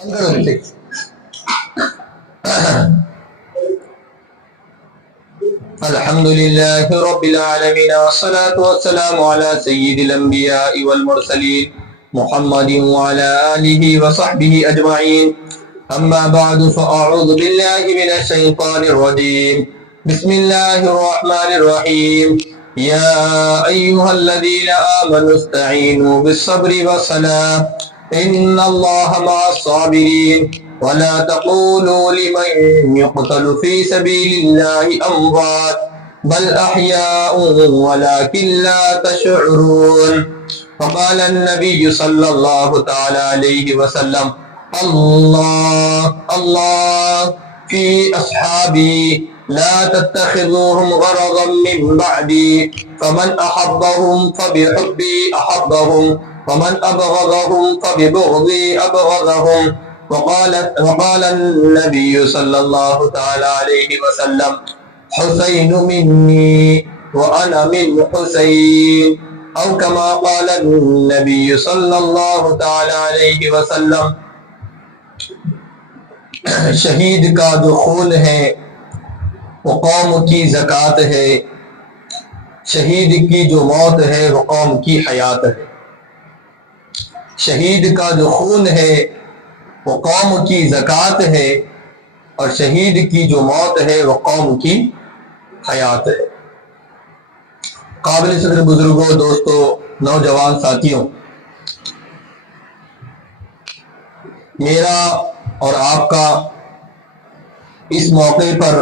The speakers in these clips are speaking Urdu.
الحمد لله رب العالمين والصلاة والسلام على سيد الأنبياء والمرسلين محمد وعلى آله وصحبه أجمعين. أما بعد فأعوذ بالله من الشيطان الرجيم. بسم الله الرحمن الرحيم. يا أيها الذين آمنوا استعينوا بالصبر والصلاة إن الله مع الصابرين ولا تقولوا لمن يقتل في سبيل الله أموات بل أحياء ولكن لا تشعرون. فقال النبي صلى الله تعالى عليه وسلم الله الله في أصحابي لا تتخذوهم غرضا من بعدي فمن أحبهم فبحبي أحبهم ومن أبغضهم فببغضي أبغضهم. وقال النبي صلى الله تعالى عليه وسلم حسين مني وأنا من حسين أو كما قال النبي صلى الله تعالى عليه وسلم. شہید کا جو خون ہے وہ قوم کی زکوٰۃ ہے، شہید کی جو موت ہے وہ قوم کی حیات ہے. شہید کا جو خون ہے وہ قوم کی زکوٰۃ ہے اور شہید کی جو موت ہے وہ قوم کی حیات ہے. قابل صدر بزرگوں، دوستوں، نوجوان ساتھیوں، میرا اور آپ کا اس موقع پر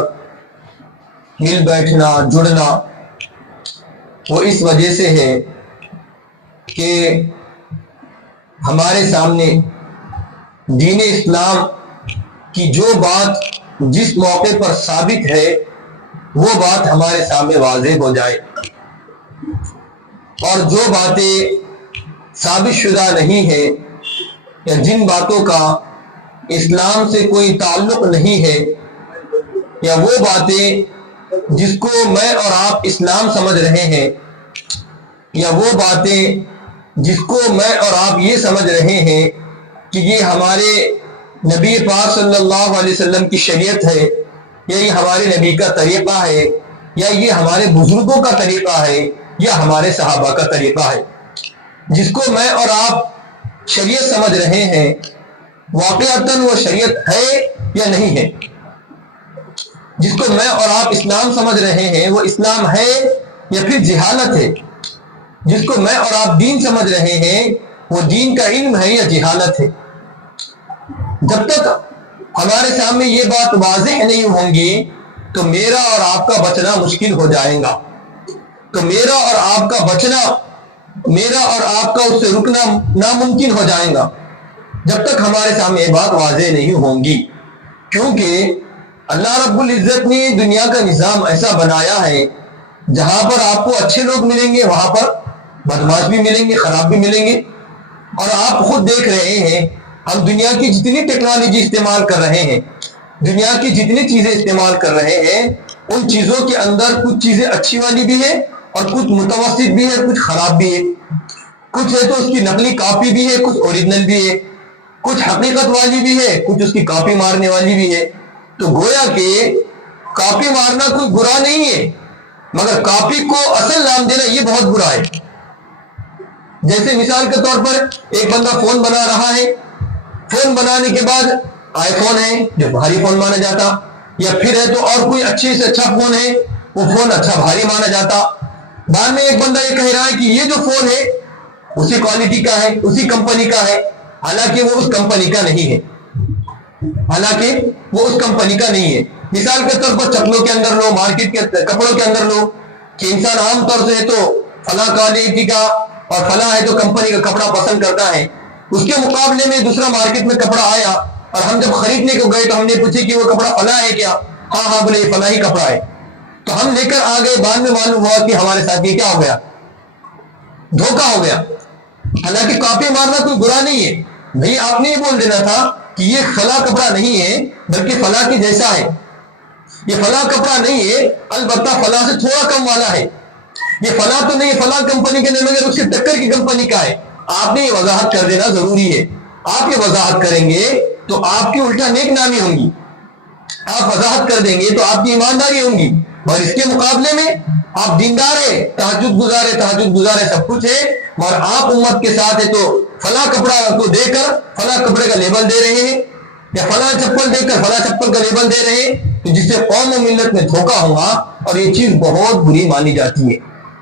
مل بیٹھنا، جڑنا وہ اس وجہ سے ہے کہ ہمارے سامنے دین اسلام کی جو بات جس موقع پر ثابت ہے وہ بات ہمارے سامنے واضح ہو جائے، اور جو باتیں ثابت شدہ نہیں ہے یا جن باتوں کا اسلام سے کوئی تعلق نہیں ہے، یا وہ باتیں جس کو میں اور آپ اسلام سمجھ رہے ہیں، یا وہ باتیں جس کو میں اور آپ یہ سمجھ رہے ہیں کہ یہ ہمارے نبی پاک صلی اللہ علیہ وسلم کی شریعت ہے، یا یہ ہمارے نبی کا طریقہ ہے، یا یہ ہمارے بزرگوں کا طریقہ ہے، یا ہمارے صحابہ کا طریقہ ہے، جس کو میں اور آپ شریعت سمجھ رہے ہیں، واقعتاً وہ شریعت ہے یا نہیں ہے. جس کو میں اور آپ اسلام سمجھ رہے ہیں وہ اسلام ہے یا پھر جہالت ہے. جس کو میں اور آپ دین سمجھ رہے ہیں وہ دین کا علم ہے یا جہالت ہے. جب تک ہمارے سامنے یہ بات واضح نہیں ہوں گی تو میرا اور آپ کا بچنا مشکل ہو جائے گا. تو میرا اور آپ کا بچنا، میرا اور آپ کا اس سے رکنا ناممکن ہو جائے گا جب تک ہمارے سامنے یہ بات واضح نہیں ہوں گی. کیونکہ اللہ رب العزت نے دنیا کا نظام ایسا بنایا ہے جہاں پر آپ کو اچھے لوگ ملیں گے وہاں پر بدماش بھی ملیں گے، خراب بھی ملیں گے. اور آپ خود دیکھ رہے ہیں ہم دنیا کی جتنی ٹیکنالوجی استعمال کر رہے ہیں، دنیا کی جتنی چیزیں استعمال کر رہے ہیں، ان چیزوں کے اندر کچھ چیزیں اچھی والی بھی ہے اور کچھ متوسط بھی ہے، کچھ خراب بھی ہے. کچھ ہے تو اس کی نقلی کاپی بھی ہے، کچھ اوریجنل بھی ہے، کچھ حقیقت والی بھی ہے، کچھ اس کی کاپی مارنے والی بھی ہے. تو گویا کہ کاپی مارنا کوئی برا نہیں ہے، مگر کاپی کو اصل نام دینا یہ بہت برا ہے. جیسے مثال کے طور پر ایک بندہ فون بنا رہا ہے، فون بنانے کے بعد آئی فون ہے جو بھاری فون مانا جاتا، یا پھر ہے تو اور کوئی اچھے سے اچھا فون ہے وہ فون اچھا بھاری مانا جاتا. بعد میں ایک بندہ یہ کہہ رہا ہے کہ یہ جو فون ہے اسی کوالٹی کا ہے، اسی کمپنی کا ہے، حالانکہ وہ اس کمپنی کا نہیں ہے، حالانکہ وہ اس کمپنی کا نہیں ہے. مثال کے طور پر چپلوں کے اندر لو، مارکیٹ کے کپڑوں کے اندر لو، کہ انسان عام طور سے ہے تو فلاں کوالٹی کا اور فلاں ہے تو کمپنی کا کپڑا پسند کرتا ہے. اس کے مقابلے میں دوسرا مارکیٹ میں کپڑا آیا اور ہم جب خریدنے کو گئے تو ہم نے پوچھے کہ وہ کپڑا فلاں ہے کیا؟ ہاں ہاں بولے یہ فلاں ہی کپڑا ہے. تو ہم لے کر آ گئے، بعد میں معلوم ہوا کہ ہمارے ساتھ یہ کیا ہو گیا، دھوکہ ہو گیا. حالانکہ کاپی مارنا کوئی برا نہیں ہے، بھئی آپ نے یہ بول دینا تھا کہ یہ فلاں کپڑا نہیں ہے بلکہ فلاں کے جیسا ہے، یہ فلاں کپڑا نہیں ہے البتہ فلاں سے تھوڑا کم والا ہے، یہ فلاں تو نہیں فلاں کمپنی کے نہیں مگر اس کی ٹکر کی کمپنی کا ہے. آپ نے یہ وضاحت کر دینا ضروری ہے. آپ یہ وضاحت کریں گے تو آپ کی الٹا نیک نامی ہوں گی، آپ وضاحت کر دیں گے تو آپ کی ایمانداری ہوں گی، اور اس کے مقابلے میں آپ دیندار ہے، تہجد گزارے سب کچھ ہے، اور آپ امت کے ساتھ ہے تو فلاں کپڑا کو دے کر فلاں کپڑے کا لیبل دے رہے ہیں، یا فلاں چپل دے کر فلاں چپل کا لیبل دے رہے ہیں، تو جس سے قوم و ملت میں دھوکا ہوگا، اور یہ چیز بہت بری مانی جاتی ہے۔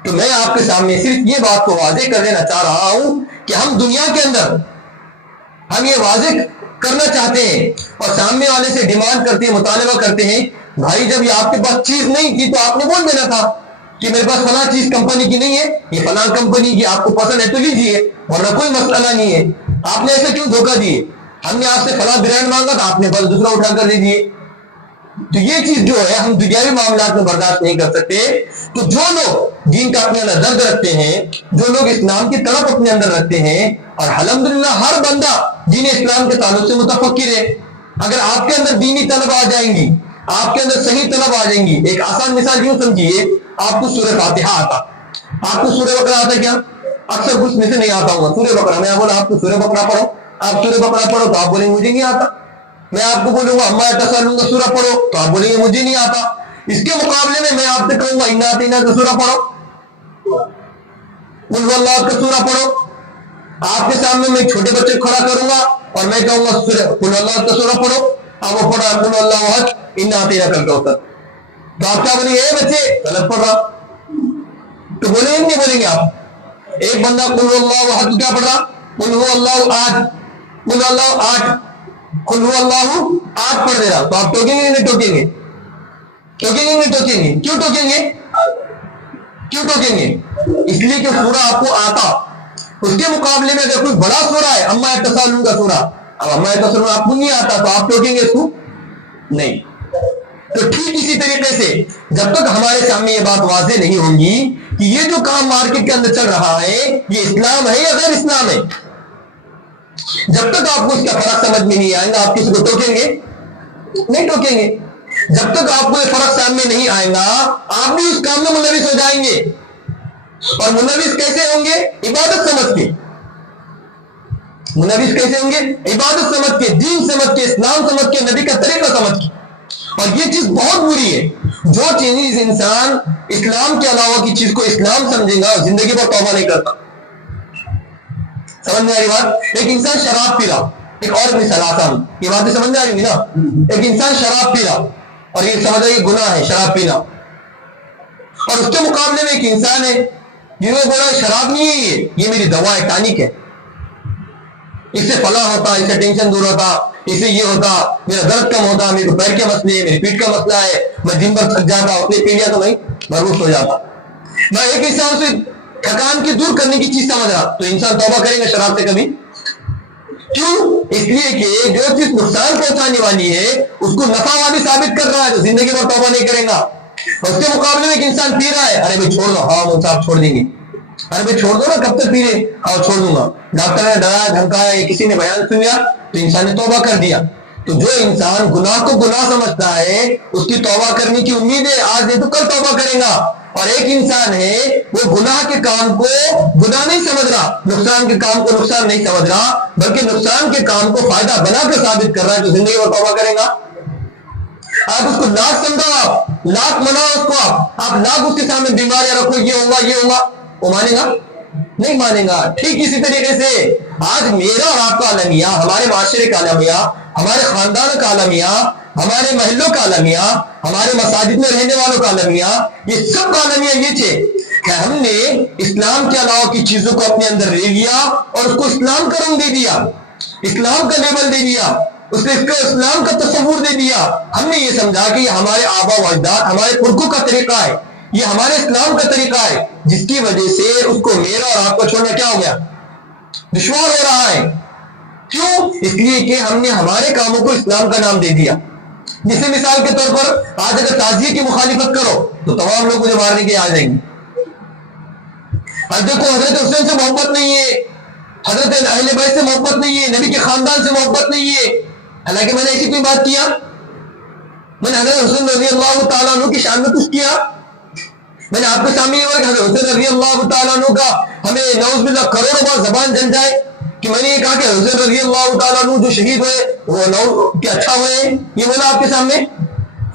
تو میں آپ کے سامنے صرف یہ بات کو واضح کر دینا چاہ رہا ہوں کہ ہم دنیا کے اندر ہم یہ واضح کرنا چاہتے ہیں اور سامنے والے سے ڈیمانڈ کرتے ہیں، مطالبہ کرتے ہیں، بھائی جب یہ آپ کے پاس چیز نہیں تھی تو آپ نے بول دینا تھا کہ میرے پاس فلاں چیز کمپنی کی نہیں ہے، یہ فلاں کمپنی کی آپ کو پسند ہے تو لیجیے، ورنہ کوئی مسئلہ نہیں ہے۔ آپ نے ایسا کیوں دھوکہ دیے؟ ہم نے آپ سے فلاں برانڈ مانگا تو آپ نے بس دوسرا اٹھا کر دے دیے۔ تو یہ چیز جو ہے ہم دنیاوی معاملات میں برداشت نہیں کر سکتے۔ تو جو لوگ دین کا اپنے اندر درد رکھتے ہیں، جو لوگ اسلام کی طرف اپنے اندر رکھتے ہیں، اور الحمدللہ ہر بندہ دین اسلام کے تعلق سے متفکر ہے، اگر آپ کے اندر دینی طلب آ جائیں گی، آپ کے اندر صحیح طلب آ جائیں گی، ایک آسان مثال یوں سمجھیے، آپ کو سورہ فاتحہ آتا، آپ کو سورہ بقرہ آتا کیا؟ اکثر کچھ میں سے نہیں آتا ہوگا، سورہ بقرہ، میں بولا آپ کو سورہ بقرہ پڑھو، آپ سورہ بقرہ پڑھو تو آپ بولیں گے مجھے نہیں آتا۔ میں آپ کو بولوں گا اما یتساءلون کا سورہ پڑھو تو آپ بولیں گے مجھے نہیں آتا۔ اس کے مقابلے میں آپ سے کہوں گا انا اعطیناک کا سورہ پڑھو، قل هو اللہ کا سورہ پڑھو، آپ کے سامنے میں چھوٹے بچے کھڑا کروں گا اور میں کہوں گا قل هو اللہ کا سورہ پڑھو، آپ وہ پڑھا قل هو اللہ احد انا اعطیناک الکوثر، تو آپ کیا بولیں گے؟ اے بچے غلط پڑھ رہا، تو بولیں گے نہیں بولیں گے آپ؟ ایک بندہ قل هو اللہ احد کیا پڑھ رہا؟ قل هو اللہ احد، قل هو اللہ احد، قل هو اللہ احد پڑھ دے رہا، تو آپ ٹوکیں گے نہیں ٹوکیں گے؟ ٹوکیں گے نہیں ٹوکیں گے؟ کیوں ٹوکیں گے؟ کیوں ٹوکیں گے؟ اس لیے کہ سورہ آپ کو آتا، اس کے مقابلے میں اگر کوئی بڑا سورہ ہے اما یتساءلون کا سورہ، اب اما یتساءلون آپ کو نہیں آتا تو آپ ٹوکیں گے اس کو؟ نہیں۔ تو ٹھیک اسی طریقے سے جب تک ہمارے سامنے یہ بات واضح نہیں ہوگی کہ یہ جو کام مارکیٹ کے اندر چل رہا ہے یہ اسلام ہے یا غیر اسلام ہے، جب تک آپ کو اس کا فرق سمجھ میں نہیں آئے گا آپ کسی کو ٹوکیں گے نہیں ٹوکیں گے۔ جب تک آپ کو یہ فرق سامنے نہیں آئے گا آپ بھی اس کام میں ملوث ہو جائیں گے، اور ملوث کیسے ہوں گے؟ عبادت سمجھ کے۔ ملوث کیسے ہوں گے؟ عبادت سمجھ کے، دین سمجھ کے، اسلام سمجھ کے، نبی کا طریقہ سمجھ کے۔ اور یہ چیز بہت بری ہے، جو چیز انسان اسلام کے علاوہ کی چیز کو اسلام سمجھے گا زندگی پر توبہ نہیں کرتا۔ سمجھ میں آ رہی بات؟ ایک انسان شراب پی رہا، ایک اور مثال آسان، یہ باتیں سمجھ میں آ رہی نا؟ ایک انسان شراب پی رہا اور یہ سمجھ رہا ہے یہ گناہ ہے شراب پینا، اور اس کے مقابلے میں ایک انسان ہے جنہوں نے بولا شراب نہیں ہے، یہ میری دوا ہے، ٹانک ہے، اس سے فلاں ہوتا، اس سے ٹینشن دور ہوتا، اس سے یہ ہوتا، میرا درد کم ہوتا، میرے پیر کے مسئلے، میری پیٹ کا مسئلہ ہے، میں دن بھر تھک جاتا، اپنے پی لیا تو نہیں بھروس ہو جاتا۔ میں ایک انسان سے تھکان کی دور کرنے کی چیز سمجھ رہا، تو انسان توبہ کرے گا شراب سے کبھی؟ کیوں؟ اس لیے کہ جو چیز نقصان پہنچانے والی ہے اس کو نفع والی ثابت کر رہا ہے تو زندگی میں توبہ نہیں کرے گا۔ اس کے مقابلے میں ایک انسان پی رہا ہے، ارے بھائی چھوڑ دو، ہاں مول صاحب چھوڑ دیں گے، ارے بھائی چھوڑ دو نا، کب تک پی رہے؟ ہاں چھوڑ دوں گا، ڈاکٹر نے ڈرایا دھمکایا یا کسی نے بیان سن لیا تو انسان نے توبہ کر دیا۔ تو جو انسان گناہ کو گناہ سمجھتا ہے اس کی توبہ کرنے کی امید ہے، آج نہیں تو کل توبہ کرے گا۔ اور ایک انسان ہے وہ گناہ کے کام کو گناہ نہیں سمجھ رہا، نقصان کے کام کو نقصان نہیں سمجھ رہا، بلکہ نقصان کے کام کو فائدہ بنا کر ثابت کر رہا ہے، تو زندگی میں توبہ کرے گا۔ آپ اس کو لاکھ سمجھو، آپ لاکھ مناؤ اس کو، آپ لاکھ اس کے سامنے بیماریاں رکھو، یہ ہوگا یہ ہوگا، وہ مانے گا نہیں مانے گا۔ ٹھیک اسی طریقے سے آج میرا اور آپ کا عالمیہ، ہمارے معاشرے کا عالمیہ، ہمارے خاندان کا عالمیہ، ہمارے محلوں کا عالمیہ، ہمارے مساجد میں رہنے والوں کا عالمیہ، یہ سب کا عالمیہ یہ تھے کہ ہم نے اسلام کے علاوہ کی چیزوں کو اپنے اندر لے لیا اور اس کو اسلام کا رنگ دے دیا، اسلام کا لیبل دے دیا، اس نے اس کو اسلام کا تصور دے دیا۔ ہم نے یہ سمجھا کہ یہ ہمارے آبا و اجداد، ہمارے پرکھوں کا طریقہ ہے، یہ ہمارے اسلام کا طریقہ ہے، جس کی وجہ سے اس کو میرا اور آپ کو چھوڑنا کیا ہو گیا؟ دشوار ہو رہا ہے۔ کیوں؟ اس لیے کہ ہم نے ہمارے کاموں کو اسلام کا نام دے دیا۔ جیسے مثال کے طور پر آج اگر تعزیے کی مخالفت کرو تو تمام لوگ مجھے مارنے کے آ جائیں گے۔ اب دیکھو حضرت حسین سے محبت نہیں ہے، حضرت اہل بیت سے محبت نہیں ہے، نبی کے خاندان سے محبت نہیں ہے، حالانکہ میں نے ایسی کوئی بات کیا؟ میں نے حضرت حسین رضی اللہ تعالیٰ عنہ کی شان میں کچھ کیا؟ میں نے آپ کے سامنے یہ کہ حضرت حسین رضی اللہ تعالیٰ عنہ کا ہمیں نعوذ باللہ کروڑوں بار زبان جل جائے، کہ میں نے یہ کہا کہ حسین رضی اللہ تعالیٰ عنہ جو شہید ہوئے وہ کہ اچھا ہوئے، یہ بولا آپ کے سامنے؟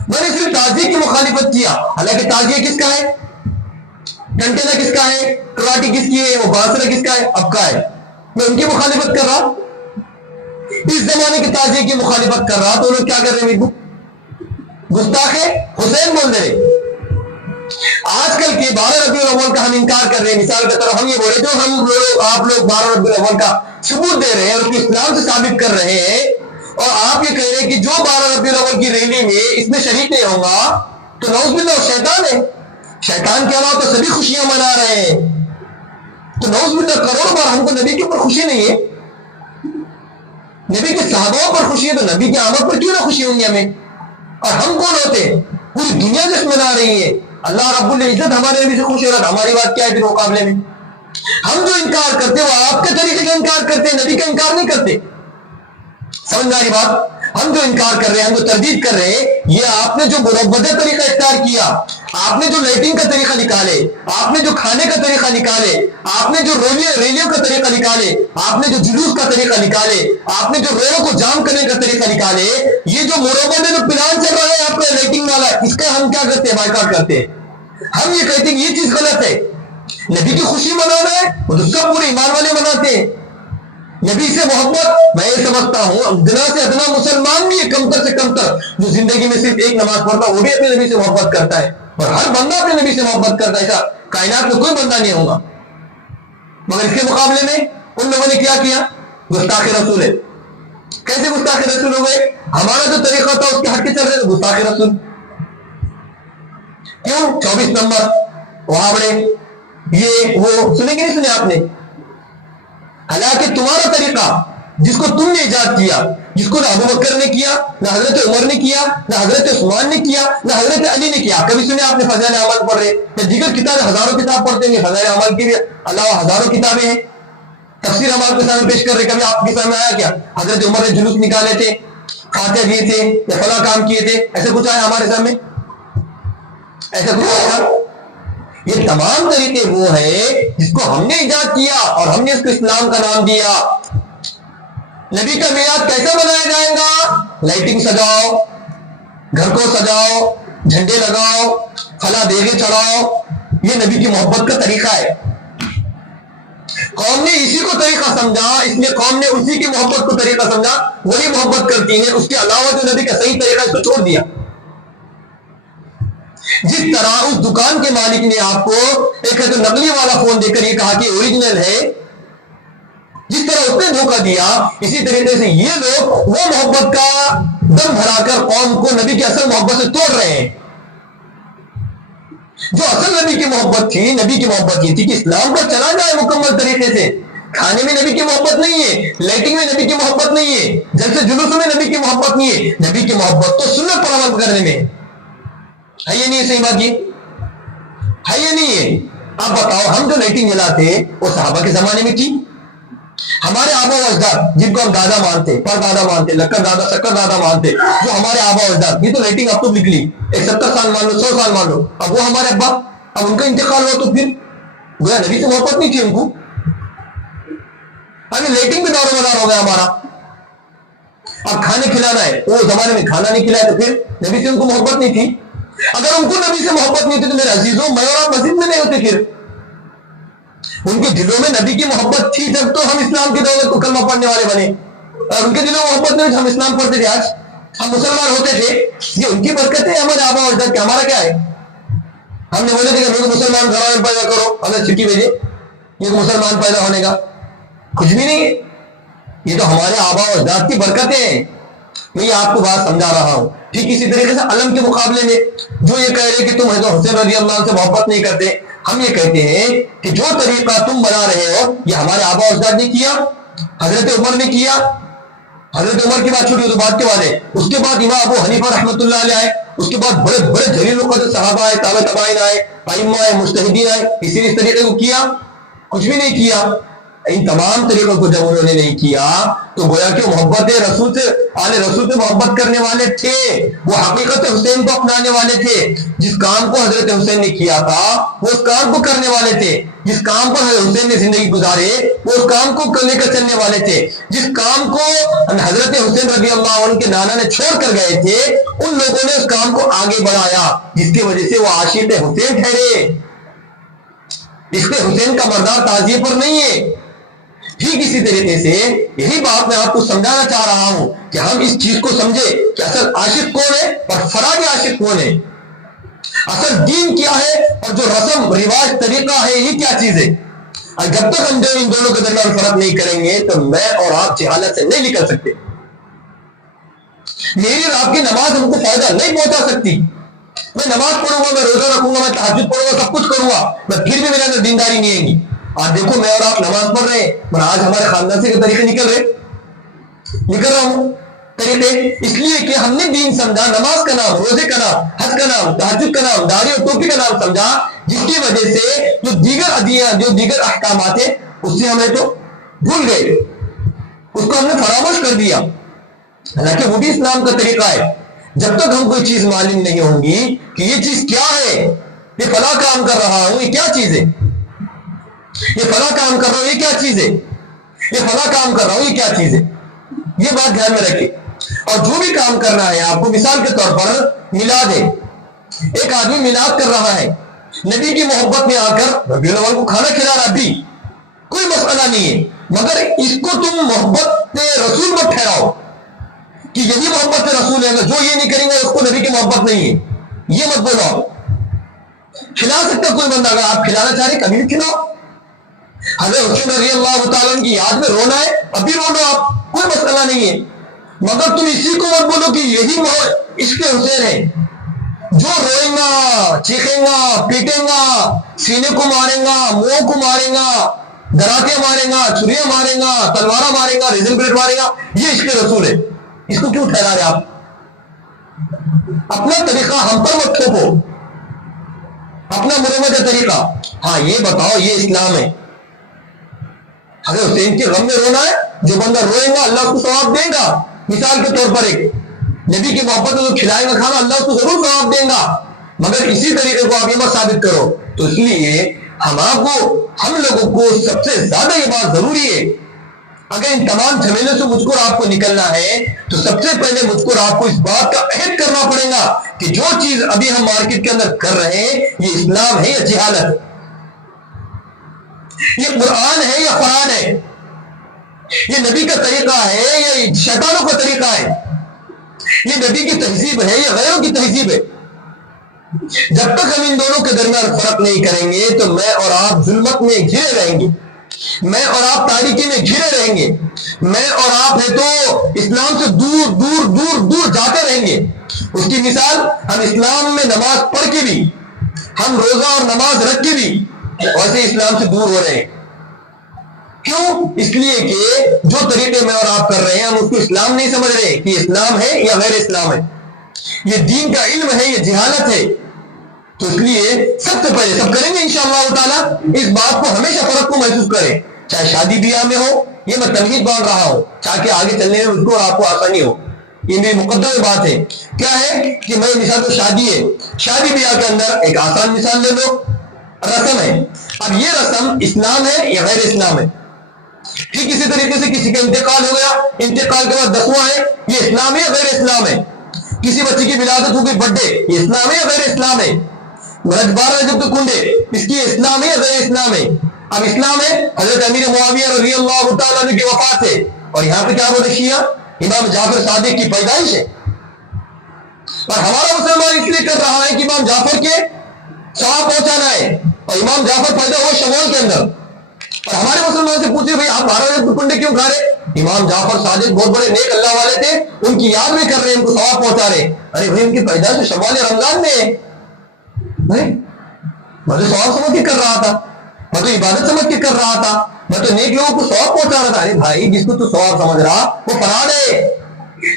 میں نے صرف تعزیے کی مخالفت کیا، حالانکہ تعزیہ کس کا ہے؟ کنٹینا کس کا ہے؟ کراٹی کس کی ہے؟ وہ باسرہ کس کا ہے؟ اب کا ہے۔ میں ان کی مخالفت کر رہا، اس زمانے کے تعزیے کی مخالفت کر رہا، تو لوگ کیا کر رہے ہیں؟ گستاخ حسین بول رہے۔ آج کل کے 12 ربیع الاول کا ہم انکار کر رہے ہیں، مثال کے طور ہم یہ بول رہے جو ہم لوگ آپ لوگ 12 ربیع الاول کا ثبوت دے رہے ہیں اور اس کو اسلام سے ثابت کر رہے ہیں، اور آپ یہ کہہ رہے ہیں کہ جو 12 ربیع الاول کی ریلی میں اس میں شریک نہیں ہوں گا تو نعوذ باللہ شیطان ہے، شیطان کے علاوہ تو سبھی خوشیاں منا رہے ہیں، تو نعوذ باللہ کروڑوں بار ہم کو نبی کے اوپر خوشی نہیں ہے، نبی کے صحابوں پر خوشی ہے، تو نبی کی آمد پر کیوں نہ خوشی ہوں گی ہمیں؟ اور ہم کون ہوتے؟ پوری دنیا جس منا رہی ہے، اللہ رب العزت ہمارے نبی سے خوش ہو رہا، ہماری بات کیا ہے پھر مقابلے میں؟ ہم جو انکار کرتے وہ آپ کے طریقے کا انکار کرتے ہیں، نبی کا انکار نہیں کرتے۔ سمجھ میں آ رہی بات؟ ہم جو انکار کر رہے ہیں، ہم جو تردید کر رہے ہیں، یہ آپ نے جو منبدہ طریقہ اختیار کیا، آپ نے جو لائٹنگ کا طریقہ نکالے، آپ نے جو کھانے کا طریقہ نکالے، آپ نے جو ریلیوں کا طریقہ نکالے، آپ نے جو جلوس کا طریقہ نکالے، آپ نے جو ریلوں کو جام کرنے کا طریقہ نکالے، یہ جو منبدہ جو پلان چل رہا ہے آپ کا لائٹنگ والا، اس کا ہم کیا کرتے ہیں؟ بائیکاٹ کرتے ہیں۔ ہم یہ کہتے ہیں کہ یہ چیز غلط ہے، نبی کی خوشی منانا ہے وہ تو سب پورے ایمان والے مناتے ہیں، نبی سے محبت میں یہ سمجھتا ہوں ادنا سے ادنا مسلمان بھی ہے، کمتر سے کمتر جو زندگی میں صرف ایک نماز پڑھتا وہ بھی اپنے نبی سے محبت کرتا ہے، اور ہر بندہ اپنے نبی سے محبت کرتا ہے، ایسا کائنات میں کوئی بندہ نہیں ہوگا۔ مگر اس کے مقابلے میں ان لوگوں نے کیا؟ گستاخ رسول ہے۔ کیسے گستاخ رسول ہو گئے؟ ہمارا جو طریقہ تھا اس کے ہٹ کے چل رہے تھے، گستاخ رسول کیوں؟ 24 نمبر وہاں بڑے یہ وہ سنے کہ نہیں سنے آپ نے؟ حالانکہ تمہارا طریقہ جس کو تم نے ایجاد کیا، جس کو نہ ابو بکر نے کیا، نہ حضرت عمر نے کیا، نہ حضرت عثمان نے کیا، نہ حضرت علی نے کیا۔ کبھی سنے آپ نے فضائل اعمال پڑھ رہے یا دیگر کتابیں ہزاروں کتاب پڑھتے ہیں، فضائل اعمال کے علاوہ ہزاروں کتابیں ہیں، تفسیر اعمال کے سامنے پیش کر رہے، کبھی آپ کے سامنے آیا کیا حضرت عمر نے جلوس نکالے تھے، فاتحہ دیے تھے یا فلاں کام کیے تھے؟ ایسے کچھ آیا ہمارے سامنے؟ ایسا کچھ آیا؟ یہ تمام طریقے وہ ہیں جس کو ہم نے ایجاد کیا اور ہم نے اس کو اسلام کا نام دیا۔ نبی کا میلاد کیسا منایا جائے گا؟ لائٹنگ سجاؤ، گھر کو سجاؤ، جھنڈے لگاؤ، فلاں دیگے چڑھاؤ، یہ نبی کی محبت کا طریقہ ہے۔ قوم نے اسی کو طریقہ سمجھا، اس لیے قوم نے اسی کی محبت کو طریقہ سمجھا، وہی محبت کرتی ہے، اس کے علاوہ جو نبی کا صحیح طریقہ اس کو چھوڑ دیا۔ جس طرح اس دکان کے مالک نے آپ کو ایک نقلی والا فون دے کر یہ کہا کہ اوریجنل ہے، جس طرح اس نے دھوکہ دیا، اسی طریقے سے یہ لوگ وہ محبت کا دم بھرا کر قوم کو نبی کی اصل محبت سے توڑ رہے ہیں۔ جو اصل نبی کی محبت تھی، نبی کی محبت یہ تھی کہ اسلام پر چلا جائے مکمل طریقے سے، کھانے میں نبی کی محبت نہیں ہے، لائٹنگ میں نبی کی محبت نہیں ہے، جلسے جلوسوں میں نبی کی محبت نہیں ہے، نبی کی محبت تو سنت پر عمل کرنے میں ہے۔ یہ نہیں ہے صحیح بات؟ یہ ہے یا نہیں ہے؟ آپ بتاؤ، ہم جو لائٹنگ جلاتے وہ صحابہ کے زمانے میں تھی؟ ہمارے آبا و اجداد جن کو ہم دادا مانتے، پر دادا مانتے، لکر دادا شکر دادا مانتے، جو ہمارے آبا و اجداد، یہ تو لائٹنگ اب تو نکلی، 70 سال مان لو، 100 سال مان لو، اب وہ ہمارے ابا، اب ان کا انتقال ہوا تو پھر گویا نبی سے محبت نہیں تھی ان کو۔ ابھی لائٹنگ بھی دور مدار ہو گیا ہمارا۔ اب کھانے کھلانا ہے، وہ زمانے میں کھانا نہیں کھلایا تو پھر نبی سے ان کو محبت نہیں تھی۔ اگر ان کو نبی سے محبت نہیں تھی تو میرے عزیزوں میں اور آپ مسجد میں نہیں ہوتے، پھر ان کے دلوں میں نبی کی محبت تھی جب تو ہم اسلام کی دولت کو کلمہ پڑھنے والے بنے، اور ان کے دلوں میں محبت نہیں، ہم اسلام پڑھتے تھے، آج ہم مسلمان ہوتے تھے۔ یہ ان کی برکت ہے، ہمارے آبا اور اجداد، ہمارا کیا ہے؟ ہم نے بولے تھے کہ مسلمان گھرانے میں پیدا کرو، ہمیں چھٹی بھیجے یہ مسلمان پیدا ہونے کا، کچھ بھی نہیں ہے، یہ تو ہمارے آبا اور اجداد کی برکتیں ہیں۔ میں یہ آپ کو بات سمجھا رہا ہوں۔ ٹھیک اسی طریقے سے علم کے مقابلے میں جو یہ کہہ رہے کہ تم حضرت حسین رضی اللہ عنہ سے محبت نہیں کرتے، ہم یہ کہتے ہیں کہ جو طریقہ تم بنا رہے ہو یہ ہمارے آبا و اجداد نے کیا، حضرت عمر نے کیا، حضرت عمر کی بات چھوٹی تو بات کے بعد ہے، اس کے بعد امام ابو حنیفہ رحمۃ اللہ علیہ آئے، اس کے بعد بڑے بڑے جلیل القدر صحابہ آئے، تابع تابعین آئے، ائمہ آئے، مجتہدین آئے، اسی طریقے کو کیا؟ کچھ بھی نہیں کیا۔ ان تمام طریقوں کو جب انہوں نے نہیں کیا تو گویا کہ محبت رسول سے آل رسول سے محبت کرنے والے تھے، وہ حقیقت حسین کو اپنانے والے تھے، جس کام کو حضرت حسین نے کیا تھا وہ اس کام کو کرنے والے تھے، جس کام پر حضرت حسین نے زندگی گزارے وہ اس کام کو لے کر چلنے والے تھے، جس کام کو حضرت حسین رضی اللہ عنہ کے نانا نے چھوڑ کر گئے تھے ان لوگوں نے اس کام کو آگے بڑھایا، جس کی وجہ سے وہ عاشق حسین ٹھہرے۔ اس کے حسین کا مردار تعزیے پر نہیں ہے۔ ٹھیک اسی طریقے سے یہی بات میں آپ کو سمجھانا چاہ رہا ہوں کہ ہم اس چیز کو سمجھے کہ اصل عاشق کون ہے اور فراد عاشق کون ہے، اصل دین کیا ہے اور جو رسم رواج طریقہ ہے یہ کیا چیز ہے۔ اور جب تک ہم ان دونوں کے درمیان فرق نہیں کریں گے تو میں اور آپ جہالت سے نہیں نکل سکتے۔ میری اور آپ کی نماز ہم کو فائدہ نہیں پہنچا سکتی۔ میں نماز پڑھوں گا، میں روزہ رکھوں گا، میں تہجد پڑھوں گا، سب کچھ کروں گا، میں پھر بھی میرے اندر دینداری نہیں آئے گی۔ آج دیکھو میں اور آپ نماز پڑھ رہے ہیں، میں آج ہمارے خاندان سے طریقے نکل رہا ہوں طریقے، اس لیے کہ ہم نے دین سمجھا، نماز کا نام، روزے کا نام، حج کا نام، تہجد کا نام، داڑھی اور ٹوپی کا نام سمجھا، جس کی وجہ سے جو دیگر ادیان، جو دیگر احکامات ہیں اس سے ہمیں تو بھول گئے، اس کو ہم نے فراموش کر دیا، حالانکہ وہ بھی اسلام کا طریقہ ہے۔ جب تک ہم کوئی چیز معلوم نہیں ہوں گی کہ یہ چیز کیا ہے، یہ فلاں کام کر رہا ہوں یہ کیا چیز ہے، یہ فلاں کام کر رہا ہوں یہ کیا چیز ہے، یہ فلاں کام کر رہا ہوں یہ کیا چیز ہے، یہ بات دھیان میں رکھیں۔ اور جو بھی کام کرنا ہے آپ کو، مثال کے طور پر میلاد ہے، ایک آدمی میلاد کر رہا ہے، نبی کی محبت میں آ کر ربیع الاول کو کھانا کھلا رہا بھی کوئی مسئلہ نہیں ہے، مگر اس کو تم محبت رسول مت ٹھہراؤ کہ یہی محبت رسول ہے، جو یہ نہیں کریں گے اس کو نبی کی محبت نہیں ہے، یہ مت بولو۔ کھلا سکتا کوئی بندہ، اگر آپ کھلانا چاہ رہے کبھی بھی کھلاؤ۔ حضرت حسین رضی اللہ تعالیٰ کی یاد میں رونا ہے ابھی رو لو آپ، کوئی مسئلہ نہیں ہے، مگر تم اسی کو مت بولو کہ یہی عشق حسین ہے، جو روئے گا، چیخے گا، پیٹے گا، سینے کو مارے گا، منہ کو مارے گا، دراتے مارے گا، چھریاں مارے گا، تلوارہ مارے گا، ریزن بلیڈ مارے گا، یہ عشق رسول ہے۔ اس کو کیوں ٹھہرا رہے آپ؟ اپنا طریقہ ہم پر مت تھوپو، اپنا مرمت طریقہ، ہاں یہ بتاؤ یہ اسلام ہے۔ حضرت حسین کے غم میں رونا ہے، جو بندہ روئے گا اللہ اس کو ثواب دے گا۔ مثال کے طور پر ایک نبی کی محبت میں جو کھلائے گا کھانا اللہ اس کو ضرور ثواب دے گا، مگر اسی طریقے کو آپ یہ مت ثابت کرو۔ تو اس لیے ہم لوگوں کو سب سے زیادہ یہ بات ضروری ہے، اگر ان تمام جھمیلوں سے مجھ کو اور آپ کو نکلنا ہے تو سب سے پہلے مجھ کو اور آپ کو اس بات کا عہد کرنا پڑے گا کہ جو چیز ابھی ہم مارکیٹ کے اندر کر رہے ہیں یہ اسلام ہے یا جہالت، یہ قرآن ہے یا قرآن ہے، یہ نبی کا طریقہ ہے یا شیطانوں کا طریقہ ہے، یہ نبی کی تہذیب ہے یا غیروں کی تہذیب ہے۔ جب تک ہم ان دونوں کے درمیان فرق نہیں کریں گے تو میں اور آپ ظلمت میں گھرے رہیں گے، میں اور آپ تاریکی میں گھرے رہیں گے، میں اور آپ ہے تو اسلام سے دور دور دور دور جاتے رہیں گے۔ اس کی مثال ہم اسلام میں نماز پڑھ کے بھی، ہم روزہ اور نماز رکھ کے بھی ویسے اسلام سے دور ہو رہے ہیں۔ کیوں؟ اس لیے کہ جو طریقے میں اور آپ کر رہے ہیں ہم اس کو اسلام نہیں سمجھ رہے کہ اسلام ہے یا غیر اسلام ہے، یہ دین کا علم ہے یہ جہالت ہے۔ تو اس لیے سب سے پہلے سب کریں گے انشاءاللہ تعالیٰ، اس بات کو ہمیشہ فرق کو محسوس کریں، چاہے شادی بیاہ میں ہو، یہ میں تمہید باندھ رہا ہوں تاکہ آگے چلنے میں مجھ کو اور آپ کو آسانی ہو، یہ میری مقدم بات ہے۔ کیا ہے کہ میں مثال تو شادی ہے، شادی بیاہ کے اندر ایک آسان مثال لے لو، رسم ہے۔ اب یہ رسم اسلام ہے یا غیر اسلام ہے؟ ٹھیک اسی طریقے سے کسی کا انتقال ہو گیا، انتقال کے بعد دفنہ ہے، یہ اسلام ہے یا غیر اسلام ہے؟ کسی بچے کی ولادت ہو گئی، برتھ ڈے، یہ اسلام ہے یا غیر اسلام ہے؟ رجبار رجب کے کنڈے، اس کی اسلام ہے یا غیر اسلام ہے؟ اب اسلام ہے حضرت امیر معاویہ رضی اللہ تعالیٰ عنہ کی وفات ہے، اور یہاں پہ کیا بولے شیعہ امام جعفر صادق کی پیدائش ہے، اور ہمارا مسلمان اس لیے کر رہا ہے کہ امام جعفر کے ثواب پہنچانا ہے، اور امام جعفر پیدا ہوا شوال کے اندر، اور ہمارے مسلمان سے پوچھے بھائی آپ 12 رجب کے کنڈے کیوں کھا رہے؟ امام جعفر صادق بہت بڑے نیک اللہ والے تھے، ان کی یاد میں کر رہے ہیں، ان کو ثواب پہنچا رہے ہیں۔ ارے بھائی ان کی پیدائش شوال یا رمضان میں ہے، میں تو ثواب سمجھ کے کر رہا تھا، میں تو عبادت سمجھ کے کر رہا تھا، میں تو نیک لوگوں کو ثواب پہنچا رہا تھا۔ ارے بھائی جس کو تو ثواب سمجھ رہا وہ فراڈ ہے،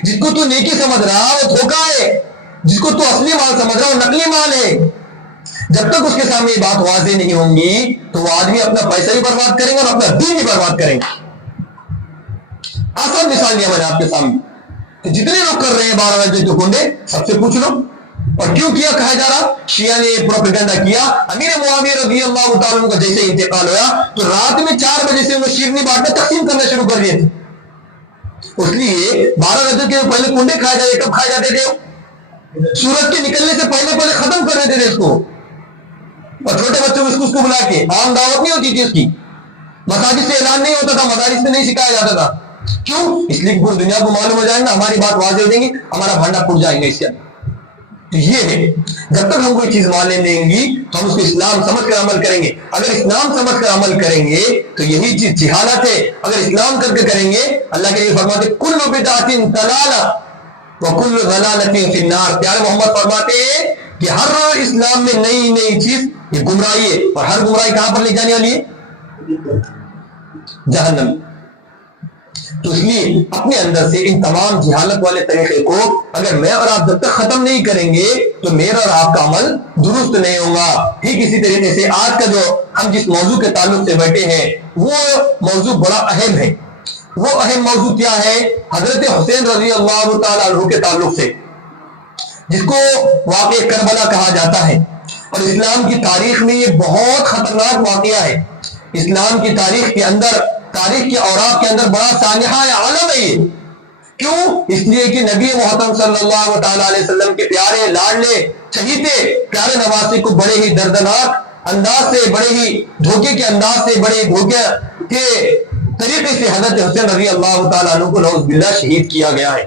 جس کو تو نیکی سمجھ رہا وہ دھوکہ ہے، جس کو تو اصلی مال سمجھ رہا وہ نقلی مال ہے، جب تک اس کے سامنے یہ بات واضح نہیں ہوں گی تو وہ آدمی اپنا پیسہ بھی برباد کریں گے اور اپنا دین بھی برباد کریں گے. آسان مثال دیا میں نے آپ کے سامنے کہ جتنے لوگ کر رہے ہیں 12 رجب کے کنڈے سب سے پوچھ لو. اور کیوں کیا کہا جا رہا؟ شیعہ نے پروپیگنڈا کیا. امیر معاویہ رضی اللہ تعالیٰ عنہ کا جیسے انتقال ہوا تو رات میں 4 بجے سے وہ شیرنی بانٹنا تقسیم کرنا شروع کر دیے تھے. اس لیے 12 رجب کے پہلے کنڈے کھائے جاتے. کب کھائے جاتے تھے؟ سورج کے نکلنے سے پہلے ختم کر دیتے تھے اس کو. اور چھوٹے بچوں کو اس کو بلا کے عام دعوت نہیں ہوتی تھی اس کی. مساجد سے اعلان نہیں ہوتا تھا, مدارس میں نہیں سکھایا جاتا تھا. کیوں؟ اس لیے پوری دنیا کو معلوم ہو جائے گا, ہماری بات واضح ہو جائیں گی, ہمارا بھانڈا پھٹ جائیں گے. اس کا تو یہ ہے, جب تک ہم کوئی چیز ماننے دیں گی تو ہم اس کو اسلام سمجھ کر عمل کریں گے. اگر اسلام سمجھ کر عمل کریں گے تو یہی چیز جہالت ہے. اگر اسلام کر کے کریں گے, اللہ کے لیے فرماتے کل بدعۃ ضلالہ وکل ضلالۃ فی النار. پیارے محمد فرماتے ہیں کہ ہر اسلام میں نئی چیز یہ گمراہی ہے, اور ہر گمراہی کہاں پر لے جانے والی ہے؟ جہنم. تو اس لیے اپنے اندر سے ان تمام جہالت والے طریقے کو اگر میں اور آپ جب تک ختم نہیں کریں گے تو میرا اور آپ کا عمل درست نہیں ہوگا. ٹھیک اسی طریقے سے آج کا جو ہم جس موضوع کے تعلق سے بیٹھے ہیں وہ موضوع بڑا اہم ہے. وہ اہم موضوع کیا ہے؟ حضرت حسین رضی اللہ تعالیٰ عنہ کے تعلق سے, جس کو واقعہ کربلا کہا جاتا ہے. اور اسلام کی تاریخ میں یہ بہت خطرناک واقعہ ہے. اسلام کی تاریخ کے اندر, تاریخ کے اوراق کے اندر بڑا سانحہ عالم ہے یہ. کیوں؟ اس لیے کہ نبی محترم صلی اللہ تعالیٰ علیہ وسلم کے پیارے لاڈلے چہیتے پیارے نواسے کو بڑے ہی دردناک انداز سے, بڑے ہی دھوکے کے انداز سے, بڑے دھوکے کے طریقے سے حضرت حسین رضی اللہ تعالیٰ عنہ کو نعوذ باللہ شہید کیا گیا ہے.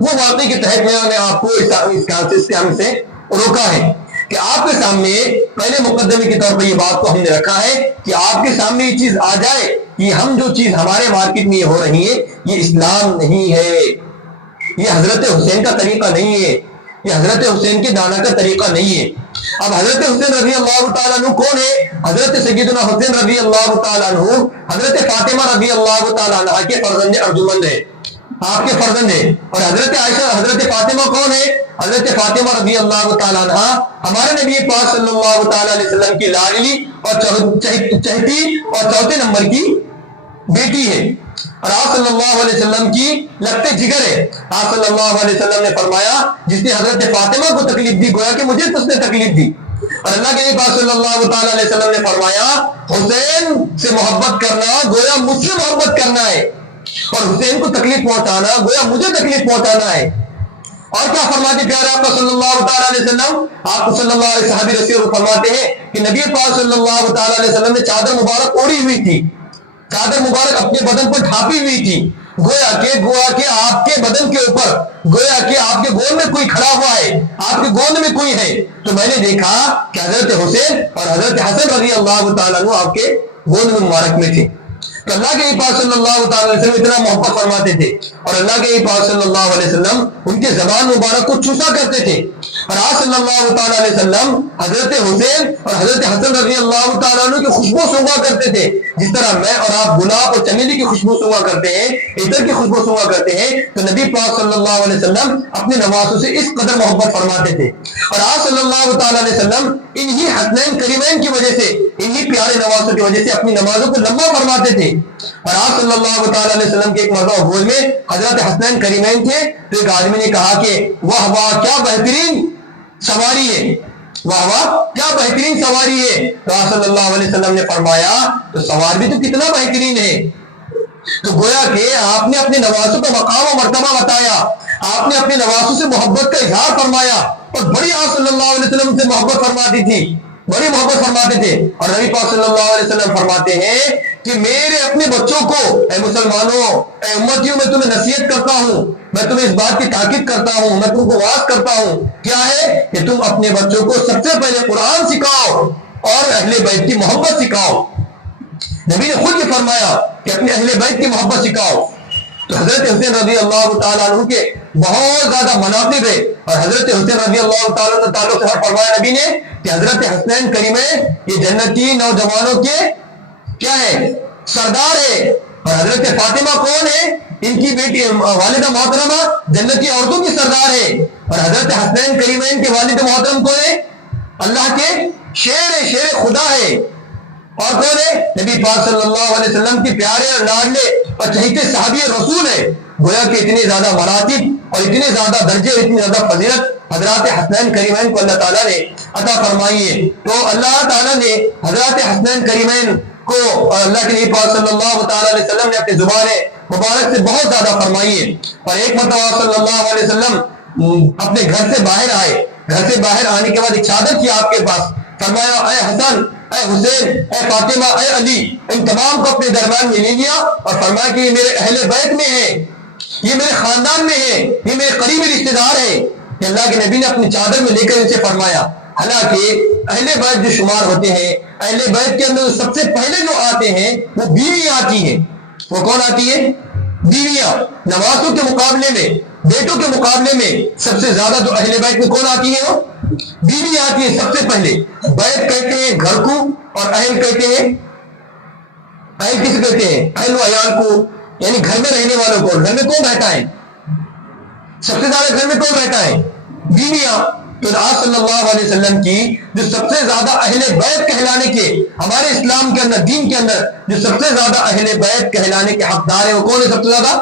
وہ واقعے کے تحت میں نے آپ کو اس کانسیس سے ہم سے روکا ہے کہ آپ کے سامنے پہلے مقدمے کے طور پر یہ بات کو ہم نے رکھا ہے کہ آپ کے سامنے یہ چیز آ جائے کہ ہم جو چیز ہمارے مارکیٹ میں یہ ہو رہی ہے یہ اسلام نہیں ہے, یہ حضرت حسین کا طریقہ نہیں ہے, یہ حضرت حسین کے دانا کا طریقہ نہیں ہے. اب حضرت حسین رضی اللہ تعالیٰ عنہ کون ہے؟ حضرت سیدنا حسین رضی اللہ تعالیٰ عنہ حضرت فاطمہ رضی اللہ تعالیٰ عنہ کے فرزند ارجمند ہے, آپ کے فرزند ہیں. اور حضرت عائشہ, حضرت فاطمہ کون ہے؟ حضرت فاطمہ رضی اللہ تعالیٰ عنہ ہمارے نبی پاک صلی اللہ تعالیٰ علیہ وسلم کی لاڈلی اور چہتی اور چوتھے نمبر کی بیٹی ہے, اور آپ صلی اللہ علیہ وسلم کی لگتے جگر ہے. آپ صلی اللہ علیہ وسلم نے فرمایا جس نے حضرت فاطمہ کو تکلیف دی گویا کہ مجھے اس نے تکلیف دی. اور اللہ کے نبی پاک صلی اللہ تعالیٰ علیہ وسلم نے فرمایا حسین سے محبت کرنا گویا مجھ سے محبت کرنا ہے, اور حسین کو تکلیف پہنچانا گویا مجھے تکلیف پہنچانا ہے. اور کیا فرماتے پیارے آپ صلی اللہ تعالیٰ علیہ وسلم, آپ صلی اللہ علیہ صحابی رسول فرماتے ہیں کہ نبی پاک صلی اللہ تعالیٰ علیہ وسلم نے چادر مبارک اوڑھی ہوئی تھی, چادر مبارک اپنے بدن پر ڈھانپی ہوئی تھی, گویا کہ آپ کے بدن کے اوپر گویا کہ آپ کے گود میں کوئی کھڑا ہوا ہے, آپ کے گود میں کوئی ہے. تو میں نے دیکھا کہ حضرت حسین اور حضرت حسن رضی اللہ تعالیٰ عنہ آپ کے گود میں مبارک میں تھے. تو اللہ کے پاک صلی اللہ تعالی علیہ وسلم اتنا محبت فرماتے تھے, اور اللہ کے پاک صلی اللہ علیہ وسلم ان کے زبان مبارک کو چوسا کرتے تھے. اور آپ صلی اللہ تعالی علیہ وسلم حضرت حسین اور حضرت حسن رضی اللہ تعالیٰ عنہ کی خوشبو سونگا کرتے تھے, جس طرح میں اور آپ گلاب اور چمیلی کی خوشبو سونگا کرتے ہیں, عطر کی خوشبو سونگا کرتے ہیں. تو نبی پاک صلی اللہ علیہ وسلم اپنے نوازوں سے اس قدر محبت فرماتے تھے. اور آپ صلی اللہ تعالی علیہ وسلم انہی حسنین کریمین کی وجہ سے, انہی پیارے نوازوں کی وجہ سے اپنی نمازوں کو لمبا فرماتے تھے. اور آپ صلی اللہ تعالی علیہ وسلم کے ایک مرتبہ بھوج میں حضرت حسنین کریمین تھے, تو ایک آدمی نے کہا کہ واہ واہ کیا بہترین سواری ہے, واہ واہ کیا بہترین سواری ہے. تو آپ صلی اللہ علیہ وسلم نے فرمایا تو سوار بھی تو کتنا بہترین ہے. تو گویا کہ آپ نے اپنے نوازوں کا مقام و مرتبہ بتایا, آپ نے اپنے نوازوں سے محبت کا اظہار فرمایا, اور بڑی آپ صلی اللہ علیہ وسلم سے محبت فرماتی تھی, بڑی محبت فرماتے تھے. اور نبی پاک صلی اللہ علیہ وسلم فرماتے ہیں کہ میرے اپنے بچوں کو, اے مسلمانوں, اے امتیوں, میں تمہیں نصیحت کرتا ہوں, میں تمہیں اس بات کی تاکید کرتا ہوں, میں تم کو واعظ کرتا ہوں, کیا ہے کہ تم اپنے بچوں کو سب سے پہلے قرآن سکھاؤ اور اہل بیت کی محبت سکھاؤ. نبی نے خود یہ فرمایا کہ اپنے اہل بیت کی محبت سکھاؤ. تو حضرت حسین رضی اللہ تعالیٰ عنہ کے بہت زیادہ مناقب ہے, اور حضرت حسین رضی اللہ تعالیٰ عنہ تعلق سے فرمایا نبی نے کہ حضرت حسنین کریمین یہ جنتی نوجوانوں کے کیا ہے, سردار ہے. اور حضرت فاطمہ کون ہے؟ ان کی بیٹی والدہ محترمہ جنتی عورتوں کی سردار ہے. اور حضرت حسنین کریمین کے والد محترم کون ہے؟ اللہ کے شیر خدا ہے. اور کون ہے؟ نبی پاک صلی اللہ علیہ وسلم کی پیارے اور لاڈلے اور چہیتے صحابی رسول ہے. گویا کہ اتنے زیادہ مراتب اور اتنے زیادہ درجے اتنی زیادہ فضیلت حضرات حسنین کریمین کو اللہ تعالیٰ نے عطا فرمائی ہے. تو اللہ تعالیٰ نے حضرات حسنین کریمین کو اور اللہ کے نبی پاک صلی اللہ تعالیٰ علیہ وسلم نے اپنی زبان مبارک سے بہت زیادہ فرمائی ہے. اور ایک مرتبہ صلی اللہ علیہ وسلم اپنے گھر سے باہر آئے. گھر سے باہر آنے کے بعد ایک چادر تھی آپ کے پاس. فرمایا اے حسن، اے حسین، اے فاطمہ، اے علی، ان تمام کو اپنے درمیان میں لے لیا اور فرمایا کہ یہ میرے اہل بیت میں ہے، یہ میرے خاندان میں ہے، یہ میرے قریبی رشتے دار ہے. کہ اللہ کے نبی نے اپنی چادر میں لے کر ان سے فرمایا. حالانکہ اہل بیت جو شمار ہوتے ہیں، اہل بیت کے اندر سب سے پہلے جو آتے ہیں وہ بیوی آتی ہیں. وہ کون آتی ہے؟ بیویاں. نواسوں کے مقابلے میں، بیٹوں کے مقابلے میں سب سے زیادہ جو اہل بیت میں کون آتی ہے؟ وہ بیوی آتی ہے سب سے پہلے. بیت کہتے ہیں گھر کو، اور اہل کہتے ہیں، اہل کس کہتے ہیں؟ اہل و عیال کو، یعنی گھر میں رہنے والوں کو. گھر میں کون رہتا ہے؟ سب سے زیادہ گھر میں کون رہتا ہے؟ بیویاں. تو آپ صلی اللہ علیہ وسلم کی جو سب سے زیادہ اہل بیت کہلانے کے، ہمارے اسلام کے اندر، دین کے اندر جو سب سے زیادہ اہل بیت کہلانے کے حقدار ہے وہ کون ہے؟ سب سے زیادہ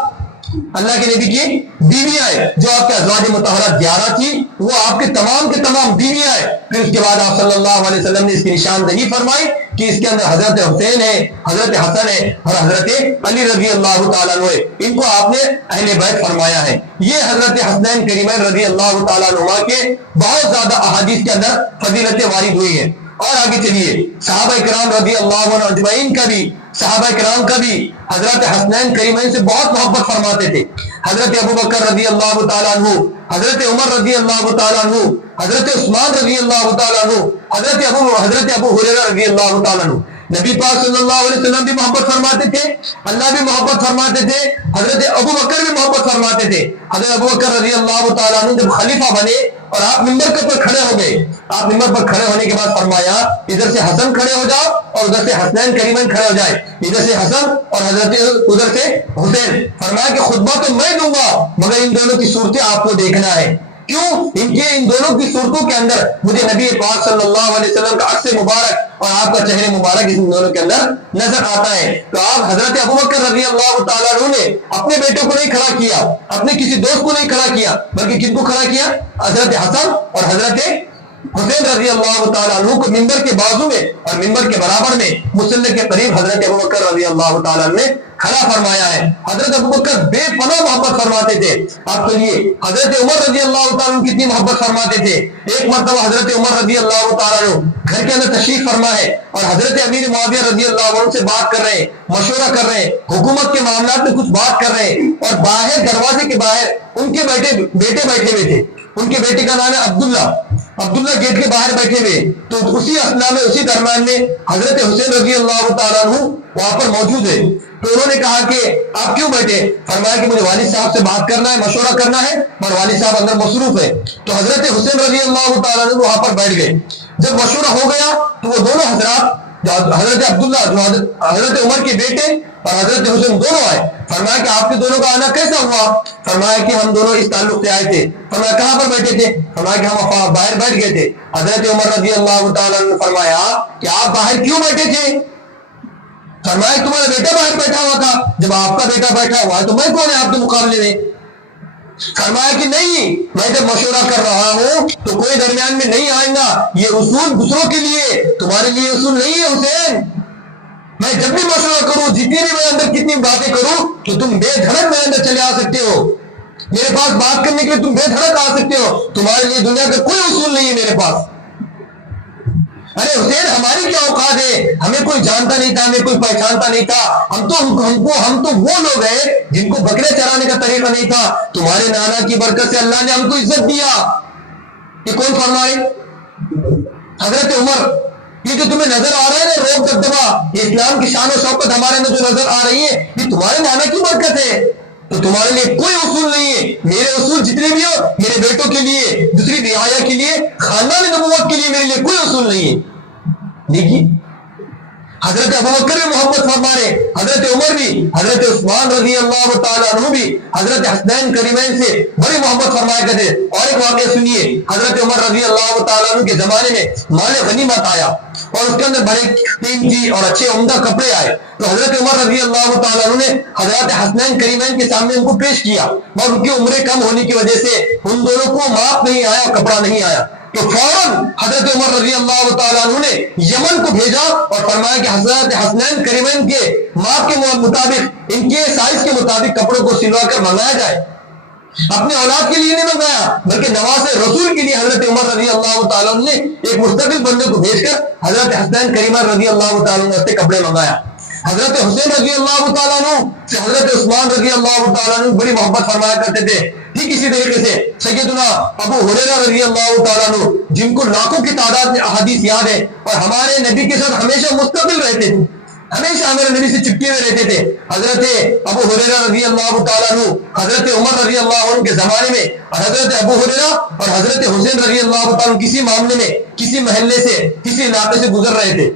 اللہ کے نبی کی بیویاں ہیں. جو آپ کے ازواج مطہرات 11 تھی، وہ آپ کے تمام بیویاں ہیں. پھر اس کے بعد آپ صلی اللہ علیہ وسلم نے اس کی نشاندہی فرمائی کہ اس کے اندر حضرت حسین ہے، حضرت حسن ہے اور حضرت علی رضی اللہ تعالیٰ عنہ ہے. ان کو آپ نے اہل بیت فرمایا ہے. یہ حضرت حسنین کریمین رضی اللہ تعالیٰ عنہ کے بہت زیادہ احادیث کے اندر فضیلتیں وارد ہوئی ہیں. اور آگے چلیے، صحابہ کرام رضی اللہ عنہ اجمعین کا بھی، صحابہ کرام کا بھی حضرت حسنین کریمین سے بہت محبت فرماتے تھے. حضرت ابو بکر رضی اللہ تعالیٰ عنہ، حضرت عمر رضی اللہ تعالیٰ عنہ، حضرت عثمان رضی اللہ تعالیٰ عنہ، حضرت ابو ہریرہ رضی اللہ تعالیٰ عنہ. نبی پاک صلی اللہ علیہ وسلم بھی محبت فرماتے تھے، اللہ بھی محبت فرماتے تھے، حضرت ابو بکر بھی محبت فرماتے تھے. حضرت ابو بکر رضی اللہ تعالیٰ عنہ جب خلیفہ بنے اور آپ ممبر پر کھڑے ہو گئے، آپ ممبر پر کھڑے ہونے کے بعد فرمایا ادھر سے حسن کھڑے ہو جاؤ اور ادھر سے حسنین کریمین کھڑے ہو جائے. ادھر سے حسن اور حضرت ادھر سے حسین. فرمایا کہ خطبہ تو میں دوں گا مگر ان دونوں کی صورتیں آپ کو دیکھنا ہے. کیوں؟ ان دونوں کی صورتوں کے اندر مجھے نبی پاک صلی اللہ علیہ وسلم کا عکس مبارک اور آپ کا چہرے مبارک ان دونوں کے اندر نظر آتا ہے. تو آپ حضرت ابو بکر رضی اللہ تعالیٰ عنہ نے اپنے بیٹوں کو نہیں کھڑا کیا، اپنے کسی دوست کو نہیں کھڑا کیا، بلکہ کن کو کھڑا کیا؟ حضرت حسن اور حضرت حسین رضی اللہ تعالیٰ عنہ کو ممبر کے بازو میں اور ممبر کے برابر میں مصلی کے قریب حضرت ابو بکر رضی اللہ تعالیٰ عنہ نے کھڑا فرمایا ہے. حضرت ابو بکر بے پناہ محبت فرماتے تھے آپ کے لیے. حضرت عمر رضی اللہ تعالیٰ عنہ کتنی محبت فرماتے تھے. ایک مرتبہ حضرت عمر رضی اللہ تعالیٰ عنہ گھر کے اندر تشریف فرما ہے اور حضرت امیر معاویہ رضی اللہ عنہ سے بات کر رہے ہیں، مشورہ کر رہے ہیں، حکومت کے معاملات میں کچھ بات کر رہے ہیں. اور باہر دروازے کے باہر ان کے بیٹے بیٹھے ہوئے تھے. ان کے بیٹے کا نام ہے عبداللہ گیٹ کے باہر بیٹھے ہوئے. تو اسی اثنا میں، اسی درمیان میں حضرت حسین رضی اللہ تعالیٰ عنہ وہاں پر موجود ہے. تو انہوں نے کہا کہ آپ کیوں بیٹھے؟ فرمایا کہ مجھے والد صاحب سے بات کرنا ہے، مشورہ کرنا ہے، اور والد صاحب اندر مصروف ہے. تو حضرت حسین رضی اللہ تعالیٰ عنہ وہاں پر بیٹھ گئے. جب مشورہ ہو گیا تو وہ دونوں حضرات، حضرت عبداللہ جو حضرت عمر کے بیٹے اور حضرت حسین دونوں آئے. فرمایا کہ آپ کے دونوں کا آنا کیسا ہوا؟ فرمایا کہ ہم دونوں اس تعلق سے آئے تھے. فرمایا کہاں پر بیٹھے تھے؟ فرمایا کہ ہم باہر بیٹھ گئے تھے. حضرت عمر رضی اللہ تعالیٰ نے فرمایا کہ آپ باہر کیوں بیٹھے تھے؟ فرمایا تمہارا بیٹا باہر بیٹھا ہوا تھا. جب آپ کا بیٹا بیٹھا ہوا ہے تو میں کون ہے آپ کے مقابلے میں؟ فرمایا کہ نہیں، میں جب مشورہ کر رہا ہوں تو کوئی درمیان میں نہیں آئے گا. یہ اصول دوسروں کے لیے، تمہارے لیے اصول نہیں ہے حسین. میں جب بھی مشورہ کروں، جتنی بھی میں اندر کتنی باتیں کروں تو تم بے دھڑک میرے اندر چلے آ سکتے ہو. میرے پاس بات کرنے کے لیے تم بے دھڑک آ سکتے ہو. تمہارے لیے دنیا کا کوئی اصول نہیں ہے میرے پاس. ارے حسین، ہماری کیا اوقات ہے؟ ہمیں کوئی جانتا نہیں تھا، ہمیں کوئی پہچانتا نہیں تھا. ہم تو وہ لوگ ہیں جن کو بکرے چرانے کا طریقہ نہیں تھا. تمہارے نانا کی برکت سے اللہ نے ہم کو عزت دیا. یہ کون فرمائے؟ حضرت عمر. یہ جو تمہیں نظر آ رہا ہے نا روب دبدبا، یہ اسلام کی شان و شوکت ہمارے اندر جو نظر آ رہی ہے، یہ تمہارے نانا کی برکت ہے. تو تمہارے لیے کوئی اصول نہیں ہے. میرے اصول جتنے بھی ہو، میرے بیٹوں کے لیے، دوسری رعایا کے لیے، خاندان نبوت کے لیے میرے لیے کوئی اصول نہیں ہے. دیکھیے حضرت ابوبکر بھی محبت فرما رہے, حضرت عمر بھی, حضرت عثمان رضی اللہ تعالیٰ عنہ بھی حضرت حسنین کریمین سے بڑی محبت فرمایا کرتے. اور ایک واقعہ سنیے, حضرت عمر رضی اللہ تعالیٰ عنہ کے زمانے میں مال غنیمت آیا اور اس کے اندر بڑے قیمتی اور اچھے عمدہ کپڑے آئے, تو حضرت عمر رضی اللہ تعالیٰ عنہ نے حضرت حسنین کریمین کے سامنے ان کو پیش کیا, اور ان کی عمریں کم ہونے کی وجہ سے ان دونوں کو ماپ نہیں آیا, کپڑا نہیں آیا. تو فوراً حضرت عمر رضی اللہ تعالیٰ عنہ نے یمن کو بھیجا اور فرمایا کہ حضرت حسنین کریمین کے ماپ کے مطابق, ان کے سائز کے مطابق کپڑوں کو سلوا کر منگایا جائے. اپنے اولاد کے لیے نہیں منگایا بلکہ نواز رسول کے لیے حضرت عمر رضی اللہ تعالیٰ عنہ نے ایک مستقل بندے کو بھیج کر حضرت حسنین کریمہ رضی اللہ تعالیٰ عنہ سے کپڑے منگایا. حضرت حسین رضی اللہ تعالیٰ عنہ سے حضرت عثمان رضی اللہ تعالیٰ عنہ بڑی محبت فرمایا کرتے تھے. ٹھیک اسی طریقے سے سیدنا ابو ہریرہ رضی اللہ تعالیٰ عنہ, جن کو لاکھوں کی تعداد میں احادیث یاد ہے اور ہمارے نبی کے ساتھ ہمیشہ مستقل رہتے تھے, ہمیشہ ہمارے نبی سے چپکے ہوئے رہتے تھے. حضرت ابو ہریرہ رضی اللہ تعالیٰ عنہ حضرت عمر رضی اللہ عنہ کے زمانے میں حضرت ابو ہریرہ اور حضرت حسین رضی اللہ تعالیٰ عنہ کسی معاملے میں کسی محلے سے کسی علاقے سے گزر رہے تھے.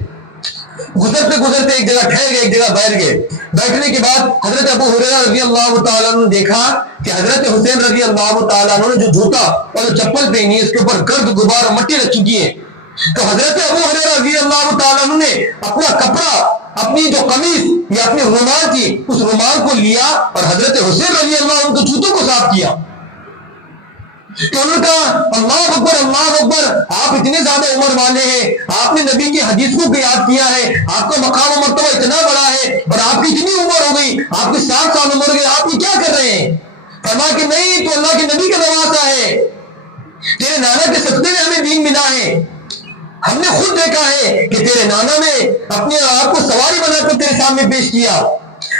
گزرتے گزرتے ایک جگہ ٹھہر گئے, ایک جگہ بیٹھ گئے. بیٹھنے کے بعد حضرت ابو ہریرہ رضی اللہ تعالیٰ عنہ نے دیکھا کہ حضرت حسین رضی اللہ تعالیٰ عنہ نے جو جوتا اور جو چپل پہنی ہے اس کے اوپر گرد غبار اور مٹی لگ چکی ہے. تو حضرت ابو ہریرہ رضی اللہ تعالیٰ عنہ نے اپنا کپڑا, اپنی جو قمیص یا اپنی رومال تھی, اس رومال کو لیا اور حضرت حسین رضی اللہ عنہ کے جوتوں کو صاف کیا. تو انہوں نے کہا اللہ اکبر, اللہ اکبر, آپ اتنے زیادہ عمر والے ہیں, آپ نے نبی کی حدیثوں کو یاد کیا ہے, آپ کا مقام و مرتبہ اتنا بڑا ہے اور آپ کی اتنی عمر ہو گئی, آپ کی 7 سال عمر گئی, آپ یہ کیا کر رہے ہیں؟ فرمایا کہ نہیں, تو اللہ کے نبی کا نواسا ہے, تیرے نانا کے صدقے میں ہمیں دین ملا ہے. ہم نے خود دیکھا ہے کہ تیرے نانا نے اپنے آپ کو سواری بنا کر تیرے سامنے پیش کیا.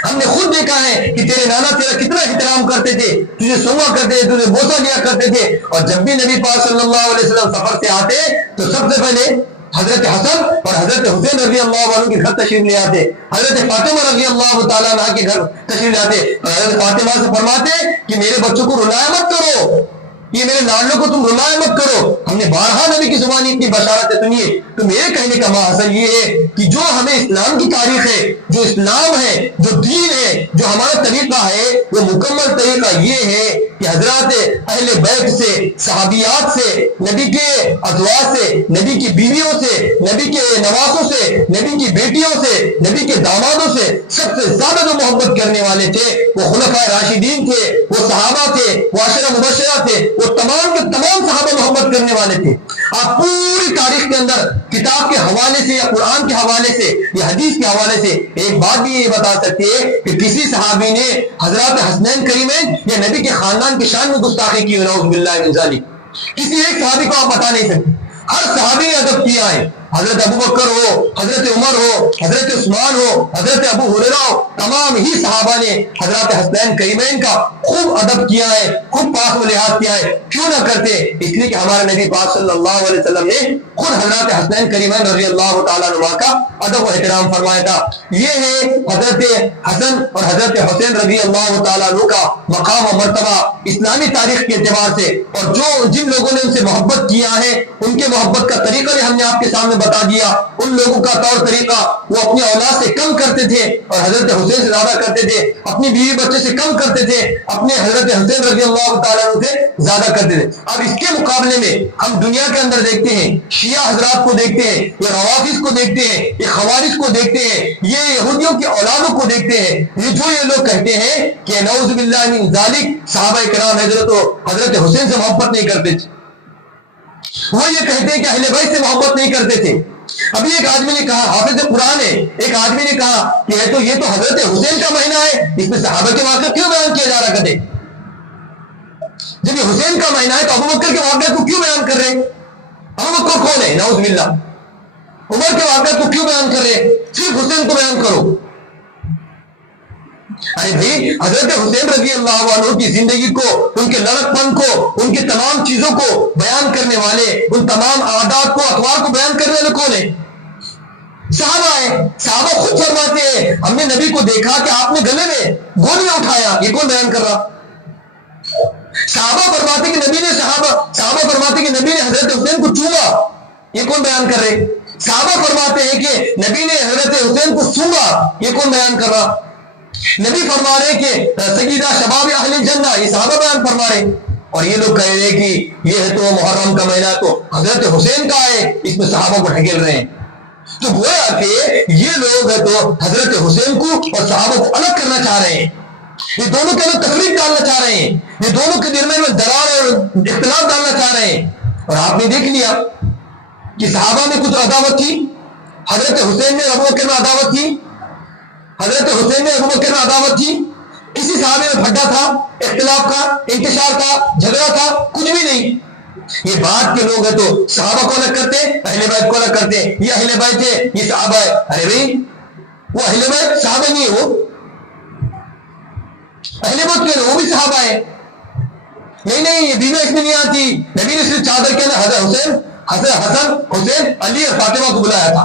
ہم نے خود دیکھا ہے کہ تیرے نانا تیرا کتنا احترام کرتے تھے, تجھے سونگا کرتے تھے, تجھے بوسہ دیا کرتے تھے. اور جب بھی نبی پاک صلی اللہ علیہ وسلم سفر سے آتے تو سب سے پہلے حضرت حسن اور حضرت حسین رضی اللہ عنہ کے گھر تشریف لے آتے, حضرت فاطمہ رضی اللہ تعالیٰ عنہ کے گھر تشریف لے آتے اور حضرت فاطمہ سے فرماتے کہ میرے بچوں کو رلایا مت کرو, یہ میرے لالوں کو تم رلایا مت کرو. ہم نے بارہا نبی کی زبانی اتنی بشارتیں سنی ہے. تو میرے کہنے کا مقصد یہ ہے کہ جو ہمیں اسلام کی تاریخ ہے, جو اسلام ہے, جو دین ہے, جو ہمارا طریقہ ہے, وہ مکمل طریقہ یہ ہے کہ حضرات اہل بیت سے, صحابیات سے, نبی کے ازواج سے, نبی کی بیویوں سے, نبی کے نواسوں سے, نبی کی بیٹیوں سے, نبی کے دامادوں سے سب سے زیادہ جو محبت کرنے والے تھے وہ خلفائے راشدین تھے, وہ صحابہ تھے, وہ عشرہ مبشرہ تھے, وہ تمام کے تمام صحابہ محبت کرنے والے تھے. آپ پوری تاریخ کے اندر کتاب کے حوالے سے یا قرآن کے حوالے سے یا حدیث کے حوالے سے ایک بات بھی یہ بتا سکتے ہیں کہ کسی صحابی نے حضرات حسنین کریمین یا نبی کے خاندان کی شان میں گستاخی کی, نعوذ باللہ من ذالک. کسی ایک صحابی کو آپ بتا نہیں سکتے, ہر صحابی نے ادب کیا ہے. حضرت ابوبکر ہو, حضرت عمر ہو, حضرت عثمان ہو, حضرت ابو ہریرہ ہو, تمام ہی صحابہ نے حضرات حسنین کریمین کا خوب ادب کیا ہے, خوب پاک و لحاظ کیا ہے. کیوں نہ کرتے؟ اس لیے کہ ہمارے نبی پاک صلی اللہ علیہ وسلم نے خود حضرات حسنین کریمین رضی اللہ تعالیٰ عنہ کا ادب و احترام فرمایا تھا. یہ ہے حضرت حسن اور حضرت حسین رضی اللہ تعالیٰ عنہ کا مقام و مرتبہ اسلامی تاریخ کے اعتبار سے. اور جو جن لوگوں نے ان سے محبت کیا ہے ان کے محبت کا طریقہ بھی ہم نے آپ کے سامنے بتا دیا. ان لوگوں کا طور طریقہ, وہ اپنی اولاد سے کم کرتے تھے اور حضرت حسین سے زیادہ کرتے تھے, اپنی بیوی بچے سے کم کرتے تھے, اپنے حضرت حسین رضی اللہ تعالیٰ عنہ سے زیادہ کرتے تھے. اب اس کے مقابلے میں ہم دنیا کے اندر دیکھتے ہیں, شیعہ حضرات کو دیکھتے ہیں, یہ روافض کو دیکھتے ہیں, یہ خوارج کو دیکھتے ہیں, یہ یہودیوں کی اولادوں کو دیکھتے ہیں. یہ لوگ کہتے ہیں کہ نعوذ باللہ من ذالک صحابہ کرام حضرت حسین سے محبت نہیں کرتے تھے, وہ یہ کہتے ہیں کہ اہل بیت سے محبت نہیں کرتے تھے. ابھی ایک آدمی نے کہا, حافظ قرآن ہے, ایک آدمی نے کہا کہ یہ تو حضرت حسین کا مہینہ ہے, اس میں صحابہ کے واقعہ کیوں بیان کیا جا رہا کرتے؟ جب یہ حسین کا مہینہ ہے تو ابوبکر کے واقعہ کو کیوں بیان کر رہے ہیں؟ ابوبکر کون ہے؟ نعوذ باللہ. عمر کے واقعہ کو کیوں بیان کر رہے ہیں؟ صرف حسین کو بیان کرو. ارے بھائی, حضرت حسین رضی اللہ عنہ کی زندگی کو, ان کے لڑک پن کو, ان کی تمام چیزوں کو بیان کرنے والے, ان تمام عادات کو, اخبار کو بیان کرنے والے کون ہیں؟ صحابہ ہیں. صحابہ خود فرماتے ہیں ہم نے نبی کو دیکھا کہ آپ نے گلے میں گود میں اٹھایا. یہ کون بیان کر رہا؟ صحابہ فرماتے کہ نبی نے صحابہ فرماتے کہ نبی نے حضرت حسین کو چوما. یہ کون بیان کر رہے؟ صحابہ فرماتے ہیں کہ نبی نے حضرت حسین کو سونگا، یہ کون بیان کر رہا؟ نبی فرما رہے کہ سیدہ شباب اہل جنہ، یہ صحابہ بیان فرما رہے، اور یہ لوگ کہہ رہے کہ یہ ہے تو محرم کا مہینہ تو حضرت حسین کا ہے، اس میں صحابہ کو ڈھکیل رہے ہیں۔ تو گویا کہ یہ لوگ ہے تو حضرت حسین کو اور صحابہ کو الگ کرنا چاہ رہے ہیں، یہ دونوں کے اندر تفریق ڈالنا چاہ رہے ہیں، یہ دونوں کے درمیان میں درار اور اختلاف ڈالنا چاہ رہے ہیں۔ اور آپ نے دیکھ لیا کہ صحابہ میں کچھ عداوت تھی، حضرت حسین میں ابو بکر میں عداوت تھی، حضرت حسین میں ابو بکر میں عداوت تھی، کسی صحابے میں پھڈا تھا، اختلاف کا، انتشار کا، جھگڑا تھا، کچھ بھی نہیں۔ یہ بات کے لوگ ہیں تو صحابہ کو الگ کرتے، اہل بیت کو الگ کرتے، یہ اہل بیت ہے، یہ صحابہ ہے۔ ارے بھائی وہ اہل بیت صحابہ نہیں ہے، وہ اہل بیت کے وہ بھی صحابہ ہے۔ نہیں یہ بیوی اس میں نہیں آتی، نبی نے صرف چادر کے اندر حضرت حسن حسین علی اور فاطمہ کو بلایا تھا،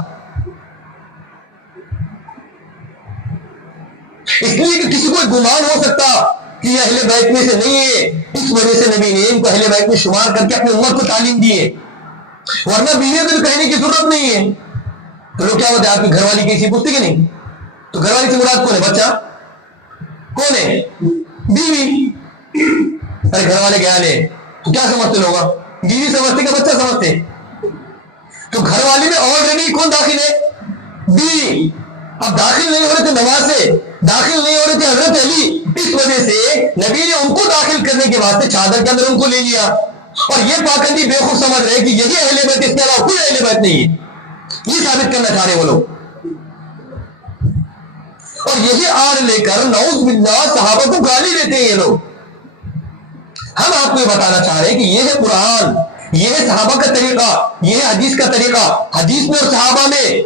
اس لیے کہ کسی کو گمان ہو سکتا کہ یہ اہل بیت میں سے نہیں ہے، اس وجہ سے نبی نے ان کو اہل بیت میں شمار کر کے اپنی امت کو تعلیم دی ہے، ورنہ بیوی تو کہنے کی ضرورت نہیں ہے۔ تو لوگ کیا ہوتا ہے، آپ کی گھر والی کسی پوچھتے کہ نہیں؟ تو گھر والی سے مراد کون ہے؟ بچہ کون ہے؟ بیوی۔ ارے گھر والے گیا لے تو کیا سمجھتے لوگ؟ بیوی سمجھتے کہ بچہ سمجھتے؟ تو گھر والی میں آلریڈی کون داخل ہے؟ بیوی۔ اب داخل نہیں ہو رہے تھے نواز سے، داخل نہیں ہو رہے تھے حضرت علی، اس وجہ سے نبی نے ان کو داخل کرنے کے واسطے چادر کے اندر ان کو لے لیا، اور یہ پاکندی بے خود سمجھ رہے کہ یہی اہل بیت، اس کے علاوہ کوئی اہل بیت نہیں ہے، یہ ثابت کرنا چاہ رہے وہ لوگ، اور یہی آڑ لے کر نعوذ باللہ صحابہ کو گالی دیتے ہیں یہ لوگ۔ ہم آپ کو یہ بتانا چاہ رہے ہیں کہ یہ ہے قرآن، یہ ہے صحابہ کا طریقہ، یہ ہے حدیث کا طریقہ۔ حدیث میں اور صحابہ میں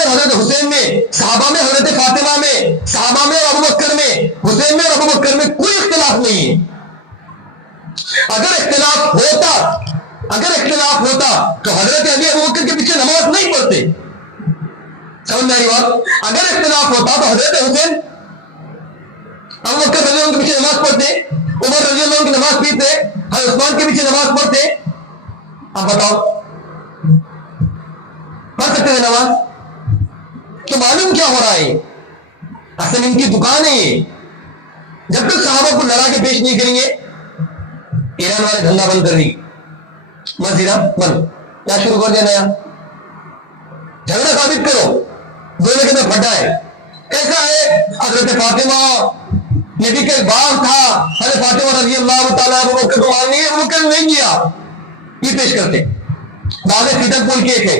اور حضرت حسین میں، صحابہ میں حضرت فاطمہ میں، صحابہ میں اور ابو بکر میں، حسین میں اور ابو بکر میں کوئی اختلاف نہیں ہے۔ اگر اختلاف ہوتا تو حضرت علی ابو بکر کے پیچھے نماز نہیں پڑھتے، سمجھ میں آ رہی بات؟ اگر اختلاف ہوتا تو حضرت حسین ابو بکر رضی اللہ عنہ کے پیچھے نماز پڑھتے، عمر رضی اللہ عنہ کی نماز پیتے، حضرت عثمان کے پیچھے نماز پڑھتے۔ آپ بتاؤ پڑھ سکتے ہیں نماز؟ تو معلوم کیا ہو رہا ہے، اصل ان کی دکان ہے یہ، جب تک صحابہ کو لڑا کے پیش نہیں کریں گے، ایران والے دھندا بند کر دی، مسجد بند، کیا شروع کر دیا نیا؟ جھگڑا ثابت کرو، دونوں کے اندر پھڈا ہے، کیسا ہے؟ حضرت فاطمہ نبی کا باغ تھا، حضرت فاطمہ رضی اللہ تعالیٰ ابو بکر کو ماننی ہے، ابو بکر نے نہیں کیا، یہ پیش کرتے۔ باغ فتن پول کے ایک ہے،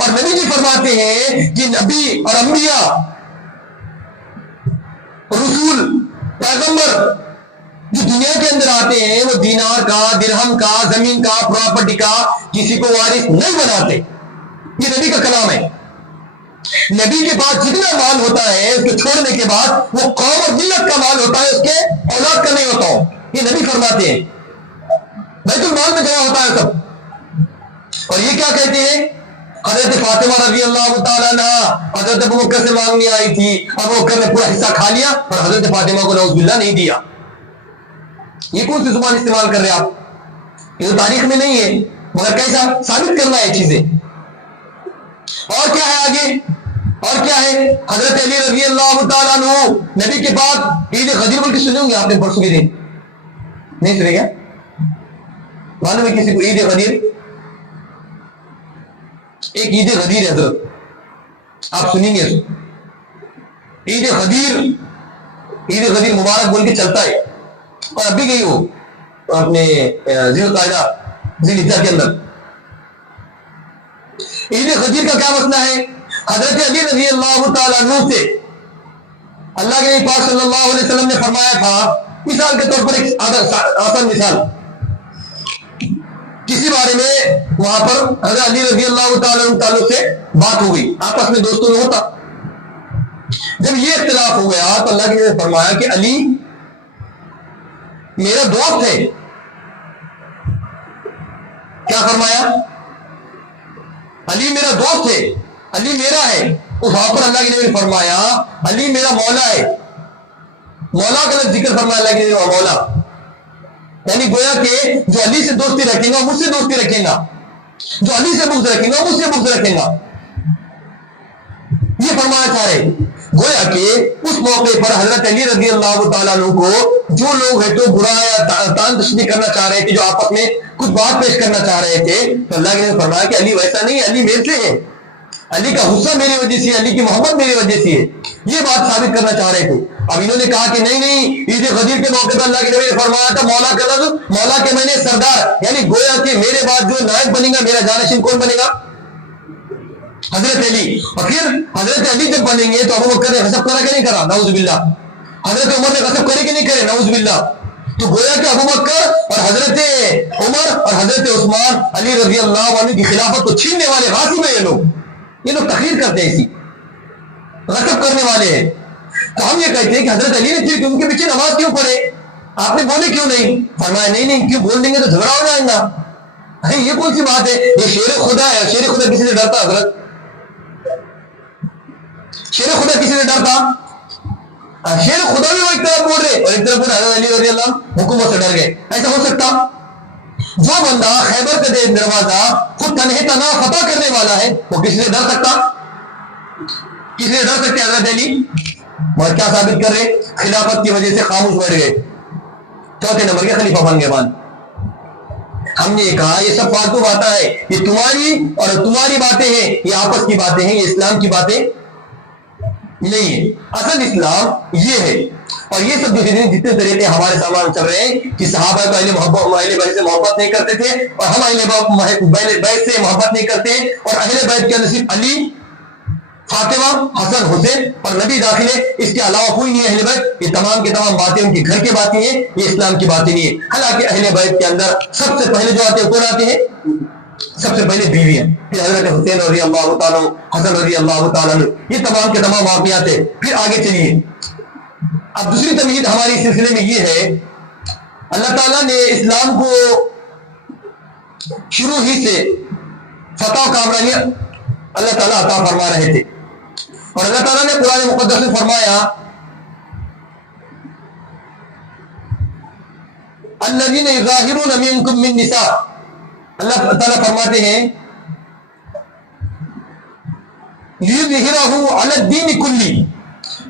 اور نبی جی فرماتے ہیں کہ نبی اور انبیاء، رسول، پیغمبر جو دنیا کے اندر آتے ہیں وہ دینار کا، درہم کا، زمین کا، پراپرٹی کا کسی کو وارث نہیں بناتے، یہ نبی کا کلام ہے۔ نبی کے پاس جتنا مال ہوتا ہے اس کو چھوڑنے کے بعد وہ قوم اور ملت کا مال ہوتا ہے، اس کے اولاد کا نہیں ہوتا ہو، یہ نبی فرماتے ہیں، بیت المال میں جمع ہوتا ہے سب۔ اور یہ کیا کہتے ہیں؟ حضرت فاطمہ رضی اللہ تعالیٰ عنہ حضرت ابو بکر سے مانگنے آئی تھی، ابو بکر نے پورا حصہ کھا لیا اور حضرت فاطمہ کو نعوذ باللہ نہیں دیا۔ یہ کون سی زبان استعمال کر رہے آپ؟ یہ تو تاریخ میں نہیں ہے، مگر کیسا ثابت کرنا ہے چیزیں۔ اور کیا ہے آگے؟ اور کیا ہے؟ حضرت علی رضی اللہ تعالیٰ عنہ نبی کے بعد عید غدیر بلکہ سنے ہوں گے آپ نے پرسوں کے دن، نہیں سنے گا؟ معلوم ہے کسی کو عید غدیر؟ ایک عید غدیر ہے حضرت، آپ سنیں گے، عید غدیر مبارک بول کے چلتا ہے، اور اب بھی گئی ہو اپنے ذی القعدہ ذی الحجہ کے اندر۔ عید غدیر کا کیا مسئلہ ہے؟ حضرت علی رضی اللہ تعالیٰ عنہ سے اللہ کے نبی پاک صلی اللہ علیہ وسلم نے فرمایا تھا، مثال کے طور پر ایک آسان مثال، کسی بارے میں وہاں پر حضرت علی رضی اللہ تعالیٰ عنہ تعلق سے بات ہو گئی، آپس میں دوستوں میں ہوتا، جب یہ اختلاف ہو گیا تو اللہ کے نبی نے فرمایا کہ علی میرا دوست ہے۔ کیا فرمایا؟ علی میرا دوست ہے، علی میرا ہے۔ اس وہاں پر اللہ کے نبی نے فرمایا علی میرا مولا ہے، مولا کا لفظ ذکر فرمایا اللہ کے نبی نے، مولا، یعنی گویا کہ جو علی سے دوستی رکھے گا مجھ سے دوستی رکھے گا۔ جو علی سے بغض رکھیں گا مجھ سے بغض رکھیں گا. یہ فرمانا چاہ رہے. گویا کہ اس موقع پر حضرت علی رضی اللہ تعالیٰ عنہ کو جو لوگ ہیں تو برا یا تان تشبیہ کرنا چاہ رہے تھے, جو آپس میں کچھ بات پیش کرنا چاہ رہے تھے, تو اللہ نے فرمایا کہ علی ویسا نہیں ہے, علی میرے سے ہے, علی کا غصہ میری وجہ سے, علی کی محبت میری وجہ سے ہے. یہ بات ثابت کرنا چاہ رہے تھے. اب انہوں نے کہا کہ نہیں, عید غدیر کے موقع پر اللہ کے نبی نے فرمایا تھا مولا کا لفظ, مولا کے میں نے سردار, یعنی گویا کہ میرے بعد جو نائب بنے گا, میرا جانشین کون بنے گا؟ حضرت علی. اور پھر حضرت علی جب بنیں گے تو ابو بکر نے غصب کرا کہ نہیں کرا؟ نعوذ باللہ. حضرت عمر نے غصب کرے کہ نہیں کرے؟ نعوذ باللہ. تو گویا کہ ابو بکر اور حضرت عمر اور حضرت عثمان علی رضی اللہ عنہ کی خلافت کو چھیننے والے غاصب ہیں. یہ لوگ تقریر کرتے ہیں, ایسی غصب کرنے والے ہیں. تو ہم یہ کہتے ہیں کہ حضرت علی نے پھر ان کے پیچھے نماز کیوں پڑھے, آپ نے بولے کیوں نہیں؟ فرمایا نہیں کیوں بول دیں گے تو جھگڑا ہو جائے گا. یہ کون سی بات ہے؟ یہ شیر خدا ہے. شیر خدا کسی سے ڈرتا؟ حضرت شیر خدا کسی سے ڈرتا؟ شیر خدا بھی وہ ایک طرف بول رہے اور ایک طرف بول حضرت علی رضی اللہ حکومت سے ڈر گئے. ایسا ہو سکتا؟ جو بندہ خیبر کا دروازہ خود تنہے تنہا فتح کرنے والا ہے وہ کسی سے ڈر سکتا؟ کسی سے ڈر سکتے حضرت علی؟ مگر کیا ثابت کر رہے؟ خلافت کی وجہ سے خاموش بیٹھ گئے, چوتھے نمبر کے خلیفہ بن گئے. بعد ہم نے کہا یہ سب فالتو باتیں ہیں, یہ تمہاری اور تمہاری باتیں ہیں, یہ آپس کی باتیں ہیں, یہ اسلام کی باتیں نہیں ہے. اصل اسلام یہ ہے. اور یہ سب جو جتنے طریقے ہمارے سامان چل رہے ہیں کہ صحابہ کو اہل بیت سے محبت نہیں کرتے تھے اور ہم اہل بیت سے محبت نہیں کرتے, اور اہل بیت کے اندر صرف علی, فاطمہ, حسن, حسین اور نبی داخل ہے, اس کے علاوہ کوئی نہیں ہے اہل بیت. یہ تمام کے تمام باتیں ان کے گھر کی باتیں ہیں, یہ اسلام کی باتیں نہیں ہے. حالانکہ اہل بیت کے اندر سب سے پہلے جو آتے ہیں کون آتے ہیں؟ سب سے پہلے بیویاں, پھر حضرت حسین رضی اللہ تعالیٰ, حسن رضی اللہ تعالیٰ, یہ تمام کے تمام واقعات ہیں. پھر آگے چلیے. اب دوسری تمہید ہماری اس سلسلے میں یہ ہے, اللہ تعالیٰ نے اسلام کو شروع ہی سے فتح و کامرانی اللہ تعالیٰ عطا فرما رہے تھے, اور اللہ تعالیٰ نے قرآن مقدس میں فرمایا الذین یظاہرون منکم من نساء, اللہ تعالیٰ فرماتے ہیں لیظہرہ علی الدین کلی,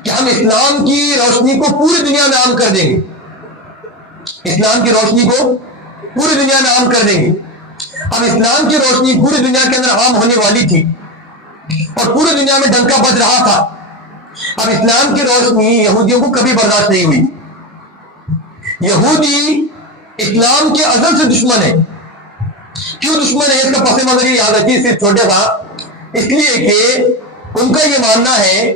کہ ہم اسلام کی روشنی کو پوری دنیا میں عام کر دیں گے. اسلام کی روشنی کو پوری دنیا میں عام کر دیں گے. اب اسلام کی روشنی پوری دنیا کے اندر عام ہونے والی تھی اور پوری دنیا میں ڈنکا بج رہا تھا. اب اسلام کی روشنی یہودیوں کو کبھی برداشت نہیں ہوئی. یہودی اسلام کے ازل سے دشمن ہے. کیوں دشمن ہے اس کا پس منظر یاد رکھیے, صرف چھوٹے تھا, اس لیے کہ ان کا یہ ماننا ہے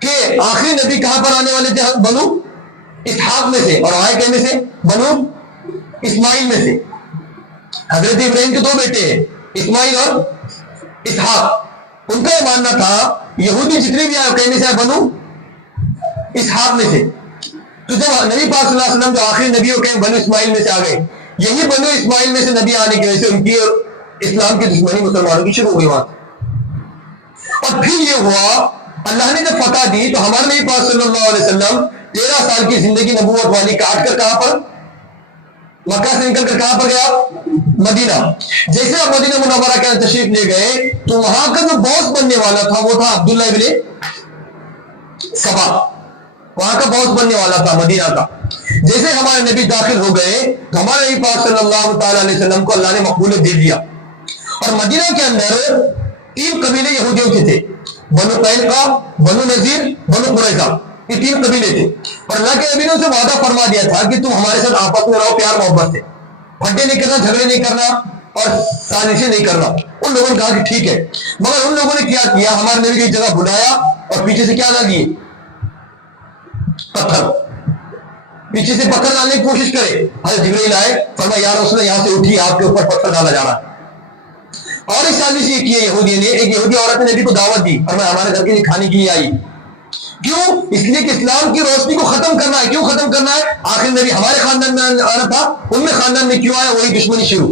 کہ آخری نبی کہاں پر آنے والے تھے؟ بنو اسحاق میں سے, اور آئے کہنے سے بنو اسماعیل میں سے. حضرت ابراہیم کے دو بیٹے ہیں, اسماعیل اور اسحاق. ان کا یہ ماننا تھا یہودی جتنے بھی آئے کہنے سے آئے بنو اسحاق میں سے. تو جب نبی پاک صلی اللہ علیہ وسلم جو آخری نبی ہو کہیں بنو اسماعیل میں سے آ گئے, یہی بنو اسماعیل میں سے نبی آنے کی وجہ سے ان کی اور اسلام کی دشمنی مسلمانوں کی شروع ہوئی وہاں. اور پھر یہ ہوا اللہ نے جب فتح دی تو ہمارے نبی پاک صلی اللہ علیہ وسلم 13 سال کی زندگی نبوت والی کاٹ کر کہاں پر, مکہ سے نکل کر کہاں پر گیا؟ مدینہ. جیسے آپ مدینہ منورہ کے اندر تشریف لے گئے تو وہاں کا جو باس بننے والا تھا وہ تھا عبداللہ ابن سبا, وہاں کا باس بننے والا تھا مدینہ کا. جیسے ہمارے نبی داخل ہو گئے تو ہمارے نبی پاک صلی اللہ تعالیٰ علیہ وسلم کو اللہ نے مقبولیت دے دیا. اور مدینہ کے اندر 3 قبیلے یہودیوں کے تھے, بنو قینقاع, بنو نذیر, بنو قریظہ. یہ 3 قبیلے تھے. اور اللہ کے نبی نے اسے وعدہ فرما دیا تھا کہ تم ہمارے ساتھ آپس میں رہو پیار محبت سے, پھٹے نہیں کرنا, جھگڑے نہیں کرنا اور سازشیں نہیں کرنا. ان لوگوں نے کہا کہ ٹھیک ہے, مگر ان لوگوں نے کیا کیا, ہمارے نبی کی ایک جگہ بلایا اور پیچھے سے کیا ڈال دیے؟ پتھر. پیچھے سے پتھر ڈالنے کی کوشش کرے. حضرت جبرائیل آئے, فرمایا یا رسول اللہ یہاں سے اٹھیے, آپ کے اوپر پتھر ڈالا جا رہا ہے. اور اس سازش یہ کی ہے یہودی نے, ایک یہودی عورت نے نبی کو دعوت دی, فرمایا ہمارے گھر کے لیے کھانے کے لیے آئی. کیوں؟ اس لیے کہ اسلام کی روشنی کو ختم کرنا ہے. کیوں ختم کرنا ہے؟ آخر نبی ہمارے خاندان میں آنا تھا, ان میں خاندان میں کیوں آیا؟ وہی دشمنی شروع.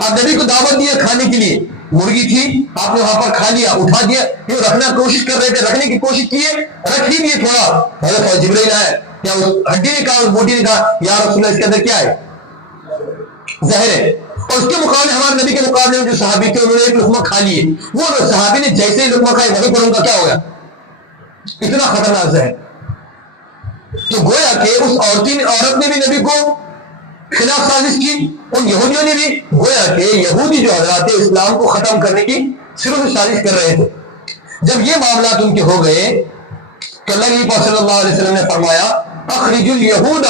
آپ نبی کو دعوت دیا کھانے کے لیے, مرغی تھی, آپ نے وہاں پر کھا لیا, اٹھا دیا, کیوں رکھنا کوشش کر رہے تھے, رکھنے کی کوشش کیے, رکھ ہی دیے تھوڑا. حضرت جبرائیل آئے, یا اس ہڈی نے کہا, اس بوٹی نے کہا یا رسول اللہ اس کے اندر کیا ہے؟ زہر ہے. اور اس کے مقابلے ہمارے نبی کے مقابلے میں جو صحابی تھے انہوں نے ایک لقمہ کھا لیے، وہ صحابی نے جیسے ہی لقمہ کھائے وہیں پر ان کا کیا ہو گیا، اتنا خطرناک زہر۔ تو گویا کہ اس عورت نے بھی نبی کو خلاف سازش کی، ان یہودیوں نے بھی، گویا کہ یہودی جو حضرات اسلام کو ختم کرنے کی صرف سازش کر رہے تھے۔ جب یہ معاملات ان کے ہو گئے تو اللہ نبی صلی اللہ علیہ وسلم نے فرمایا اخرج الیہود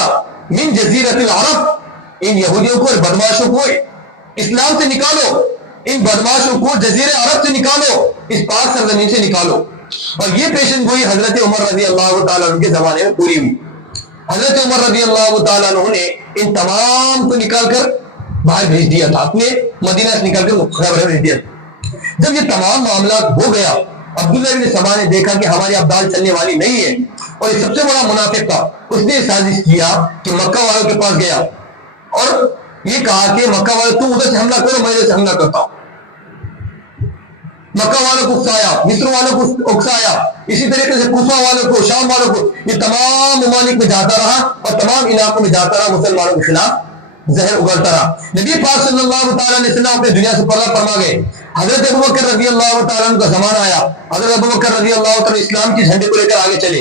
من جزیرۃ العرب، ان یہودیوں کو اور بدماشوں کو اسلام سے نکالو، ان بدماشوں کو جزیرہ عرب سے نکالو، اس پاک سرزمین سے نکالو۔ اور یہ پیشن گوئی حضرت عمر رضی اللہ تعالیٰ عنہ کے زمانے میں پوری ہوئی۔ حضرت عمر رضی اللہ تعالیٰ عنہ نے ان تمام کو نکال کر باہر بھیج دیا تھا، اپنے مدینہ سے نکال کر خیبر بھیج دیا تھا۔ جب یہ تمام معاملات ہو گیا، عبداللہ بن سبا نے دیکھا کہ ہماری اب دال چلنے والی نہیں ہے، اور یہ سب سے بڑا منافق تھا، اس نے سازش کیا کہ مکہ والوں کے پاس گیا اور یہ کہا کہ مکہ والے تم ادھر سے حملہ کرو، میں ادھر سے حملہ کرتا ہوں۔ مکہ والوں کو اکسایا، مصر والوں کو اکسایا، اسی طریقے سے کوفہ والوں کو، شام والوں کو، یہ تمام ممالک میں جاتا رہا اور تمام علاقوں میں جاتا رہا، مسلمانوں کے خلاف زہر اگلتا رہا۔ نبی پاک صلی اللہ تعالیٰ علیہ وسلم اپنے دنیا سے پردہ فرما گئے۔ حضرت ابوبکر رضی اللہ تعالیٰ عنہ کا زمانہ آیا، حضرت ابوبکر رضی اللہ تعالیٰ اسلام کے جھنڈے کو لے کر آگے چلے۔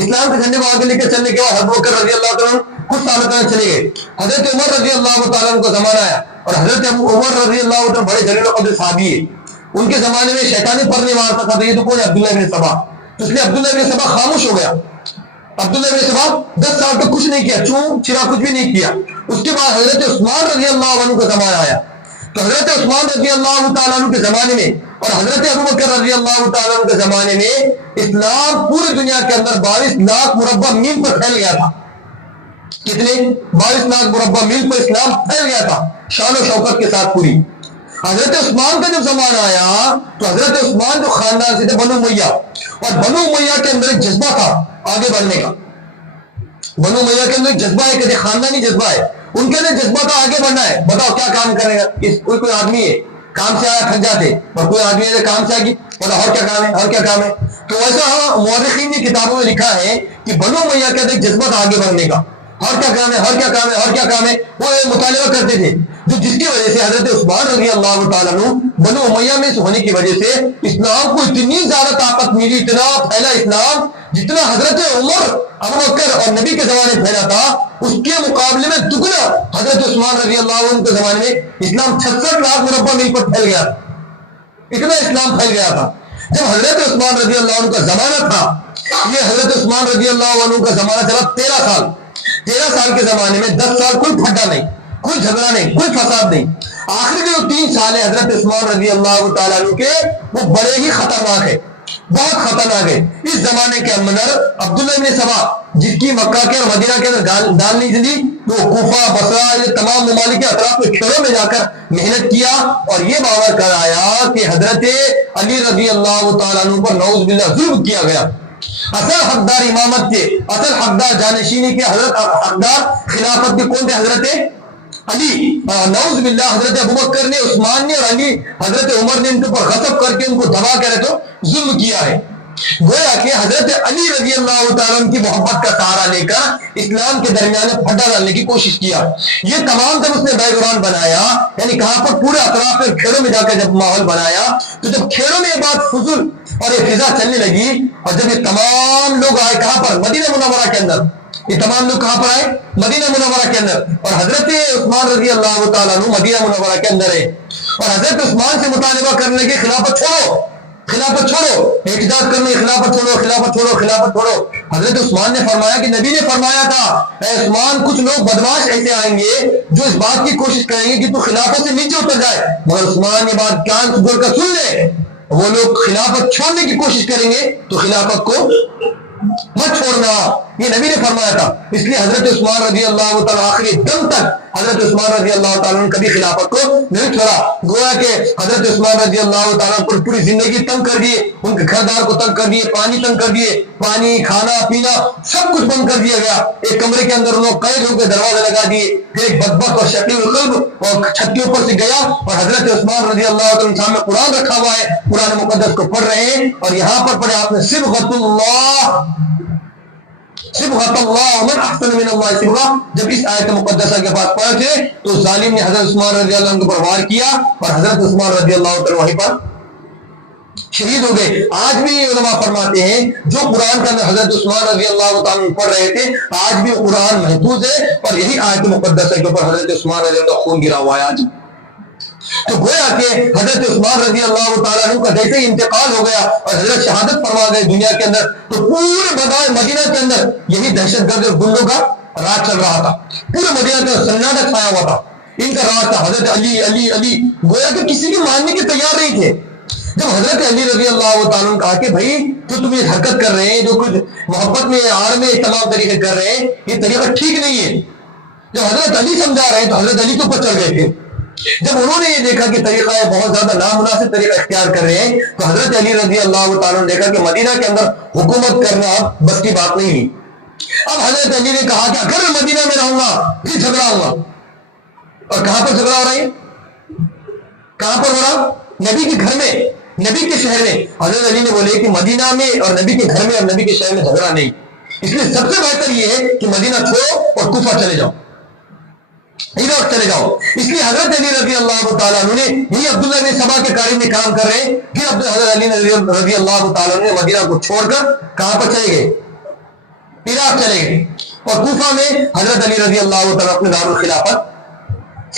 اسلام کے جھنڈے کو آگے لے کر چلنے کے بعد حضرت ابوبکر رضی اللہ تعالیٰ کچھ سالوں تک چلے گئے۔ حضرت عمر رضی اللہ تعالیٰ عنہ کا زمانہ آیا اور حضرت عمر رضی اللہ تعالیٰ بڑے جلیل القدر صحابی ہے، ان کے زمانے میں شیطانی پرنے مارتا تھا، تو یہ تو کون ہے؟ عبداللہ بن سبا۔ تو اس لیے عبداللہ بن سبا خاموش ہو گیا۔ عبداللہ بن سبا 10 سال تک کچھ نہیں کیا، چون چرا کچھ بھی نہیں کیا۔ اس کے بعد حضرت عثمان رضی اللہ عنہ کا زمانہ آیا، تو حضرت عثمان رضی اللہ تعالیٰ عنہ کے زمانے میں اور حضرت ابوبکر رضی اللہ تعالیٰ عنہ کے زمانے میں اسلام پوری دنیا کے اندر 22 لاکھ مربع میل پر پھیل گیا تھا۔ کتنے؟ 22 لاکھ مربع میل پر اسلام پھیل گیا تھا، شان و شوکت کے ساتھ پوری۔ حضرت عثمان کا جب زمانہ آیا تو حضرت عثمان جو خاندان سے تھے بنو امیہ، اور بنو امیہ کے اندر ایک جذبہ تھا آگے بڑھنے کا۔ بنو امیہ کے اندر ایک جذبہ ہے کہ خاندانی جذبہ ہے، ان کے اندر جذبہ تھا آگے بڑھنا ہے۔ بتاؤ کیا کام کرے گا؟ کوئی آدمی ہے کام سے آیا تھک جاتے، اور کوئی آدمی ہے کام سے آگی بتاؤ اور کیا کام ہے، اور کیا کام ہے۔ تو ایسا مورخین نے کتابوں میں لکھا ہے کہ بنو امیہ کے اندر ایک جذبہ تھا آگے بڑھنے کا، اور کیا کام ہے، اور کیا کام ہے، اور کیا کام ہے، وہ مطالبہ کرتے تھے، جو جس کی وجہ سے حضرت عثمان رضی اللہ تعالیٰ عنہ بنو امیہ میں سے ہونے کی وجہ سے اسلام کو اتنی زیادہ طاقت ملی، اتنا پھیلا اسلام، جتنا حضرت عمر، ابوبکر اور نبی کے زمانے میں پھیلا تھا اس کے مقابلے میں دگنا حضرت عثمان رضی اللہ عنہ کے زمانے میں اسلام 66 لاکھ مربع میل پر پھیل گیا، اتنا اسلام پھیل گیا تھا۔ جب حضرت عثمان رضی اللہ عنہ کا زمانہ تھا، یہ حضرت عثمان رضی اللہ عنہ کا زمانہ چلا 13 سال۔ 13 سال کے زمانے میں 10 سال کوئی پھڈا نہیں، کوئی جھگڑا نہیں، کوئی فساد نہیں۔ آخر کے جو 3 سال ہے حضرت عثمان رضی اللہ تعالیٰ عنہ کے، وہ بڑے ہی خطرناک ہے، بہت خطرناک ہے۔ اس زمانے کے اندر عبداللہ بن سبا، جس کی مکہ کے اور مدینہ کے اندر دال نہیں چلی، وہ کوفہ، بصرہ، یہ تمام ممالک کے اطراف میں کھیڑوں میں جا کر محنت کیا اور یہ باور کرایا کہ حضرت علی رضی اللہ تعالیٰ عنہ پر نعوذ باللہ ظلم کیا گیا۔ اصل حقدار امامت کے، اصل حقدار جانشینی کے، حضرت حقدار خلافت کے کون تھے؟ حضرت علی۔ نعوذ باللہ حضرت ابوبکر نے، عثمان نے اور علی حضرت عمر نے ان کے اوپر غصب کر کے ان کو دبا کر تو ظلم کیا ہے۔ گویا کہ حضرت علی رضی اللہ تعالیٰ عنہ کی محبت کا سہارا لے کر اسلام کے درمیان پھڈا ڈالنے کی کوشش کیا۔ یہ تمام جب اس نے بیک گراؤنڈ بنایا، یعنی کہاں پر پورے اطراف میں کھیڑوں میں جا کر جب ماحول بنایا، تو جب کھیڑوں میں یہ بات فضول اور یہ فضا چلنے لگی، اور جب یہ تمام لوگ آئے کہاں پر؟ مدینہ منورہ کے اندر، یہ تمام لوگ کہاں پر آئے؟ مدینہ منورہ کے اندر، اور حضرت عثمان رضی اللہ تعالیٰ عنہ مدینہ منورہ کے اندر ہے، اور حضرت عثمان سے مطالبہ کرنے کی خلافت چھوڑو، خلافت چھوڑو، احتجاج کرنے خلافت چھوڑو، خلافت چھوڑو، خلافت چھوڑو۔ حضرت عثمان نے فرمایا کہ نبی نے فرمایا تھا اے عثمان، کچھ لوگ بدماش ایسے آئیں گے جو اس بات کی کوشش کریں گے کہ تو خلافت سے نیچے اتر جائے، مگر عثمان یہ بات کان کھول کر سن لے، وہ لوگ خلافت چھوڑنے کی کوشش کریں گے تو خلافت کو مت چھوڑنا، یہ نبی نے فرمایا تھا۔ اس لیے حضرت عثمان رضی اللہ تعالیٰ آخری دم تک حضرت عثمان رضی اللہ تعالیٰ نے کبھی خلافت کو نہیں چھوڑا۔ گویا کہ حضرت عثمان رضی اللہ تعالیٰ پر پوری زندگی تنگ کر دیے، ان کے گھردار کو تنگ کر دیے، پانی تنگ کر دیے، پانی، کھانا پینا سب کچھ بند کر دیا گیا۔ ایک کمرے کے اندر انہوں قید ہو کے دروازے لگا دیے، پھر ایک بدبخت اور شقی القلب اور چھت کے اوپر سے گیا اور حضرت عثمان رضی اللہ تعالیٰ سامنے قرآن رکھا ہوا ہے، قرآن مقدس کو پڑھ رہے ہیں، اور یہاں پر پڑھے آپ نے صبغۃ اللہ، صبغۃ اللہ ومن احسن من اللہ صبغہ، جب اس آیت مقدسہ کے پاس پہنچے تو ظالم نے حضرت عثمان رضی اللہ عنہ پر وار کیا اور حضرت عثمان رضی اللہ عنہ وہیں پر شہید ہو گئے۔ آج بھی علماء فرماتے ہیں جو قرآن کا حضرت عثمان رضی اللہ تعالیٰ پڑھ رہے تھے آج بھی قرآن محفوظ ہے اور یہی آیت مقدسہ کے اوپر حضرت عثمان رضی اللہ خون گرا ہوا ہے آج۔ تو گویا کہ حضرت عثمان رضی اللہ تعالیٰ عنہ کا جیسے ہی انتقال ہو گیا اور حضرت شہادت فرما گئے دنیا کے اندر، تو پورے مدینہ کے اندر یہی دہشت گرد اور گنڈوں کا راج چل رہا تھا، پورے مدینہ کے اندر سناٹا چھایا ہوا تھا، ان کا راج تھا حضرت علی علی علی، گویا کہ کسی کی ماننے کے تیار نہیں تھے۔ جب حضرت علی رضی اللہ تعالیٰ نے کہا کہ بھائی جو تم یہ حرکت کر رہے ہیں، جو کچھ محبت میں آڑ میں تمام طریقے کر رہے ہیں، یہ طریقہ ٹھیک نہیں ہے، جب حضرت علی سمجھا رہے ہیں تو حضرت علی کے اوپر چل گئے تھے۔ جب انہوں نے یہ دیکھا کہ طریقہ ہے بہت زیادہ نامناسب طریقہ اختیار کر رہے ہیں تو حضرت علی رضی اللہ تعالیٰ نے دیکھا کہ مدینہ کے اندر حکومت کرنا بس کی بات نہیں ہوئی۔ اب حضرت علی نے کہا کہ اگر میں مدینہ میں رہوں گا پھر جھگڑا ہوگا، اور کہاں پر جھگڑا ہو رہا ہے؟ کہاں پر ہو رہا؟ نبی کے گھر میں، نبی کے شہر میں۔ حضرت علی نے بولے کہ مدینہ میں اور نبی کے گھر میں اور نبی کے شہر میں جھگڑا نہیں، اس لیے سب سے بہتر یہ ہے کہ مدینہ چھوڑو اور کوفہ چلے جاؤ، عراق چلے جاؤ۔ اس لیے حضرت علی رضی اللہ تعالیٰ عنہ نے یہی عبداللہ بن سبا کے قریب میں کام کر رہے ہیں، پھر حضرت علی رضی اللہ تعالیٰ عنہ نے مدینہ کو چھوڑ کر کہاں پر چلے گئے؟ عراق چلے گئے، اور کوفہ میں حضرت علی رضی اللہ تعالیٰ اپنے دارالخلافت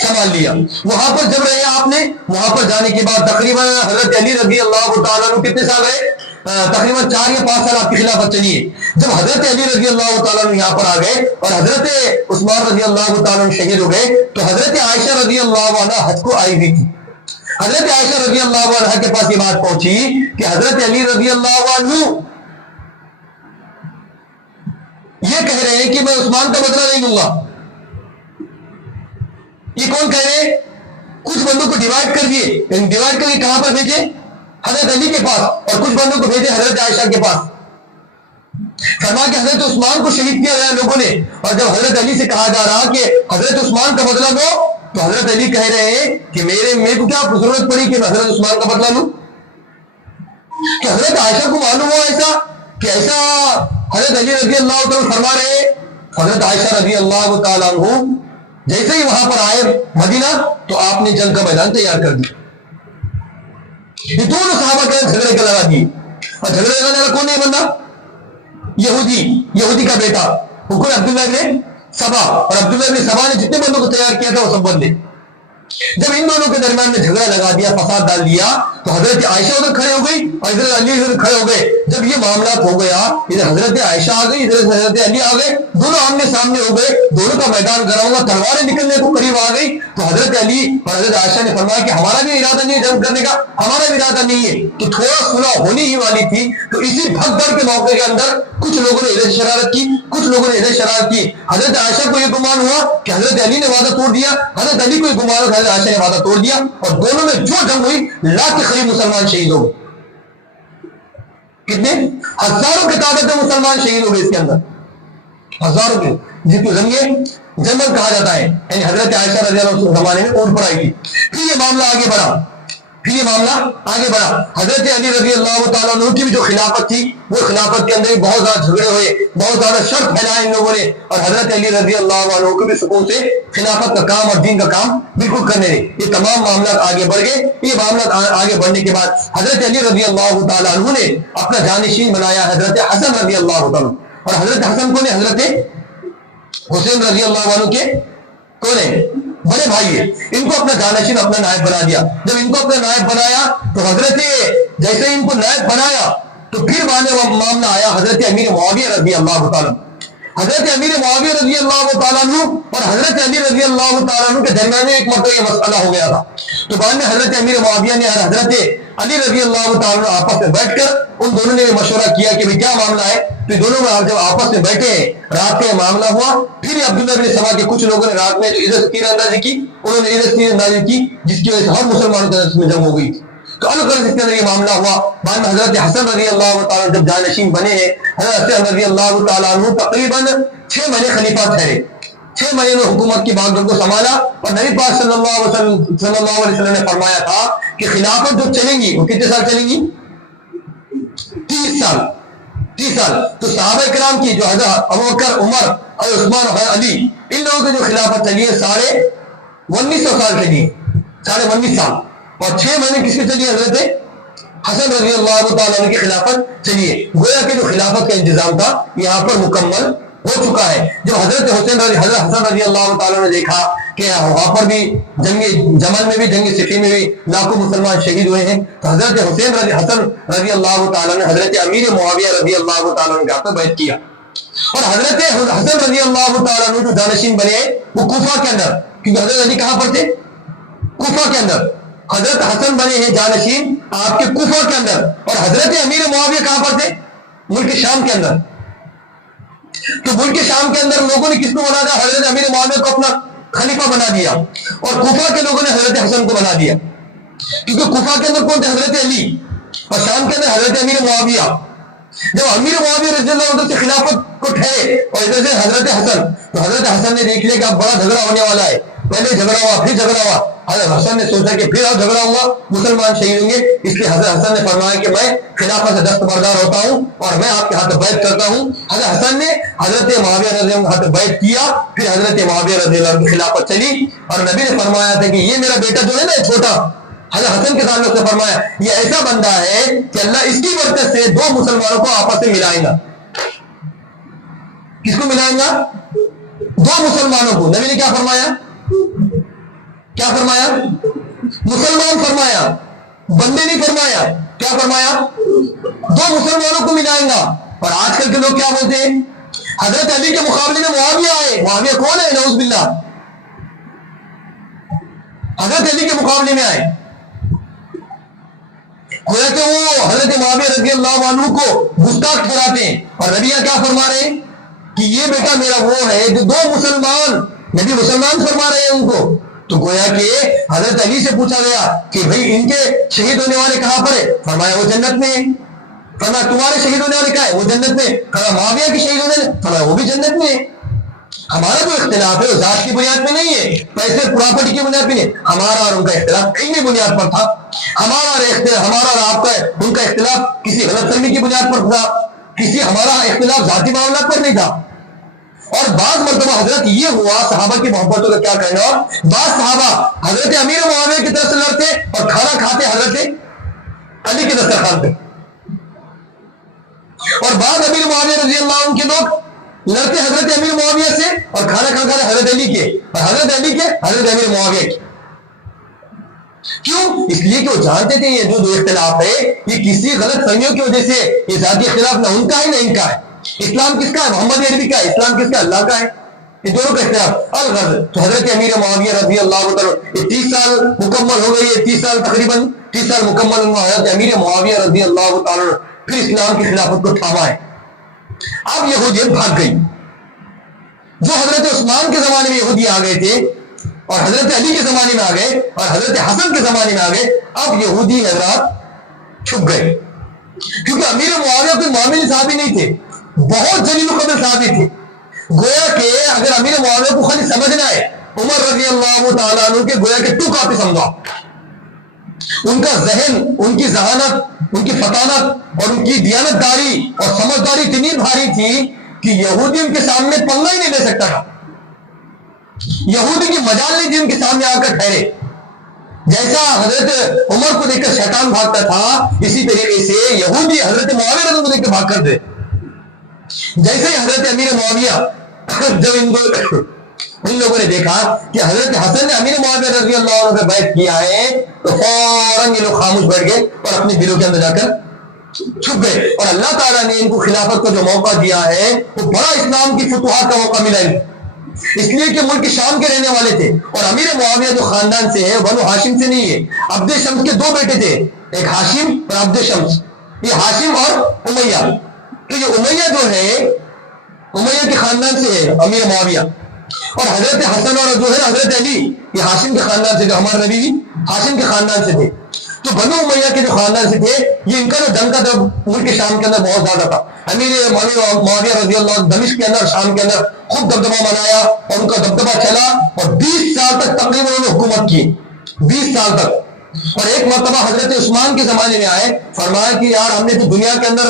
سنبھال لیا۔ وہاں پر جب رہے آپ نے، وہاں پر جانے کے بعد تقریباً حضرت علی رضی اللہ تعالیٰ عنہ کتنے سال رہے؟ تقریباً 4 یا 5 سال آپ کی خلافت چلی ہے۔ جب حضرت علی رضی اللہ تعالیٰ عنہ یہاں پر آ گئے اور حضرت عثمان رضی اللہ تعالیٰ عنہ شہید ہو گئے تو حضرت عائشہ رضی اللہ عنہ حج کو آئی ہوئی تھی۔ حضرت عائشہ رضی اللہ عنہ کے پاس یہ بات پہنچی کہ حضرت علی رضی اللہ عنہ یہ کہہ رہے ہیں کہ میں عثمان کا بدلہ نہیں لوں گا۔ یہ کون کہہ رہے ہیں؟ کچھ بندوں کو ڈیوائڈ کر دیے، ڈیوائڈ کر کے کہاں پر بھیجے؟ حضرت علی کے پاس، اور کچھ بندوں کو بھیجے حضرت عائشہ کے پاس۔ فرما کہ حضرت عثمان کو شہید کیا گیا لوگوں نے، اور جب حضرت علی سے کہا جا رہا کہ حضرت عثمان کا بدلہ لو تو حضرت علی کہہ رہے ہیں کہ میرے کو کیا ضرورت پڑی کہ میں حضرت عثمان کا بدلہ لوں؟ کہ حضرت عائشہ کو معلوم ہوا ایسا کہ ایسا حضرت علی رضی اللہ تعالیٰ فرما رہے ہیں۔ حضرت عائشہ رضی اللہ تعالیٰ عنہ جیسے ہی وہاں پر آئے مدینہ تو آپ نے جنگ کا میدان تیار کر دیا۔ یہ دونوں صحابہ کے جھگڑے کے لگا دیے، اور جھگڑے لگانے والا کون ہے بندہ؟ یہودی کا بیٹا حکم عبداللہ بن سبا، اور عبداللہ بن سبا نے جتنے بندوں کو تیار کیا تھا وہ سب بندے۔ جب ان دونوں کے درمیان میں جھگڑا لگا دیا، فساد ڈال دیا، تو حضرت عائشہ ادھر کھڑے ہو گئی اور حضرت علی ادھر کھڑے ہو گئے۔ جب یہ معاملات ہو گیا، ادھر حضرت عائشہ آ گئی، ادھر حضرت علی آ گئے، دونوں آمنے سامنے ہو گئے، دونوں کا میدان گرم ہوا، تلواریں نکلنے کو قریب آ گئی، تو حضرت علی اور حضرت عائشہ نے فرمایا کہ ہمارا بھی ارادہ نہیں ہے جنگ کرنے کا، ہمارا بھی ارادہ نہیں ہے، تو تھوڑا صلح ہونی ہی والی تھی۔ تو اسی بھگ دڑ کے موقع کے اندر کچھ لوگوں نے ادھر شرارت کی، کچھ لوگوں نے ادھر شرارت کی۔ حضرت عائشہ کو یہ گمان ہوا کہ حضرت علی نے وعدہ توڑ دیا، حضرت علی کو یہ گمان ہوا کہ حضرت عائشہ نے وعدہ توڑ دیا، اور دونوں میں جو جنگ ہوئی لاکھ کے قریب مسلمان شہید ہو گئے۔ کتنے؟ ہزاروں کی تعداد میں مسلمان شہید ہو گئے اس کے اندر، ہزاروں کے، جس کو زنگے جمل کہا جاتا ہے، یعنی حضرت عائشہ رضی اللہ عنہ زمانے میں اونٹ پر آئی تھی۔ پھر یہ معاملہ آگے بڑھا، حضرت علی رضی اللہ تعالیٰ عنہ کی بھی جو خلافت تھی وہ خلافت کے اندر بھی بہت زیادہ جھگڑے ہوئے، بہت زیادہ شر پھیلائے ان لوگوں نے، اور حضرت علی رضی اللہ عنہ کو بھی سکون سے خلافت کا کام اور دین کا کام بالکل کرنے دے۔ یہ تمام معاملات آگے بڑھ گئے۔ یہ معاملات آگے بڑھنے کے بعد حضرت علی رضی اللہ تعالیٰ عنہ نے اپنا جانشین بنایا حضرت حسن رضی اللہ تعالیٰ، اور حضرت حسن کو نے حضرت حسین رضی اللہ عنہ کے کون ہے؟ بڑے بھائی ہے، ان کو اپنا جانشین اپنا نائب بنا دیا۔ جب ان کو اپنا نائب بنایا تو حضرت جیسے ان کو نائب بنایا تو پھر معاملہ آیا حضرت امیر معاویہ رضی اللہ تعالیٰ، حضرت امیر معاویہ رضی اللہ تعالیٰ عنہ اور حضرت علی رضی اللہ تعالیٰ عنہ کے درمیان میں ایک مرتبہ یہ مسئلہ ہو گیا تھا۔ تو بعد میں حضرت امیر معاویہ نے حضرت علی رضی اللہ تعالیٰ عنہ آپس میں بیٹھ کر ان دونوں نے مشورہ کیا کہ کیا معاملہ ہے۔ تو دونوں میں جب آپس میں بیٹھے رات کا معاملہ ہوا، پھر عبداللہ بن سبا کے کچھ لوگوں نے رات میں جو ادھر تیر اندازی کی، انہوں نے ادھر تیر اندازی کی، جس کی وجہ سے ہر مسلمانوں کے اندر میں جنگ ہو گئی۔ تو الگ الگ اس کے اندر یہ معاملہ ہوا۔ بعد میں حضرت حسن رضی اللہ تعالیٰ جب جانشین بنے ہیں، حضرت حسن رضی اللہ تعالیٰ عنہ تقریباً 6 مہینے خلیفہ ٹھہرے، 6 مہینے میں حکومت کی باغ کو سنبھالا، اور نبی پاک صلی اللہ علیہ وسلم نے فرمایا تھا کہ خلافت جو چلیں گی وہ کتنے سال چلیں گی؟ 30 سال 30 سال. تو صحابہ کرام کی جو حضرت ابوبکر، عمر اور عثمان اور علی، ان لوگوں کی جو خلافت چلی ہے 1950 سال چلی ہے، 19.5 سال. اور 6 مہینے کس کی چلی ہے؟ حضرت حسن رضی اللہ تعالیٰ عنہ کی خلافت چلی ہے. گویا کہ جو خلافت کا انتظام تھا یہاں پر مکمل ہو چکا ہے. جب حضرت حسن رضی اللہ تعالیٰ نے دیکھا کہ وہاں پر بھی جنگ جمل میں بھی، جنگ صفین میں بھی لاکھوں مسلمان شہید ہوئے ہیں، تو حضرت حسن رضی اللہ تعالیٰ نے حضرت امیر معاویہ رضی اللہ تعالیٰ عنہ کے ہاتھ میں بیعت کیا. اور حضرت حسن رضی اللہ تعالیٰ عنہ جو جانشین بنے وہ کوفہ کے اندر، کیونکہ حضرت علی کہاں پر تھے؟ کوفہ کے اندر. حضرت حسن بنے ہیں جانشین آپ کے کوفہ کے اندر، اور حضرت امیر معاویہ کہاں پر تھے؟ ملک شام کے اندر. تو ملک شام کے اندر لوگوں نے کس کو بنا دیا؟ حضرت امیر معاویہ کو اپنا خلیفہ بنا دیا، اور کوفہ کے لوگوں نے حضرت حسن کو بنا دیا. کیونکہ کوفہ کے اندر کون تھے؟ حضرت علی، اور شام کے اندر حضرت امیر معاویہ. جب امیر معاویہ رضی اللہ عنہ سے خلافت کو ٹھہرے اور ادھر سے حضرت حسن، تو حضرت حسن نے دیکھ لیا کہ اب بڑا جھگڑا ہونے والا ہے. پہلے جھگڑا ہوا، پھر جھگڑا ہوا. حضرت حسن نے سوچا کہ پھر اب جھگڑا ہوا، مسلمان شہید ہوں گے، اس لیے حضرت حسن نے فرمایا کہ میں خلافت سے دستبردار ہوتا ہوں اور میں آپ کے ہاتھ بیعت کرتا ہوں. حضرت حسن نے حضرت معاویہ رضی اللہ عنہ کے ہاتھ بیعت کیا. پھر حضرت معاویہ رضی اللہ عنہ کی خلافت چلی، اور نبی نے فرمایا تھا کہ یہ میرا بیٹا جو ہے نا چھوٹا، حضرت حسن کے تعلق سے فرمایا یہ ایسا بندہ ہے کہ اللہ اس کی برکت سے 2 مسلمانوں کو آپس میں ملائیں گا. کس کو ملائیں گا؟ 2 مسلمانوں کو. نبی نے کیا فرمایا؟ کیا فرمایا؟ مسلمان فرمایا، بندے نہیں فرمایا. کیا فرمایا؟ 2 مسلمانوں کو ملائیں گا. اور آج کل کے لوگ کیا بولتے ہیں؟ حضرت علی کے مقابلے میں معاویہ آئے. معاویہ کون ہے؟ نعوذ باللہ. حضرت علی کے مقابلے میں آئے. گویا کہ وہ حضرت معاویہ رضی اللہ عنہ کو گستاخ ٹھہراتے ہیں. اور نبی کیا فرما رہے ہیں کہ یہ بیٹا میرا وہ ہے جو 2 مسلمان، نبی مسلمان فرما رہے ہیں ان کو. تو گویا کہ حضرت علی سے پوچھا گیا کہ بھئی ان کے شہید ہونے والے کہاں پر ہے؟ فرمایا وہ جنت میں ہے. فرمایا تمہارے شہید ہونے والے کہاں ہے؟ وہ جنت میں. فرمایا معاویہ کے شہید ہونے والے؟ فرمایا وہ بھی جنت میں ہے. ہمارا جو اختلاف ہے وہ ذات کی بنیاد پہ نہیں ہے، پیسے پراپرٹی کی بنیاد پہ نہیں. ہمارا اور ان کا اختلاف علمی بنیاد پر تھا. ہمارا اور آپ کا ان کا اختلاف کسی غلط فہمی کی بنیاد پر تھا، کسی ہمارا اختلاف ذاتی معاملات پر نہیں تھا. اور بعض مرتبہ حضرت یہ ہوا صحابہ کی محبتوں کا کیا کہنا، بعض صحابہ حضرت امیر معاویہ کی طرف سے لڑتے اور کھانا کھاتے حضرت علی کے دسترخوان پہ، اور بعض امیر معاویہ رضی اللہ عنہ کے لوگ لڑتے حضرت امیر معاویہ سے اور کھانا کھاتے حضرت علی کے، اور حضرت علی کے حضرت امیر معاویہ کے. کیوں؟ اس لیے کہ وہ جانتے تھے یہ جو اختلاف ہے یہ کسی غلط فہمیوں کی وجہ سے، یہ ذاتی اختلاف نہ ان کا ہے نہ ان کا ہے. اسلام کس کا ہے؟ محمد عربی کا ہے. اسلام کس کا؟ اللہ کا ہے. یہ دونوں کا اختلاف. الغرض تو حضرت امیر معاویہ رضی اللہ عنہ یہ 30 سال مکمل ہو گئی ہے، 30 سال تقریباً 30 سال مکمل ہوا. حضرت امیر معاویہ رضی اللہ تعالیٰ پھر اسلام کی خلافت کو تھاما ہے. اب یہودیت بھاگ گئی. جو حضرت عثمان کے زمانے میں یہودی آ گئے تھے اور حضرت علی کے زمانے میں آ گئے اور حضرت حسن کے زمانے میں آ گئے، اب یہودی حضرات چھپ گئے. کیونکہ امیر معاویہ کوئی معاملے صحابی نہیں تھے، بہت جلیل القدر صحابی تھے. گویا کہ اگر امیر معاویہ کو خالی سمجھنا ہے عمر رضی اللہ تعالیٰ عنہ کے گویا کہ تو کافی سمجھا. ان کا ذہن، ان کی ذہانت، ان کی فطانت اور ان کی دیانت داری اور سمجھداری اتنی بھاری تھی کہ یہودی ان کے سامنے پنگا ہی نہیں لے سکتا تھا. یہودی کی مجال نہیں تھی ان کے سامنے آ کر ٹھہرے. جیسا حضرت عمر کو دیکھ کر شیطان بھاگتا تھا، اسی طریقے سے یہودی حضرت معاویہ رضی اللہ عنہ کو دیکھ کر بھاگ کر دے. جیسے ہی حضرت امیر معاویہ جب ان لوگوں نے دیکھا کہ حضرت حسن نے امیر معاویہ رضی اللہ عنہ سے بیعت کیا ہے تو فوراً یہ لوگ خاموش بیٹھ گئے اور اپنے دلوں کے اندر جا کر چھپ گئے. اور اللہ تعالیٰ نے ان کو خلافت کا جو موقع دیا ہے وہ بڑا اسلام کی فتوحات کا موقع ملا ہے. اس لیے کہ ملک شام کے رہنے والے تھے اور امیر معاویہ جو خاندان سے ہے بنو ہاشم سے نہیں ہے. عبد شمس کے 2 بیٹے تھے، ایک ہاشم اور عبد شمس. یہ ہاشم اور امیہ. تو یہ امیہ جو ہے امیہ کے خاندان سے ہے امیر معاویہ. اور حضرت حسن اور جو ہے حضرت علی یہ ہاشم کے خاندان سے تھے. ہمارے نبی بھی ہاشم کے خاندان سے تھے. تو بنو امیہ کے جو خاندان سے تھے یہ ان کا جو دنکا تھا ملک شام کے اندر بہت زیادہ تھا. امیر معاویہ رضی اللہ عنہ دمشق کے اندر شام کے اندر خوب دبدبہ منایا اور ان کا دبدبہ چلا اور 20 سال تک تقریباً انہوں نے حکومت کی. 20 سال تک. اور ایک مرتبہ حضرت عثمان کے زمانے میں آئے، فرمایا کہ یار ہم نے تو دنیا کے اندر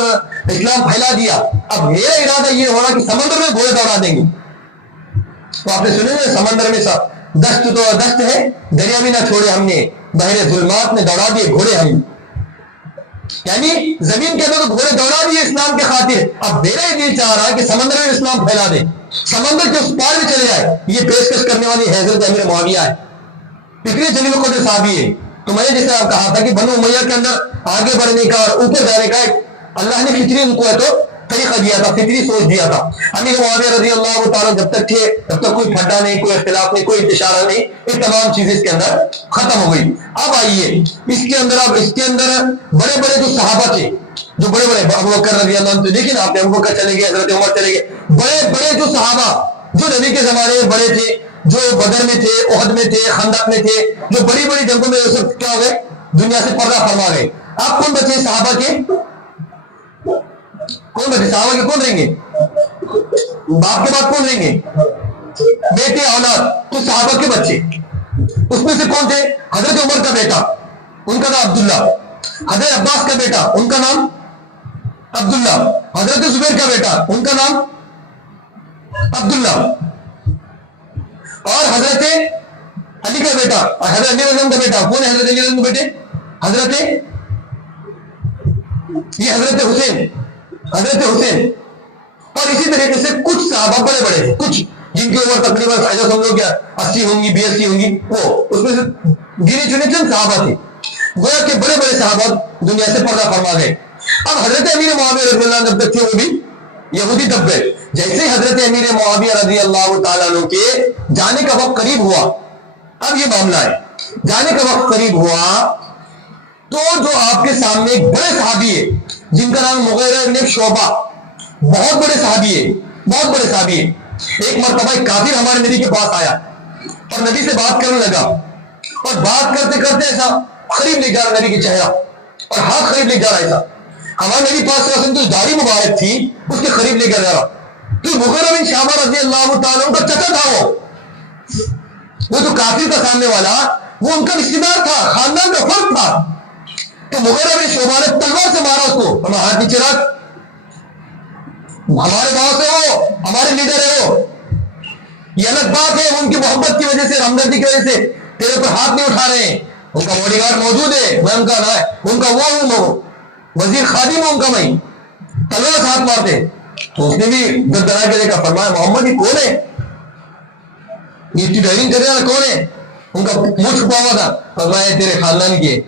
اسلام پھیلا دیا، اب میرا ارادہ یہ ہوگا کہ سمندر میں گھوڑے دوڑا دیں گے. تو آپ نے سنے نا سمندر میں دست تو دست ہے، دریا بھی نہ چھوڑے ہم نے، بحر ظلمات میں دوڑا دیے گھوڑے ہم. یعنی زمین کے اندر تو گھوڑے دوڑا دیے اسلام کے خاطر، اب میرا یہ دل چاہ رہا ہے کہ سمندر میں اسلام پھیلا دے، سمندر کے اس پار میں چلے جائے. یہ پیشکش کرنے والی حضرت امیر معاویہ ہے، اتنے جلیل القدر صحابی ہے. تو میں نے جیسے آپ کہا تھا کہ بنو امیہ کے اندر آگے بڑھنے کا اور اوپر جانے کا اللہ نے فطری ان کو ہے تو طریقہ دیا تھا، فطری سوچ دیا تھا. امیر معاویہ رضی اللہ تعالیٰ جب تک تھے تب تک کوئی پھڈا نہیں، کوئی اختلاف نہیں، کوئی انتشارہ نہیں، یہ تمام چیزیں اس کے اندر ختم ہو گئی. اب آئیے اس کے اندر بڑے بڑے جو صحابہ تھے، جو بڑے بڑے ابو بکر رضی اللہ عنہ، دیکھیں آپ نے ابو بکر چلے گئے، حضرت عمر چلے گئے، بڑے بڑے جو صحابہ جو نبی کے زمانے میں بڑے تھے، جو بدر میں تھے، احد میں تھے، خندق میں تھے، جو بڑی بڑی جنگوں میں وہ سب کیا ہو گئے، دنیا سے پردہ فرما گئے. آپ کون بچے صحابہ کے؟ کون بچے صحابہ کے؟ کون رہیں گے؟ باپ کے بعد کون رہیں گے؟ بیٹے اولاد. تو صحابہ کے بچے اس میں سے کون تھے؟ حضرت عمر کا بیٹا، ان کا نام عبداللہ. حضرت عباس کا بیٹا، ان کا نام عبداللہ. حضرت زبیر کا بیٹا، ان کا نام عبداللہ. اور حضرت علی کا بیٹا اور حضرت امیر اعظم کا بیٹا کون ہے؟ حضرت علی اعظم کے بیٹے یہ حضرت حسین. اور اسی طریقے سے کچھ صحابہ بڑے بڑے تھے، کچھ جن کی عمر تقریباً ایسا سمجھو کیا 80 ہوں گی، 82 ہوں گی، وہ اس میں سے گنے چنے چند صحابہ تھے. گویا کہ بڑے بڑے صحابہ دنیا سے پردہ فرما گئے. اب حضرت امیر معاویہ رضی اللہ عنہ جب تک تھے وہ بھی یہودی دب گئے. جیسے حضرت امیر معاویہ رضی اللہ تعالیٰ عنہ کے جانے کا وقت قریب ہوا، اب یہ معاملہ ہے، جانے کا وقت قریب ہوا تو جو آپ کے سامنے ایک بڑے صحابی ہے جن کا نام مغیرہ ابن شعبہ، بہت بڑے صحابی ہے. ایک مرتبہ ایک کافر ہمارے نبی کے پاس آیا اور نبی سے بات کرنے لگا، اور بات کرتے کرتے ایسا قریب لے جا رہا نبی کے چہرہ، اور ہاتھ قریب لے جا رہا. ایسا ہمارے نبی پاس صلی اللہ علیہ وسلم جو داڑھی مبارک تھی اس کے قریب لے کر جا رہا. تو مغیرہ بن شعبہ رضی اللہ تعالیٰ عنہ کا چچا تھا، وہ جو کافر کا سامنے والا وہ ان کا رشتہ دار تھا، خاندان کا فرد تھا. تو مغیرہ بن شعبہ نے تلوار سے مارا اس کو. ہمارا ہاتھ نیچے رکھ، ہمارے باس ہے وہ، ہمارے لیڈر ہے وہ، یہ الگ بات ہے. ان کی محبت کی وجہ سے، ہمدردی کی وجہ سے تیرے پر ہاتھ نہیں اٹھا رہے ہیں. ان کا باڈی گارڈ موجود ہے، میں ان کا نہ ہے، ان کا وہ ہوں، وزیر خادم ہوں ان کا، میں تلوار سے ہاتھ مارتے. تو اس نے بھی گردرا کے دیکھا، فرمایا محمد یہ کون ہے؟ یہ ڈرائیونگ کرنے والا کون ہے؟ ان کا منہ چھپا ہوا تھا. فرمایا تیرے خاندان کی ہے.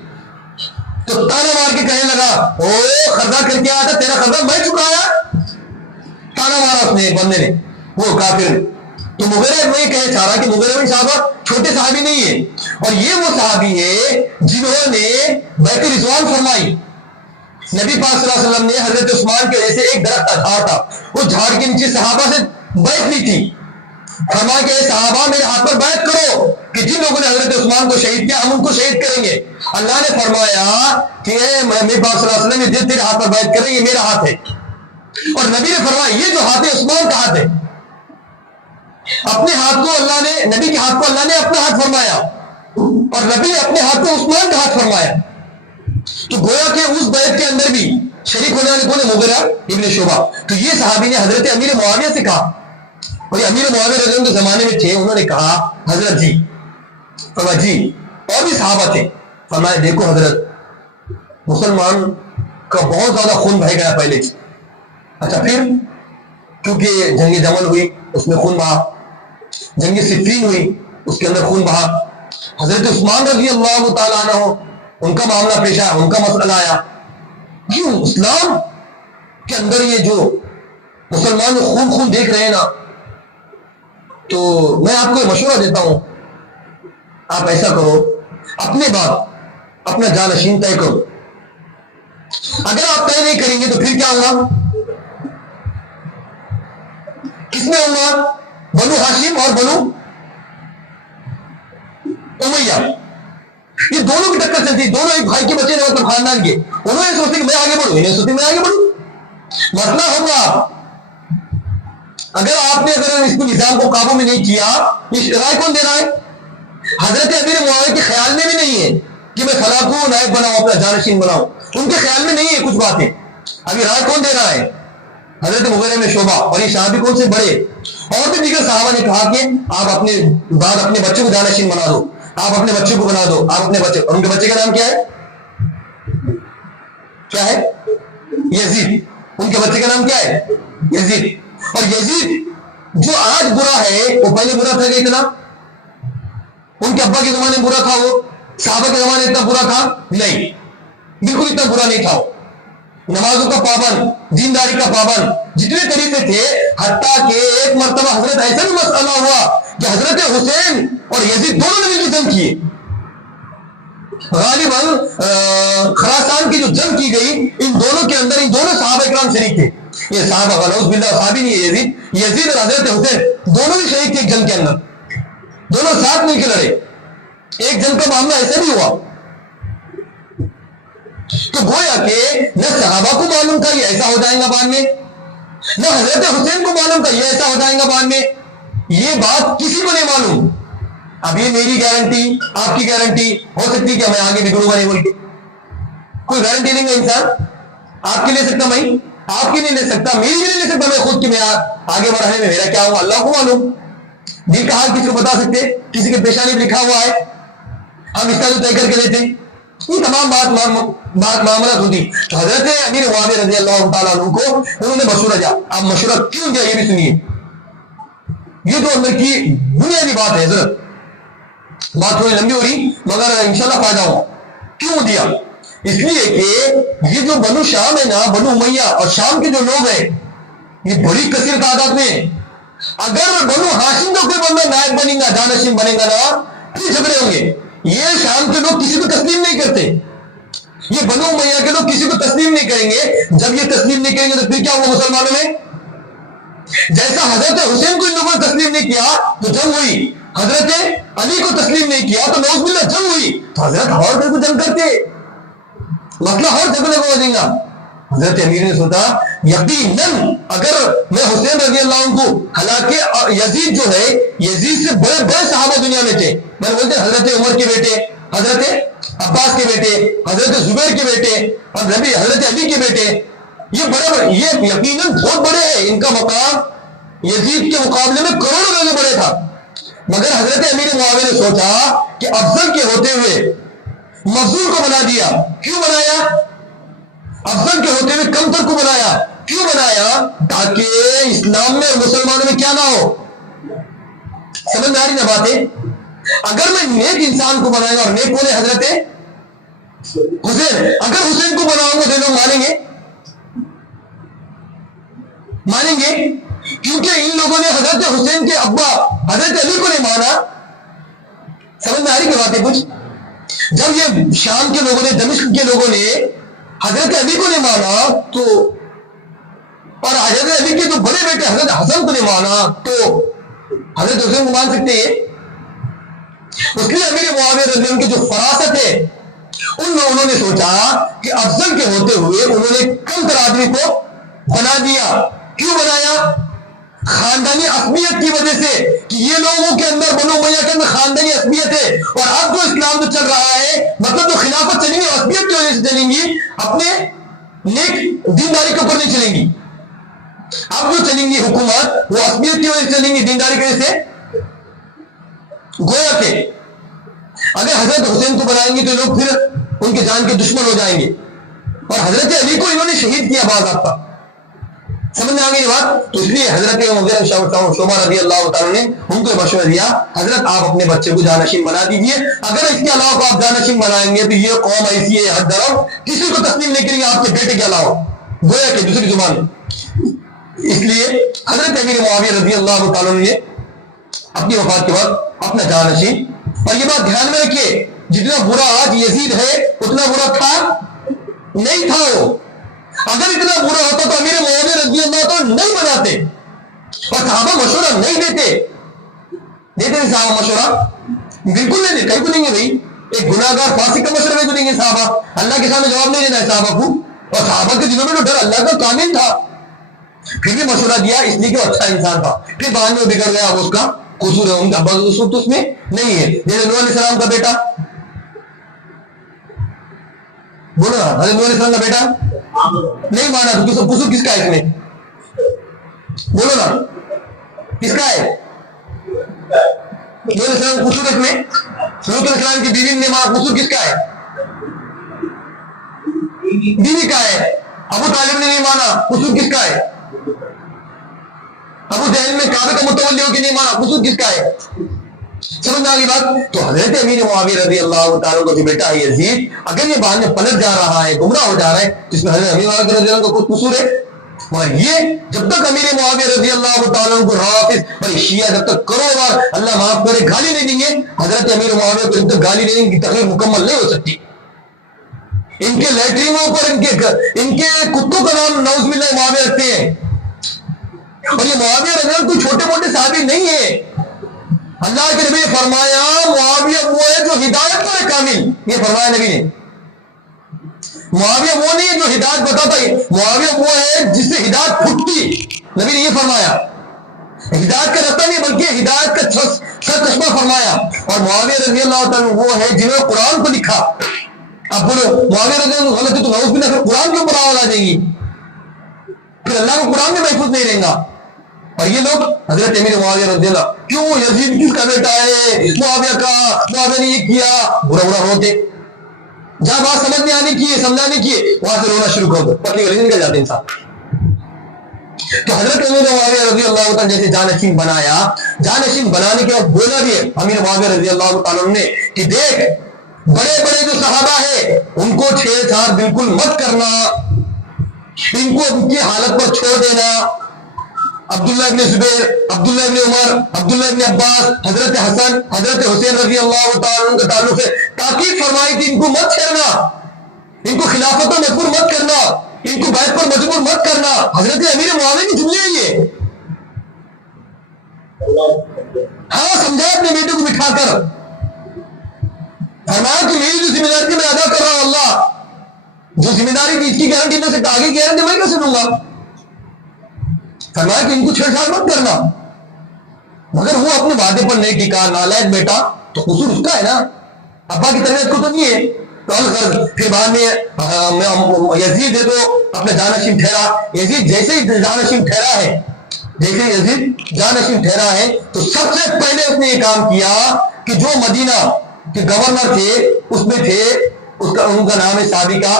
تو تانا مار کے کہنے لگا او قرضہ کر کے آیا تھا، تیرا قرضہ میں چکایا. تانا مارا اس نے بندے نے، وہ کافر. تو مغیرہ میں یہ کہنا چاہ رہا کہ مغیرہ بن شعبہ چھوٹے صحابی نہیں ہے، اور یہ وہ صحابی ہے جنہوں نے بیعت رضوان فرمائی. نبی پاک صلی اللہ علیہ وسلم نے حضرت عثمان کے وجہ سے ایک درخت کا جھاڑ تھا، اس جھاڑ کے نیچے صحابہ سے بیعت لی تھی. فرمایا کہ صحابہ میرے ہاتھ پر بیعت کرو کہ جن لوگوں نے حضرت عثمان کو شہید کیا ہم ان کو شہید کریں گے. اللہ نے فرمایا کہ نبی پاک صلی اللہ علیہ وسلم نے تیرے ہاتھ پر بیعت کریں، یہ میرا ہاتھ ہے. اور نبی نے فرمایا یہ جو ہاتھ ہے عثمان کا ہاتھ ہے. اپنے ہاتھ کو اللہ نے، نبی کے ہاتھ کو اللہ نے اپنا ہاتھ فرمایا، اور نبی نے اپنے ہاتھ کو عثمان کا ہاتھ فرمایا. تو گویا کہ اس بیعت کے اندر بھی شریک ہونے والے کون ہے؟ مغیرہ ابن شعبہ. تو یہ صحابی نے حضرت امیر معاویہ سے کہا، اور یہ امیر معاویہ رضی اللہ عنہ کے زمانے میں تھے، انہوں نے کہا حضرت جی. فرمایا جی. اور بھی صحابہ تھے. فرمایا دیکھو حضرت مسلمان کا بہت زیادہ خون بہہ گیا پہلے. اچھا پھر کیونکہ جنگ جمل ہوئی اس میں خون بہا، جنگ صفین ہوئی اس کے اندر خون بہا، حضرت عثمان رضی اللہ تعالیٰ عنہ ان کا معاملہ پیش آیا، ان کا مسئلہ آیا. کیوں اسلام کے اندر یہ جو مسلمان خون دیکھ رہے ہیں نا، تو میں آپ کو یہ مشورہ دیتا ہوں، آپ ایسا کرو، اپنے بات اپنا جانشین طے کرو. اگر آپ طے نہیں کریں گے تو پھر کیا ہوگا؟ کس میں ہوگا؟ بنو ہاشم اور بنو امیہ، یہ دونوں کی ٹکر چلتی، دونوں ایک بھائی کے بچے نے، مطلب خاندان کے. انہوں نے سوچتے کہ میں آگے بڑھوں، انہیں سوچتے میں آگے بڑھوں. مسئلہ ہوگا. اگر آپ نے اس کو نظام کو قابو میں نہیں کیا، یہ رائے کون دے رہا ہے؟ حضرت امیر معاویہ کے خیال میں بھی نہیں ہے کہ میں فلاں کو نائب بناؤں، اپنا جانشین بناؤں. ان کے خیال میں نہیں ہے کچھ باتیں. ابھی رائے کون دے رہا ہے؟ حضرت مغیرہ بن شعبہ. اور یہ صحابی کون سے بڑے؟ اور بھی دیگر صحابہ نے کہا کہ آپ اپنے بچے کو جانشین بنا دو, آپ اپنے بچے کو بنا دو, آپ اپنے بچے. اور ان کے بچے کا نام کیا ہے؟ کیا ہے؟ یزید. ان کے بچے کا نام کیا ہے؟ یزید. اور یزید جو آج برا ہے وہ پہلے برا تھا کہ اتنا؟ ان کے ابا کے زمانے میں برا تھا وہ؟ صحابہ کے زمانے اتنا برا تھا نہیں, بالکل اتنا برا نہیں تھا. نمازوں کا پابند, دینداری کا پابند, جتنے طریقے تھے. حتیٰ کہ ایک مرتبہ حضرت ایسا بھی مسئلہ ہوا کہ حضرت حسین اور یزید دونوں نے مل کے جنگ کیے. غالباً خراسان کی جو جنگ کی گئی ان دونوں کے اندر ان دونوں صحابہ کرام شریک تھے. یہ صحابہ غلوث باللہ صحابی نہیں ہے یزید اور حضرت حسین دونوں بھی شریک تھے ایک جنگ کے اندر. دونوں ساتھ مل کے لڑے. ایک جنگ کا معاملہ ایسا بھی ہوا. تو گویا کہ نہ صحابہ کو معلوم تھا یہ ایسا ہو جائے گا بعد میں, نہ حضرت حسین کو معلوم تھا یہ ایسا ہو جائے گا بعد میں. یہ بات کسی کو نہیں معلوم. اب یہ میری گارنٹی, آپ کی گارنٹی ہو سکتی کہ میں آگے بگڑوں گا نہیں بول کے, کوئی گارنٹی نہیں ہے انسان. آپ کی لے سکتا میں, آپ کی نہیں لے سکتا, میری بھی نہیں لے سکتا میں خود کی. میں آگے بڑھانے میں میرا کیا ہوں اللہ کو معلوم. دل کا حال کسی کو بتا سکتے, کسی کے پیشانی میں لکھا ہوا ہے, ہم اس کا جو طے کر کے دیتے. یہ تمام بات معاملات ہوتی. تو حضرت امیر معاویہ رضی اللہ تعالیٰ عنہ کو انہوں نے مشورہ دیا. آپ مشورہ کیوں دیا یہ بھی سنیے. یہ تو اندر کی بنیادی بات ہے حضرت, بات تھوڑی لمبی ہو رہی مگر انشاءاللہ فائدہ ہو. کیوں دیا؟ اس لیے کہ یہ جو بنو شام ہے نا, بنو امیہ اور شام کے جو لوگ ہیں یہ بڑی کثیر تعداد میں. اگر بنو ہاشم کا کوئی بندہ نائب بنے گا, جانشین بنے گا نا, پھر جھگڑے ہوں گے. یہ شام کے لوگ کسی کو تسلیم نہیں کرتے, یہ بنو امیہ کے لوگ کسی کو تسلیم نہیں کریں گے. جب یہ تسلیم نہیں کریں گے تو پھر کیا ہوگا مسلمانوں میں؟ جیسا حضرت حسین کو ان لوگوں نے تسلیم نہیں کیا تو جنگ ہوئی, حضرت علی کو تسلیم نہیں کیا تو نعوذ باللہ جنگ ہوئی. تو حضرت اور کو جنگ کرتے, مسئلہ اور جھگڑے کو ہو جائے گا. حضرت امیر نے سوچا یقیناً اگر میں حسین رضی اللہ عنہ کو, حالانکہ یزید جو ہے یزید سے بڑے بڑے صحابہ دنیا میں تھے. میں نے بولتے حضرت عمر کے بیٹے, حضرت عباس کے بیٹے, حضرت زبیر کے بیٹے, اور حضرت علی کے بیٹے, یہ بڑے یہ یقیناً بہت بڑے ہیں. ان کا مقام یزید کے مقابلے میں کروڑوں گنے بڑے تھا. مگر حضرت امیر معاویہ نے سوچا کہ افضل کے ہوتے ہوئے مفضول کو بنا دیا. کیوں بنایا؟ افضل کے ہوتے ہوئے کمتر کو بنایا. کیوں بنایا؟ تاکہ اسلام میں اور مسلمانوں میں کیا نہ ہو. سمجھ میں آ رہی نا باتیں؟ اگر میں نیک انسان کو بنائے گا, اور نیک کون ہے؟ حضرت حسین. اگر حسین کو بناؤں گا تو لوگ مانیں گے, مانیں گے, کیونکہ ان لوگوں نے حضرت حسین کے ابا حضرت علی کو نہیں مانا. سمجھ میں آ رہی کی باتیں کچھ؟ جب یہ شام کے لوگوں نے, دمشق کے لوگوں نے حضرت علی کو نہیں مانا تو, اور حضرت علی کے جو بڑے بیٹے حضرت حسن کو نہیں مانا تو حضرت حسین کو مان سکتے ہیں؟ اس لیے امیر معاویہ رضی اللہ عنہ کی جو فراست ہے ان میں انہوں نے سوچا کہ افضل کے ہوتے ہوئے انہوں نے کم تر آدمی کو بنا دیا. کیوں بنایا؟ خاندانی عصبیت کی وجہ سے, کہ یہ لوگوں کے اندر بنو امیہ کے اندر خاندانی عصبیت ہے, اور اب جو اسلام جو چل رہا ہے, مطلب جو خلافت چلیں گی عصبیت کی وجہ سے چلیں گی, اپنے نیک دینداری کے اوپر نہیں چلیں گی. اب جو چلیں گی حکومت وہ عصبیت کی وجہ سے چلیں گی, دینداری کی وجہ سے. گویا کہ اگر حضرت حسین کو بنائیں گے تو لوگ پھر ان کے جان کے دشمن ہو جائیں گے, اور حضرت علی کو انہوں نے شہید کیا باضابطہ. سمجھ میں آ گئی بات؟ تو اس لیے حضرت شعبہ رضی اللہ تعالیٰ نے ان کو مشورہ دیا, حضرت آپ اپنے بچے کو جانشین بنا دیجئے. اگر اس کے علاوہ کو آپ جانشین بنائیں گے تو یہ قوم ایسی ہے حد درم, کسی کو تسلیم نہیں کریں گے آپ کے بیٹے کے علاوہ. گویا کہ دوسری زبان. اس لیے حضرت امیر معاویہ رضی اللہ تعالیٰ نے اپنی وفات کے بعد اپنا جانشین. اور یہ بات دھیان میں رکھیے, جتنا برا آج یزید ہے اتنا برا تھا نہیں تھا وہ. اگر اتنا برا ہوتا تو امیر معاویہ رضی اللہ تعالیٰ نہیں بناتے, اور صحابہ مشورہ نہیں دیتے صحابہ مشورہ بالکل نہیں دیتے. کہیں کو دیں گے بھائی, ایک گناہگار فاسق کا مشورہ کو دیں گے صحابہ؟ اللہ کے سامنے جواب نہیں دینا ہے صحابہ کو. اور صحابہ کے دلوں میں تو ڈر اللہ کا کامل تھا, پھر بھی مشورہ دیا اس لیے کہ وہ اچھا انسان تھا. پھر بعد میں بگڑ گیا, اب اس کا قصور ہے, ان کا اس وقت اس میں نہیں ہے. جیسے نوح علیہ السلام کا بیٹا, بولو نا, حضرت نوح علیہ السلام کا بیٹا نہیں مانا تو قصور کس کا ہے اس میں؟ بولو نا کس کا ہے؟ نبی علیہ السلام قصور اس میں؟ لوط علیہ السلام کی بیوی نے مانا، قصور کس کا ہے؟ بیوی کا ہے۔ ابو طالب نے نہیں مانا، قصور کس کا ہے؟ ابو جہل میں کعبہ کا متولی ہو کے نہیں مانا، قصور کس کا ہے؟ سمجھ میں آگی بات؟ تو حضرت امیر معاویہ رضی اللہ تعالیٰ کا جو بیٹا ہے یزید، اگر یہ بعد میں پلٹ جا رہا ہے، گمراہ ہو جا رہا ہے، تو اس میں حضرت امیر معاویہ رضی اللہ کا کچھ قصور ہے؟ مگر یہ جب تک امیر معاویہ رضی اللہ تعالیٰ کو حافظ اور شیعہ جب تک کرو بار اللہ معاف کرے گالی نہیں دیں گے، حضرت امیر معاویہ کو جب تک گالی نہیں دیں گے تقریر مکمل نہیں ہو سکتی۔ ان کے لیٹرینوں پر ان کے کتوں کا نام نعوذ باللہ معاویہ رکھتے ہیں، اور یہ معاویہ رضی اللہ کوئی چھوٹے موٹے صحابی نہیں ہے۔ اللہ کے نبی نے فرمایا معاویہ وہ ہے جو ہدایت پر ہے کامل، یہ فرمایا نبی نے۔ معاویہ وہ نہیں ہے جو ہدایت بتاتا ہے، معاویہ وہ ہے جس سے ہدایت پھوٹتی، نبی نے یہ فرمایا۔ ہدایت کا رستہ نہیں بلکہ ہدایت کا سر چشمہ فرمایا۔ اور معاویہ رضی اللہ تعالیٰ وہ ہے جنہوں نے قرآن کو لکھا۔ اب بولو معاویہ رضی اللہ غلط ہے تو نعوذ باللہ پھر قرآن کے اوپر آواز آ جائے گی، پھر اللہ کو قرآن میں محفوظ نہیں رہیں گا۔ اور یہ لوگ حضرت امیر معاویہ رضی اللہ کیوں یزید کس کا بیٹا ہے، معاویہ کا، معاویہ نے یہ کیا، برا برا روتے۔ جہاں بات سمجھ میں آنے کی ہے، سمجھانے کی ہے، وہاں سے رونا شروع کر دو، پتلی گلی نکل جاتے انسان۔ تو حضرت امیر معاویہ رضی اللہ تعالیٰ جیسے جانشین بنایا، جانشین بنانے کے بعد بولا بھی ہے امیر معاویہ رضی اللہ تعالیٰ نے کہ دیکھ بڑے بڑے جو صحابہ ہیں ان کو چھیڑ چھاڑ بالکل مت کرنا، ان کو ان کی حالت پر چھوڑ دینا۔ عبداللہ ابن زبیر، عبداللہ ابن عمر، عبداللہ ابن عباس، حضرت حسن، حضرت حسین رضی اللہ تعالیٰ عنہ کے تعلق سے تاکید فرمائی تھی ان کو مت چھیڑنا، ان کو خلافت پر مجبور مت کرنا، ان کو بیعت پر مجبور مت کرنا۔ حضرت امیر معاویہ کی جملے ہیں یہ۔ ہاں سمجھا اپنے بیٹے کو بٹھا کر، فرمایا کہ میری جو ذمہ داری میں ادا کر رہا ہوں، اللہ جو ذمہ داری کی اس کی گارنٹی میں سے آگے گارنٹی میں کیسے دوں گا؟ فرمایا کہ ان کو چھیڑ چھاڑ مت کرنا۔ مگر وہ اپنے وعدے پر نہیں ٹکا، نالائق بیٹا، تو قصور اس کا ہے نا، ابا کی تربیت کو تو نہیں ہے۔ تو پھر بعد میں یزید ہے تو اپنے جانشین ٹھہرا۔ یزید جیسے ہی جانشین ٹھہرا ہے، جیسے یزید جانشین ٹھہرا ہے تو سب سے پہلے اس نے یہ کام کیا کہ جو مدینہ کے گورنر تھے اس میں تھے، ان کا نام ہے سابقہ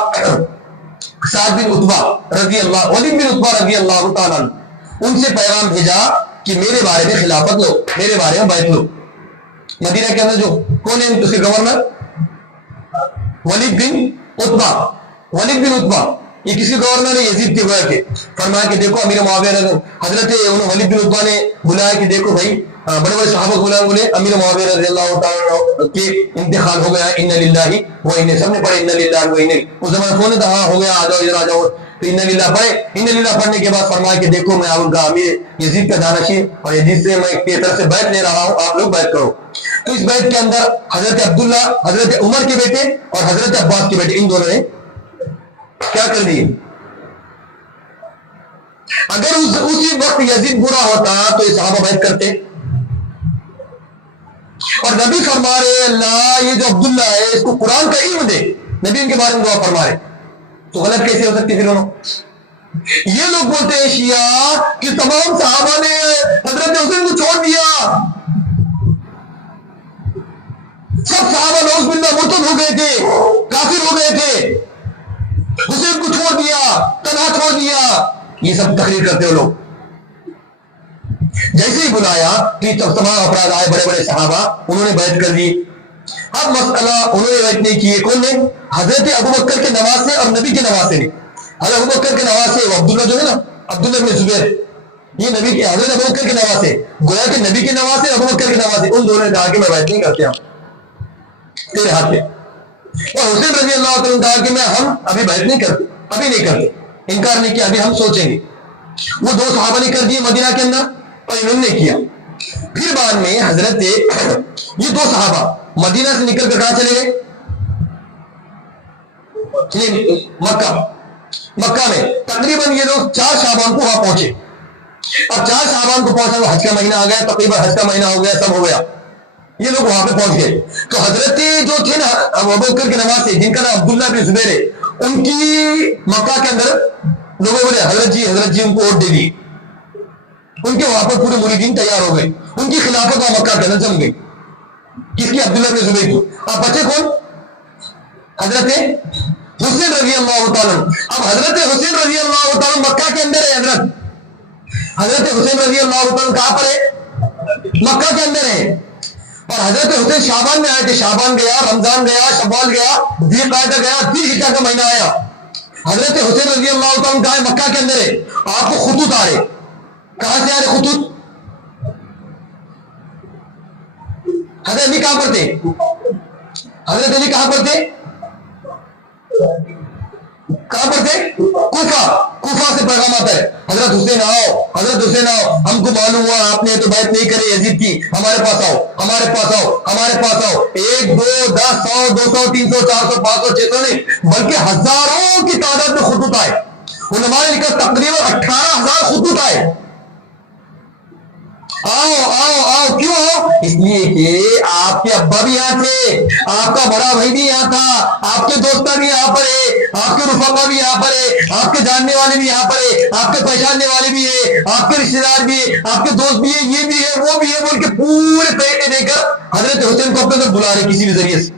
سعد بن عتبہ رضی اللہ، ولید بن عتبہ رضی اللہ تعالیٰ، ان سے پیغام بھیجا کہ میرے بارے میں خلافت لو، میرے بارے میں بیعت لو۔ مدینہ کے اندر جو کون ہے اس کے گورنر؟ ولید بن عتبہ۔ ولید بن عتبہ یہ کس کے گورنر ہے؟ یزید کے گویا کے۔ فرمایا کہ دیکھو امیر معاویہ حضرت ولید بن عتبہ نے بلایا کہ دیکھو بھائی بڑے بڑے صحابہ کو بلایا، بولے امیر معاویہ رضی اللہ تعالیٰ کے انتقال ہو گیا، ان للہ و انا، سب نے پڑھے ان للہ و انا۔ اس زمانے فون تھا، ہاں ہو گیا، آ جاؤ ادھر آ جاؤ، تو ان للہ پڑھے۔ ان للہ پڑھنے کے بعد فرمایا کہ دیکھو میں آپ کا امیر یزید کا جانشین اور یزید سے میں کی طرف سے بیعت لے رہا ہوں، آپ لوگ بیعت کرو۔ تو اس بیعت کے اندر حضرت عبداللہ، حضرت عمر کے بیٹے اور حضرت عباس کے بیٹے، ان دونوں نے کیا کر دیے؟ اگر اسی وقت یزید برا ہوتا تو یہ صحابہ بیعت کرتے۔ اور نبی فرما رہے اللہ یہ جو عبداللہ ہے اس کو قرآن کا علم دے، نبی ان کے بارے میں دعا فرما رہے، تو غلط کیسے ہو سکتی پھر انہوں؟ یہ لوگ بولتے ہیں شیعہ کہ تمام صحابہ نے حضرت حسین کو چھوڑ دیا، سب صحابہ نعوذ باللہ مرتد ہو گئے تھے، کافر ہو گئے تھے، حسین کو چھوڑ دیا، تنہا چھوڑ دیا۔ یہ سب تقریر کرتے ہو لوگ۔ جیسے ہی بلایا کہ تمام افراد آئے، بڑے بڑے صحابہ، انہوں نے بیعت کر دی۔ اب مسئلہ انہوں نے بیعت نہیں کی، کون نے؟ حضرت ابوبکر کے نواسے اور نبی کے نواسے نے۔ حضرت ابوبکر کے نواسے وہ عبداللہ جو ہے نا، عبداللہ بن زبیر، یہ نبی کے حضرت ابوبکر کے نواسے، گویا کہ نبی کے نواسے ابوبکر کے نواسے، ان دونوں نے کہا کہ میں بیعت نہیں کرتے ہم تیرے ہاتھ پہ۔ اور حسین رضی اللہ عنہ نے کہا کہ ہم ابھی بیعت نہیں کرتے، ابھی نہیں کرتے، انکار نہیں کیا، ابھی ہم سوچیں گے۔ وہ دو صحابہ نے کر دیے مدینہ کے اندر اور انہوں نے کیا۔ پھر بعد میں حضرت یہ دو صحابہ مدینہ سے نکل کر کہاں چلے گئے؟ مکہ میں تقریباً یہ لوگ 4 شعبان کو وہاں پہنچے، اور 4 شعبان کو پہنچا، حج کا مہینہ آ گیا، تقریباً حج کا مہینہ ہو گیا، سب ہو گیا، یہ لوگ وہاں پہ پہنچ گئے۔ تو حضرت جو تھے نا ابوبکر کے نواسے، جن کا نام عبداللہ بن زبیر ہے، ان کی مکہ کے اندر لوگوں بولے حضرت جی ان کو ووٹ دے دی، ان کے وہاں پر پورے مریدین تیار ہو گئے، ان کی خلافت وہاں مکہ کے اندر جم گئی. کس کی؟ عبداللہ بن زبیر کی. اب بچے کون؟ حضرت حسین رضی اللہ تعالیٰ. اب حضرت حسین رضی اللہ تعالیٰ مکہ کے اندر ہے. حضرت حسین رضی اللہ تعالیٰ کہاں پر ہے؟ مکہ کے اندر ہے. اور حضرت حسین شعبان میں آئے تھے. شعبان گیا، رمضان گیا، شوال گیا، ذی القعدہ گیا، ذی الحجہ کا مہینہ آیا. حضرت حسین رضی اللہ تعالیٰ کہاں ہے؟ مکہ کے اندر ہے. آپ کو خطوط آ رہے. کہاں سے آ رہے خطوط؟ حضرت علی کہاں پر تھے؟ حضرت علی کہاں پر تھے؟ کہاں پر تھے؟ کوفہ سے پیغام آتا ہے، حضرت حسین آؤ، حضرت حسین آؤ، ہم کو معلوم ہوا آپ نے تو بیعت نہیں کرے یزید کی، ہمارے پاس آؤ، ہمارے پاس آؤ، ہمارے پاس آؤ. 1 2 10 100 200 300 400 500 600 نہیں بلکہ ہزاروں کی تعداد میں خطوط آئے. علماء نے لکھا تقریباً 18,000 خطوط آئے. آؤ آؤ آؤ. کیوں آؤ؟ اس لیے کہ آپ کے ابا بھی یہاں تھے، آپ کا بڑا بھائی بھی یہاں تھا، آپ کے دوست بھی یہاں پر ہے، آپ کے رفقا بھی یہاں پر ہے، آپ کے جاننے والے بھی یہاں پر ہے، آپ کے پہچاننے والے بھی ہے، آپ کے رشتے دار بھی ہے، آپ کے دوست بھی ہے، یہ بھی ہے وہ بھی ہے بول کے پورے پیٹے دے کر حضرت حسین کو اپنے گھر بلا رہے کسی بھی ذریعے سے.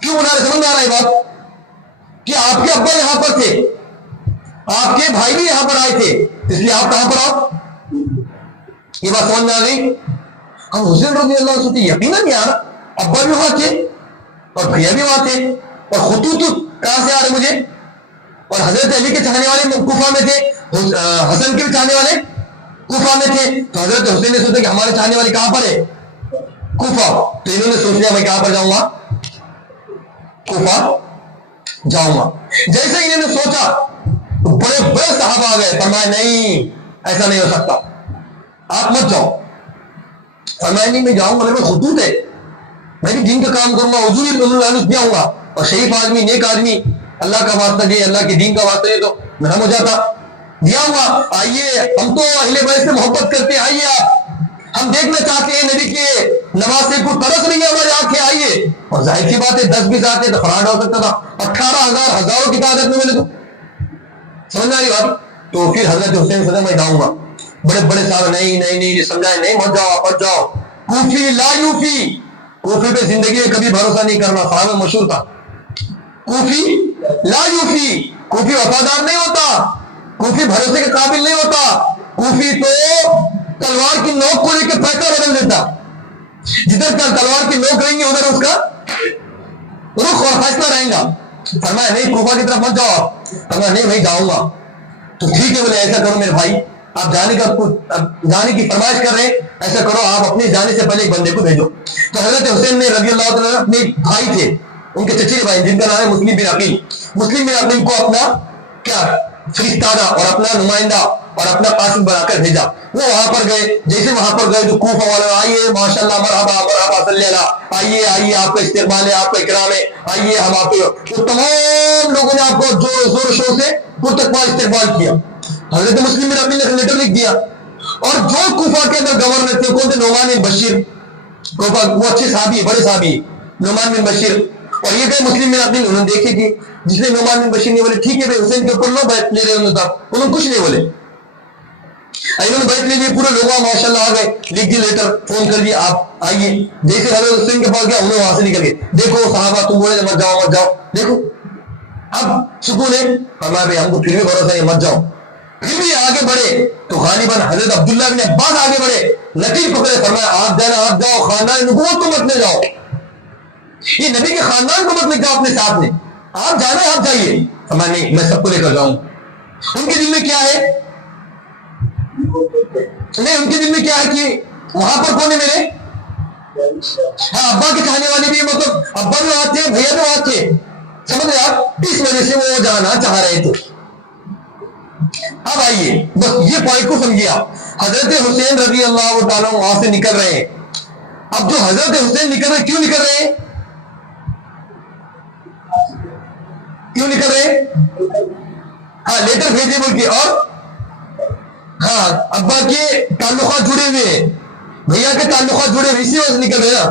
کیوں بلا رہے؟ سمجھ آ رہا ہے بات کہ آپ کے ابا یہاں پر تھے، آپ کے بھائی بھی یہاں پر آئے تھے، اس لیے آپ کہاں پر آؤ. یہ بات سمجھ میں آ گئی؟ ہم حسین رضی اللہ عنہ سے یقیناً یار ابا بھی وہاں تھے اور بھیا بھی وہاں تھے اور خطوط کہاں سے آ رہے مجھے. اور حضرت علی کے چاہنے والے کوفہ میں تھے، حسن کے بھی چاہنے والے کوفہ میں تھے. تو حضرت حسین نے سوچا کہ ہمارے چاہنے والے کہاں پر ہے؟ کوفہ. تو انہوں نے سوچ لیا میں کہاں پر جاؤں گا؟ کوفہ جاؤں گا. جیسے انہوں نے سوچا تو بڑے بڑے صحابہ آ گئے. فرمایا نہیں ایسا نہیں ہو سکتا، آپ مت جاؤ. فرمایا نہیں میں جاؤں گا، میرے پاس خطوط ہے، میں بھی دین کا کام کروں گا، حضور بھی آؤں گا. اور شریف آدمی نیک آدمی اللہ کا واسطہ دے، اللہ کے دین کا واسطہ دے تو میں ہو جاتا دیا ہوا. آئیے ہم تو اہل بیت سے محبت کرتے ہیں، آئیے آپ، ہم دیکھنا چاہتے ہیں نبی کے نواسے کو، ترس رہی ہے ہماری آنکھیں، آئیے. اور ظاہر سی بات ہے 10 20 آتے تو فراڈ ہو سکتا تھا. 18,000 ہزاروں کی تعداد میں ملے تو سمجھ آ رہی بات. تو پھر حضرت حسین سے میں جاؤں گا. بڑے بڑے صاحب نہیں سمجھائے نہیں مت جاؤ مت جاؤ. کوفی لا یوفی، کوفی پہ زندگی میں کبھی بھروسہ نہیں کرنا. صحابہ مشہور تھا کوفی لا یوفی، کوفی وفادار نہیں ہوتا، کوفی بھروسے کے قابل نہیں ہوتا. کوفی تو تلوار کی نوک کو لے کے پیسہ بدل دیتا. جدھر تلوار کی نوک رہیں گے ادھر اس کا رخ اور فیصلہ رہے گا. فرمایا نہیں کوفہ کی طرف مت جاؤ. فرمایا نہیں میں جاؤں گا. تو ٹھیک ہے بولے ایسا کرو میرے بھائی، آپ جانے کی فرمائش کر رہے ہیں، ایسا کرو آپ اپنے جانے سے پہلے ایک بندے کو بھیجو. تو حضرت حسین نے رضی اللہ تعالیٰ اپنے بھائی تھے، ان کے چچیرے بھائی جن کا نام ہے مسلم بن عقیل، مسلم بن عقیل کو اپنا کیا فرستادہ اور اپنا نمائندہ اور اپنا قاصد بنا کر بھیجا. وہ وہاں پر گئے. جیسے وہاں پر گئے تو کوفہ والے آئیے ماشاءاللہ مرحبا مرحبا صلی اللہ، آئیے آئیے آپ کا استقبال ہے، آپ کا اکرام ہے، آئیے ہم آپ کے. تو تمام لوگوں نے آپ کو زور و شور سے استقبال کیا. حضرت مسلم بن عقیل نے لیٹر لکھ دیا. اور جو کوفہ کے اندر گورنر تھے کون تھے؟ نعمان بن بشیر. کوفہ وہ اچھے صحابی، بڑے صحابی نعمان بن بشیر. اور یہ گئے مسلم بن عقیل، انہوں نے دیکھے کہ جس نے نعمان بن بشیر نے بولے ٹھیک ہے بھائی حسین کے اوپر لو بیعت لے رہے انہوں نے کچھ نہیں بولے. انہوں نے بیعت لے لی. پورے لوگ ماشاءاللہ آ گئے، لکھ دی لیٹر، فون کر دیا آپ آئیے. جیسے حضرت حسین کے پاس گیا انہوں نے وہاں سے نکل گئے. دیکھو صحابہ تم بولے مت جاؤ مت جاؤ، دیکھو اب سکون ہے. فرمایا بھائی ہم کو پھر بھی بھروسہ نہیں مت جاؤ. پھر بھی آگے بڑھے تو غالباً حضرت عبداللہ بن عباس آگے بڑھے، لکیر پکڑے. فرمایا آپ جانا آپ جاؤ، خاندان نبوت کو مت لے جاؤ، یہ نبی کے خاندان کو مت لے جاؤ اپنے ساتھ میں، آپ جانا آپ جائیے. فرمایا نہیں میں سب کو لے کر جاؤں. ان کے دل میں کیا ہے؟ نہیں ان کے دل میں کیا ہے کہ وہاں پر کون ہے میرے؟ ہاں ابا کے چاہنے والے بھی، مطلب ابا بھی وہاں تھے، بھیا بھی وہاں تھے، سمجھ رہے آپ؟ اس وجہ سے وہ جانا چاہ رہے تھے. اب آئیے بس یہ پوائنٹ کو سمجھیے آپ. حضرت حسین رضی اللہ تعالیٰ وہاں سے نکل رہے ہیں. اب جو حضرت حسین نکل رہے کیوں نکل رہے ہیں؟ کیوں نکل رہے ہیں؟ ہاں لیٹر بھیجے بول کے، اور ہاں ابا کے تعلقات جڑے ہوئے ہیں، بھیا کے تعلقات جڑے ہوئے، اسی وجہ سے نکل رہے نا.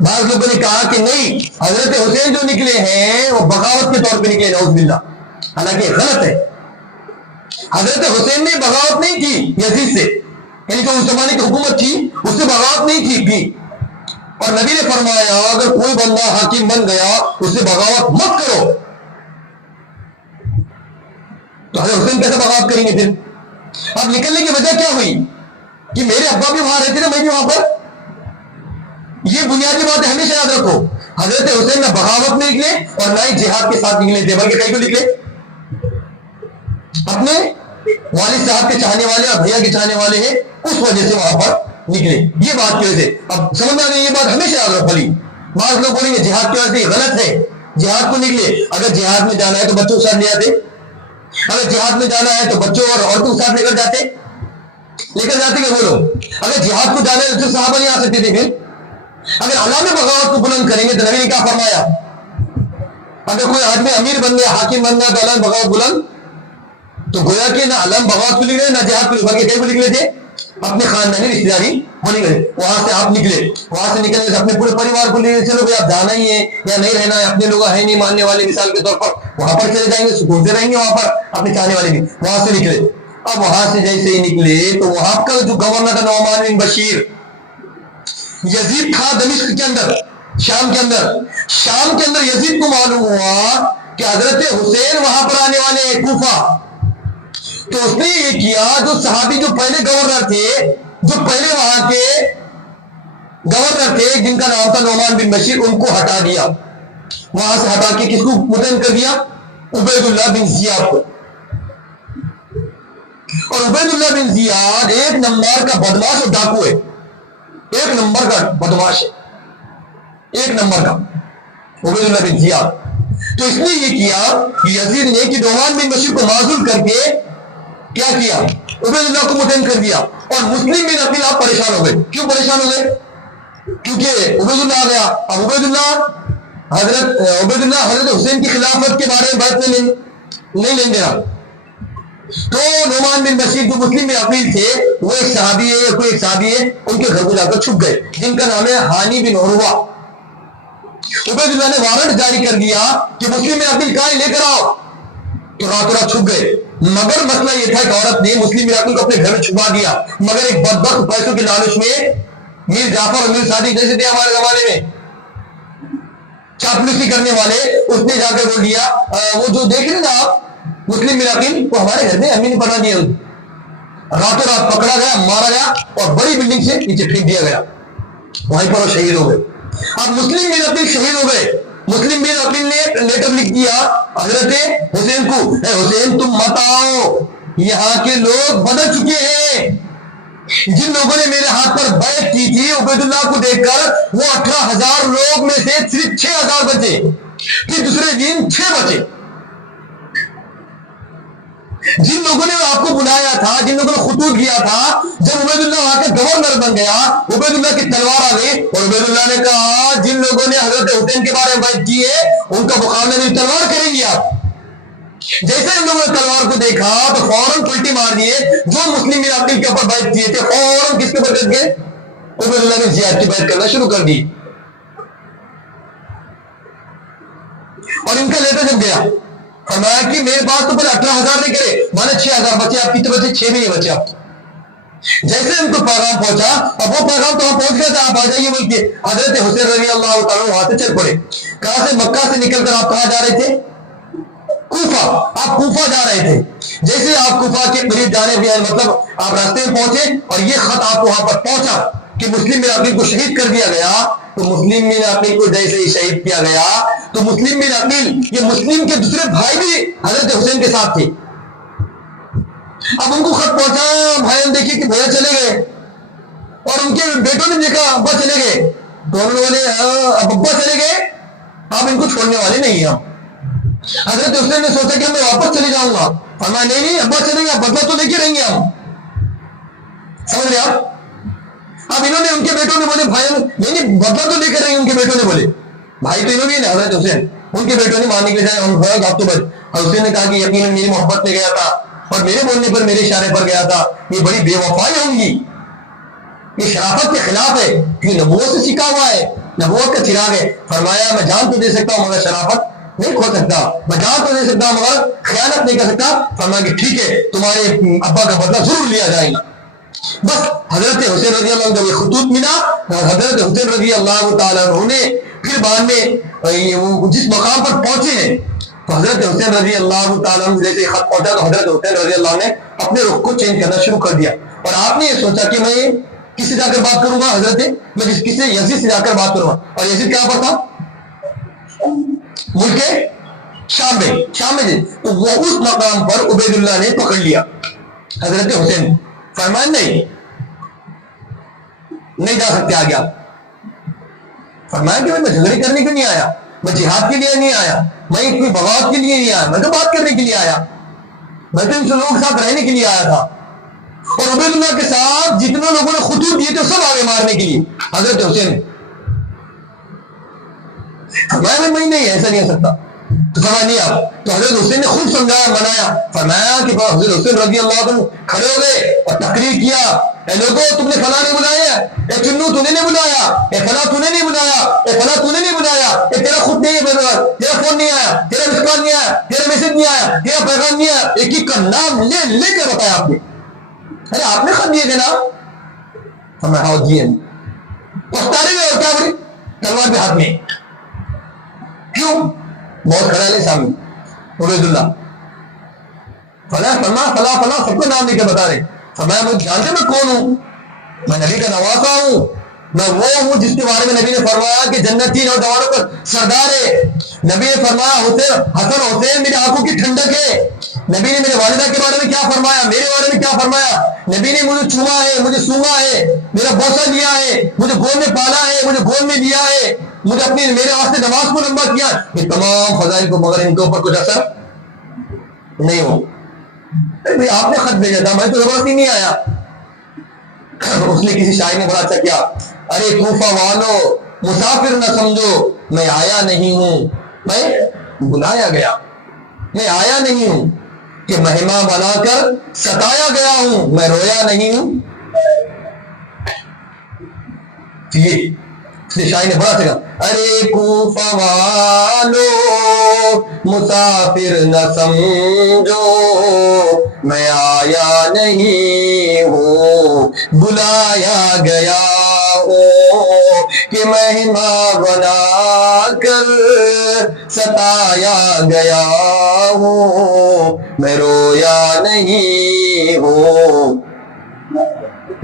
بعض لوگوں نے کہا کہ نہیں، حضرت حسین جو نکلے ہیں وہ بغاوت کے طور پہ نکلے، نعوذ باللہ، حالانکہ غلط ہے۔ حضرت حسین نے بغاوت نہیں کی یزید سے، یعنی جو اس زمانے کی حکومت تھی اس سے بغاوت نہیں کی، اور نبی نے فرمایا اگر کوئی بندہ حاکم بن گیا اس سے بغاوت مت کرو۔ تو حضرت حسین کیسے بغاوت کریں گے پھر؟ اب نکلنے کی وجہ کیا ہوئی کہ میرے ابا بھی وہاں رہتے تھے، میں بھی وہاں پر۔ یہ بنیادی بات ہے، ہمیشہ یاد رکھو، حضرت حسین نہ بغاوت میں نکلے اور نہ ہی جہاد کے ساتھ نکلے تھے، بلکہ کہیں کو نکلے اپنے والد صاحب کے چاہنے والے اور بھیا کے چاہنے والے ہیں، اس وجہ سے وہاں پر نکلے۔ یہ بات کی وجہ سے اب سمجھ میں آ گئی، یہ بات ہمیشہ یاد رکھو۔ بعض لوگ بولیں گے جہاد کی وجہ سے، یہ غلط ہے، جہاد کو نکلے۔ اگر جہاد میں جانا ہے تو بچوں کے ساتھ لے آتے، اگر جہاد میں جانا ہے تو بچوں اور عورتوں کے ساتھ لے کر جاتے کہ وہ لوگ۔ اگر جہاد کو جانا ہے تو صحابہ نہیں آ سکتے تھے۔ پھر اگر علامہ بغاوت کو بلند کریں گے تو نبی نے کیا فرمایا؟ اگر کوئی آدمی امیر بن گیا، حاکم بن گیا تو علامہ بغاوت بلند، تو گویا کہ نہ علامہ بغاوت کو نکلے نہ جہاد کو، بلکہ کہیں کو نکلے تھے؟ اپنے خاندانی رشتے داری ہونے گئے، وہاں سے آپ نکلے، وہاں سے نکلنے سے اپنے پورے پریوار کو لے چلو بھائی آپ جانا ہی ہے یا نہیں رہنا ہے، اپنے لوگ ہیں نہیں ماننے والے، مثال کے طور پر وہاں پر چلے جائیں گے، سکون سے رہیں گے وہاں پر، اپنے چاہنے والے بھی وہاں سے نکلے۔ اب وہاں سے جیسے ہی نکلے تو وہاں کا جو گورنر تھا نعمان بن بشیر، یزید تھا دمشق کے اندر، شام کے اندر یزید کو معلوم ہوا کہ حضرت حسین وہاں پر آنے والے ہیں کوفہ، تو اس نے یہ کیا، جو صحابی جو پہلے گورنر تھے، جو پہلے وہاں کے گورنر تھے جن کا نام تھا نعمان بن بشیر، ان کو ہٹا دیا، وہاں سے ہٹا کے کس کو متعین کر دیا؟ عبید اللہ بن زیاد کو۔ اور عبید اللہ بن زیاد ایک نمبر کا بدماش اور ڈاکو ہے، ایک نمبر کا بدماش ہے، ایک نمبر کا عبید اللہ بن زیاد۔ تو اس نے یہ کیا کہ یزید نے کہ نعمان بن بشیر کو معزول کر کے کیا کیا؟ عبید اللہ کو متعین کر دیا، اور مسلم بن عقیل آپ پریشان ہو گئے۔ کیوں پریشان ہو گئے؟ کیونکہ عبید اللہ آ گیا، اب عبید اللہ حضرت حسین کی خلافت کے بارے میں بات نہیں لیں گے۔ تو نعمان بن بشیر جو مسلم بن عقیل تھے، وہ ایک صحابی ہے، ان کے گھر کو جا کر چھپ گئے، جن کا نام ہے ہانی بن عروہ۔ عبید اللہ نے وارنٹ جاری کر دیا کہ مسلم بن عقیل کہاں لے کر آؤ، تو رات رات چھپ گئے۔ مگر مسئلہ یہ تھا کہ عورت نے مسلم بن عقیل کو اپنے گھر میں چھپا دیا، مگر ایک بدبخت پیسوں کے لالچ میں میر جعفر اور میر صادق جیسے تھے ہمارے زمانے میں چاپلوسی کرنے والے، اس نے جا کر بول دیا وہ جو دیکھ رہے نا آپ مسلم بن عقیل وہ ہمارے گھر میں امی نے بنا دیا، راتوں رات پکڑا گیا، مارا گیا اور بڑی بلڈنگ سے نیچے پھینک دیا گیا، وہیں پر وہ شہید ہو گئے۔ اب مسلم بن عقیل شہید ہو گئے، مسلم بن عقیل نے لیٹر لکھ دیا حضرت حسین کو، اے حسین تم مت آؤ، یہاں کے لوگ بدل چکے ہیں، جن لوگوں نے میرے ہاتھ پر بیعت کی تھی عبید اللہ کو دیکھ کر وہ 18,000 لوگ میں سے صرف 6,000 بچے، پھر دوسرے دن 6 بچے۔ جن لوگوں نے آپ کو بلایا تھا، جن لوگوں نے خطوط کیا تھا، جب عبید اللہ وہاں کے گورنر بن گیا، عبید اللہ کی تلوار آ گئی اور عبید اللہ نے کہا جن لوگوں نے حضرت حسین کے بارے میں بیعت کی ہے ان کا مقابلہ میں تلوار کریں گے آپ۔ جیسے ان لوگوں نے تلوار کو دیکھا تو فوراً پلٹی مار دیے، جو مسلم بن عقیل کے اوپر بیعت کیے تھے فوراً کس کے اوپر بیعت گئے؟ عبید اللہ نے زیاد کی بیعت کرنا شروع کر دی۔ اور ان کا لیٹر جب گیا فرمایا کہ میرے پاس تو پہلے 18,000 نہیں کرے، مانے 6,000 بچے، آپ کتنے بچے؟ 6 بھی نہیں بچے آپ۔ جیسے ان کو پیغام پہنچا، اب وہ پیغام تو وہاں پہنچ گیا تھا، آپ آ جائیے بول کے حضرت حسین رضی اللہ تعالیٰ وہاں سے چل پڑے۔ کہاں سے؟ مکہ سے نکل کر آپ کہاں جا رہے تھے؟ کوفہ، آپ کوفہ جا رہے تھے۔ جیسے آپ کوفہ کے قریب جانے بھی مطلب آپ راستے میں پہنچے اور یہ خط آپ کو وہاں پر پہنچا کہ مسلم بن عقیل کو شہید کر دیا گیا، تو مسلم بن عقیل کو جیسے ہی شہید کیا گیا تو مسلم بن عقیل یہ مسلم کے دوسرے بھائی بھی حضرت حسین کے ساتھ تھے۔ اب ان کو خط پہنچا، بھائی دیکھیے کہ بھیا چلے گئے، اور ان کے بیٹوں نے دیکھا ابا چلے گئے، دونوں والے اب ابا چلے گئے، اب ان کو چھوڑنے والے نہیں ہیں۔ حضرت حسین نے سوچا کہ میں واپس چلے جاؤں گا، فرمایا نہیں ابا چلیں گے، بدلہ تو لے کے رہیں گے ہم، سمجھ رہے آپ؟ اب انہوں نے ان کے بیٹوں نے بولے بھائی نہیں بدلہ تو لے کر رہیں گے، ان کے بیٹوں نے بولے بھائی تو انہوں نے حضرت حسین، ان کے بیٹوں نے ماننے کے جائے ہم آپ تو بچ۔ حسین نے کہا کہ یقیناً میری محبت میں گیا تھا اور میرے بولنے پر میرے اشارے پر گیا تھا، یہ بڑی بے وفائی ہوں گی، یہ شرافت کے خلاف ہے، یہ نبوت سے سیکھا ہوا ہے، نبوت کا چراغ ہے. فرمایا میں جان تو دے سکتا ہوں مگر شرافت نہیں کھو سکتا, میں جان تو دے سکتا ہوں مگر خیانت نہیں کر سکتا. فرمایا کہ ٹھیک ہے تمہارے ابا کا بدلہ ضرور لیا جائے گا. بس حضرت حسین رضی اللہ عنہ جب یہ خطوط ملا, حضرت حسین رضی اللہ تعالیٰ عنہ نے پھر بعد میں جس مقام پر پہنچے ہیں تو حضرت حسین رضی اللہ تعالیٰ عنہ جیسے خط پہنچا تو حضرت حسین رضی اللہ عنہ نے اپنے رخ کو چینج کرنا شروع کر دیا. اور آپ نے یہ سوچا کہ میں کس سے جا کر بات کروں گا, حضرت میں کس سے یزید سے جا کر بات کروں گا. اور یزید کہاں پر تھا؟ ملک شام میں تو وہ اس مقام پر عبید اللہ نے پکڑ لیا حضرت حسین. فرمایا نہیں جا سکتے آگے آپ. فرمایا کہ میں جھگڑے کرنے کے لیے آیا, میں جہاد کے لیے نہیں آیا, میں کوئی بغاوت کے لیے نہیں آیا, میں تو بات کرنے کے لیے آیا, میں تو ان لوگوں کے ساتھ رہنے کے لیے آیا تھا. اور عبید اللہ کے ساتھ جتنے لوگوں نے خطوط دیے تھے سب آگے مارنے کے لیے حضرت حسین. فرمایا میں نہیں, ایسا نہیں ہو سکتا. تو فرمایا نہیں آپ. تو حضرت حسین نے خوب سمجھایا منایا. فرمایا کہ حضرت حسین رضی اللہ عنہ کھڑے ہو گئے اور تقریر کیا, اے لوگوں تم نے فلاں نہیں بلایا, اے چنو تو نے نہیں بلایا, اے فلاں تو نے نہیں بلایا, اے فلاں تو نے نہیں بلایا, اے تیرا خود نہیں ہے, تیرا فون نہیں آیا, تیرا مس کال نہیں آیا, تیرا میسج نہیں آیا, تیرا پیغام نہیں آیا. ایک ایک کا نام لے کے بتایا آپ نے. ارے آپ نے خط دیے تھے نا. فرمایا ہاں دیے. پچھتانے میں اور کیا بڑی تلوار بھی ہاتھ میں. کیوں؟ بہت کھڑا ہے سامنے عبید اللہ. فلاں سب کو نام لے کے بتا رہے. فرمایا مجھے جانتے میں کون ہوں؟ میں نبی کا نواسا ہوں, میں وہ ہوں جس کے بارے میں نبی نے فرمایا کہ جنتی نوجوانوں کا سردار ہے. نبی نے فرمایا حسن حسین میری آنکھوں کی ٹھنڈک ہے. نبی نے میرے والدہ کے بارے میں کیا فرمایا, میرے بارے میں کیا فرمایا. نبی نے مجھے چھوا ہے, مجھے سونگا ہے, میرا بوسہ دیا ہے, مجھے گود میں پالا ہے, مجھے گود میں لیا ہے, مجھے میرے واسطے نماز کو لمبا کیا. یہ تمام فضائل کو مگر ان کے اوپر کچھ اثر نہیں ہو. آپ نے خط بھیجا تھا, میں تو زبردستی نہیں آیا. اس نے کسی شاعر نے بڑا اچھا کیا, ارے کوفہ والو مسافر نہ سمجھو, میں آیا نہیں ہوں, میں بلایا گیا. میں آیا نہیں ہوں کہ مہمان بنا کر ستایا گیا ہوں, میں رویا نہیں ہوں. یہ شاعر نے بڑا اچھا کہا, ارے کوفہ والو مسافر نہ سمجھو, میں آیا نہیں ہوں بلایا گیا ہوں کہ مہمان بنا کر ستایا گیا ہوں, میں رویا نہیں ہوں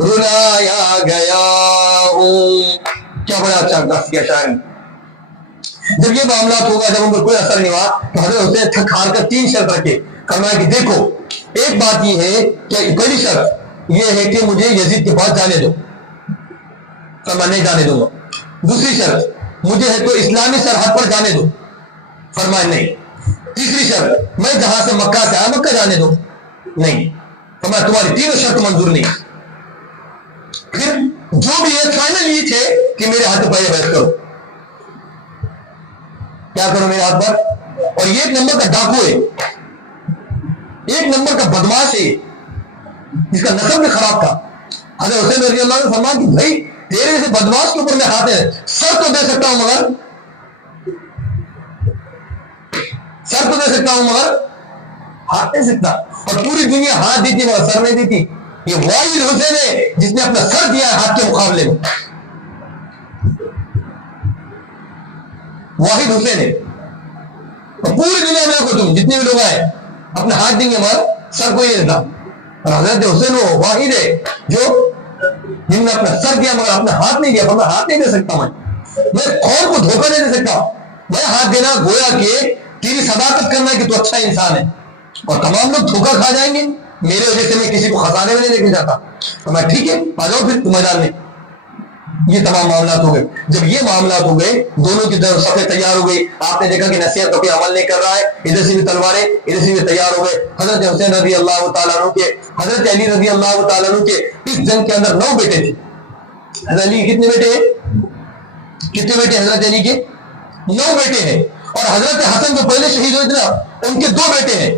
رلایا گیا ہوں. کیا بڑا اچھا انداز کیا شاعر نے. جب یہ معاملات ہوگا, جب ان پر کوئی اثر نہیں ہوا تو حضرت حسین تھک ہار کر 3 شرط رکھے. فرمایا کہ دیکھو ایک بات یہ ہے کہ پہلی شرط یہ ہے کہ مجھے یزید کے پاس جانے دو. فرمایا نہیں جانے دوں گا. دوسری شرط مجھے ہے تو اسلامی سرحد پر جانے دو. فرمایا نہیں. تیسری شرط میں جہاں سے مکہ سے آیا مکہ جانے دو. نہیں. فرمایا تمہاری تینوں شرط منظور نہیں. پھر جو بھی ہے فائنل یہ تھے کہ میرے ہاتھ پہ بیعت کرو. کیا کرو میرے ہاتھ پر. اور یہ 1 نمبر کا ڈاکو ہے, 1 نمبر کا بدماش ہے, جس کا نسب بھی خراب تھا. حضرت حسین رضی اللہ عنہ فرمایا کہ بھائی تیرے جیسے بدماش کے اوپر میں ہاتھ ہے, سر تو دے سکتا ہوں مگر ہاتھ نہیں سکتا. اور پوری دنیا ہاتھ دیتی مگر سر نہیں دیتی. یہ واحد حسین ہے جس نے اپنا سر دیا ہے ہاتھ کے مقابلے میں. واحد حسین ہے. اور پوری دنیا میں کو تم جتنے بھی لوگ آئے اپنا ہاتھ دیں گے مگر سر کو ہی دیتا. اور حضرت حسین وہ واحد ہے جو جن نے اپنا سر دیا مگر اپنا ہاتھ نہیں دیا. میں ہاتھ نہیں دے سکتا, میں قوم کو دھوکہ نہیں دے سکتا. میں ہاتھ دینا گویا کہ تیری صداقت کرنا ہے کہ تو اچھا انسان ہے, اور تمام لوگ دھوکہ کھا جائیں گے میرے وجہ سے. میں کسی کو خزانے میں نہیں دیکھنا چاہتا. تو میں ٹھیک ہے آ جاؤ پھر میدان میں. یہ تمام معاملات ہو گئے. جب یہ معاملات ہو گئے دونوں کی طرف صفیں تیار ہو گئی. آپ نے دیکھا کہ نصیحت کوئی عمل نہیں کر رہا ہے, ادھر سے بھی تلواریں ادھر سے بھی تیار ہو گئے. حضرت حسین رضی اللہ تعالیٰ عنہ کے, حضرت علی رضی اللہ تعالیٰ عنہ کے اس جنگ کے اندر 9 بیٹے تھے. حضرت علی کتنے بیٹے ہیں؟ کتنے بیٹے حضرت علی کے؟ 9 بیٹے ہیں. اور حضرت حسن جو پہلے شہید ہوئے تھے نا ان کے 2 بیٹے ہیں.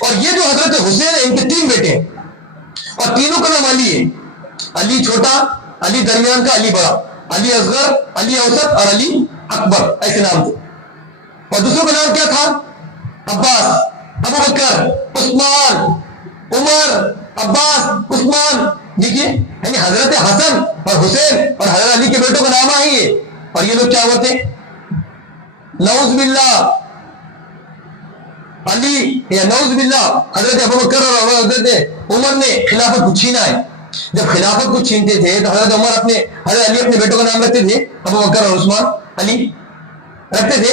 اور یہ جو حضرت حسین ہے ان کے 3 بیٹے ہیں. اور تینوں کا نام علی ہے. علی چھوٹا, علی درمیان کا, علی بڑا. علی اصغر، علی اوسط اور علی اکبر، ایسے نام تھے. اور دوسروں کا نام کیا تھا؟ عباس، ابو بکر، عثمان، عمر، عباس، عثمان. دیکھیے یعنی حضرت حسن اور حسین اور حضرت علی کے بیٹوں کا نام ہے یہ. اور یہ لوگ کیا ہوتے؟ نعوذ باللہ علی یا نعوذ باللہ حضرت ابو بکر اور حضرت عمر نے خلافت کو چھینا ہے. جب خلافت کو چھینتے تھے تو حضرت عمر حضرت علی اپنے بیٹوں کا نام رکھتے تھے، ابو بکر اور عثمان علی رکھتے تھے.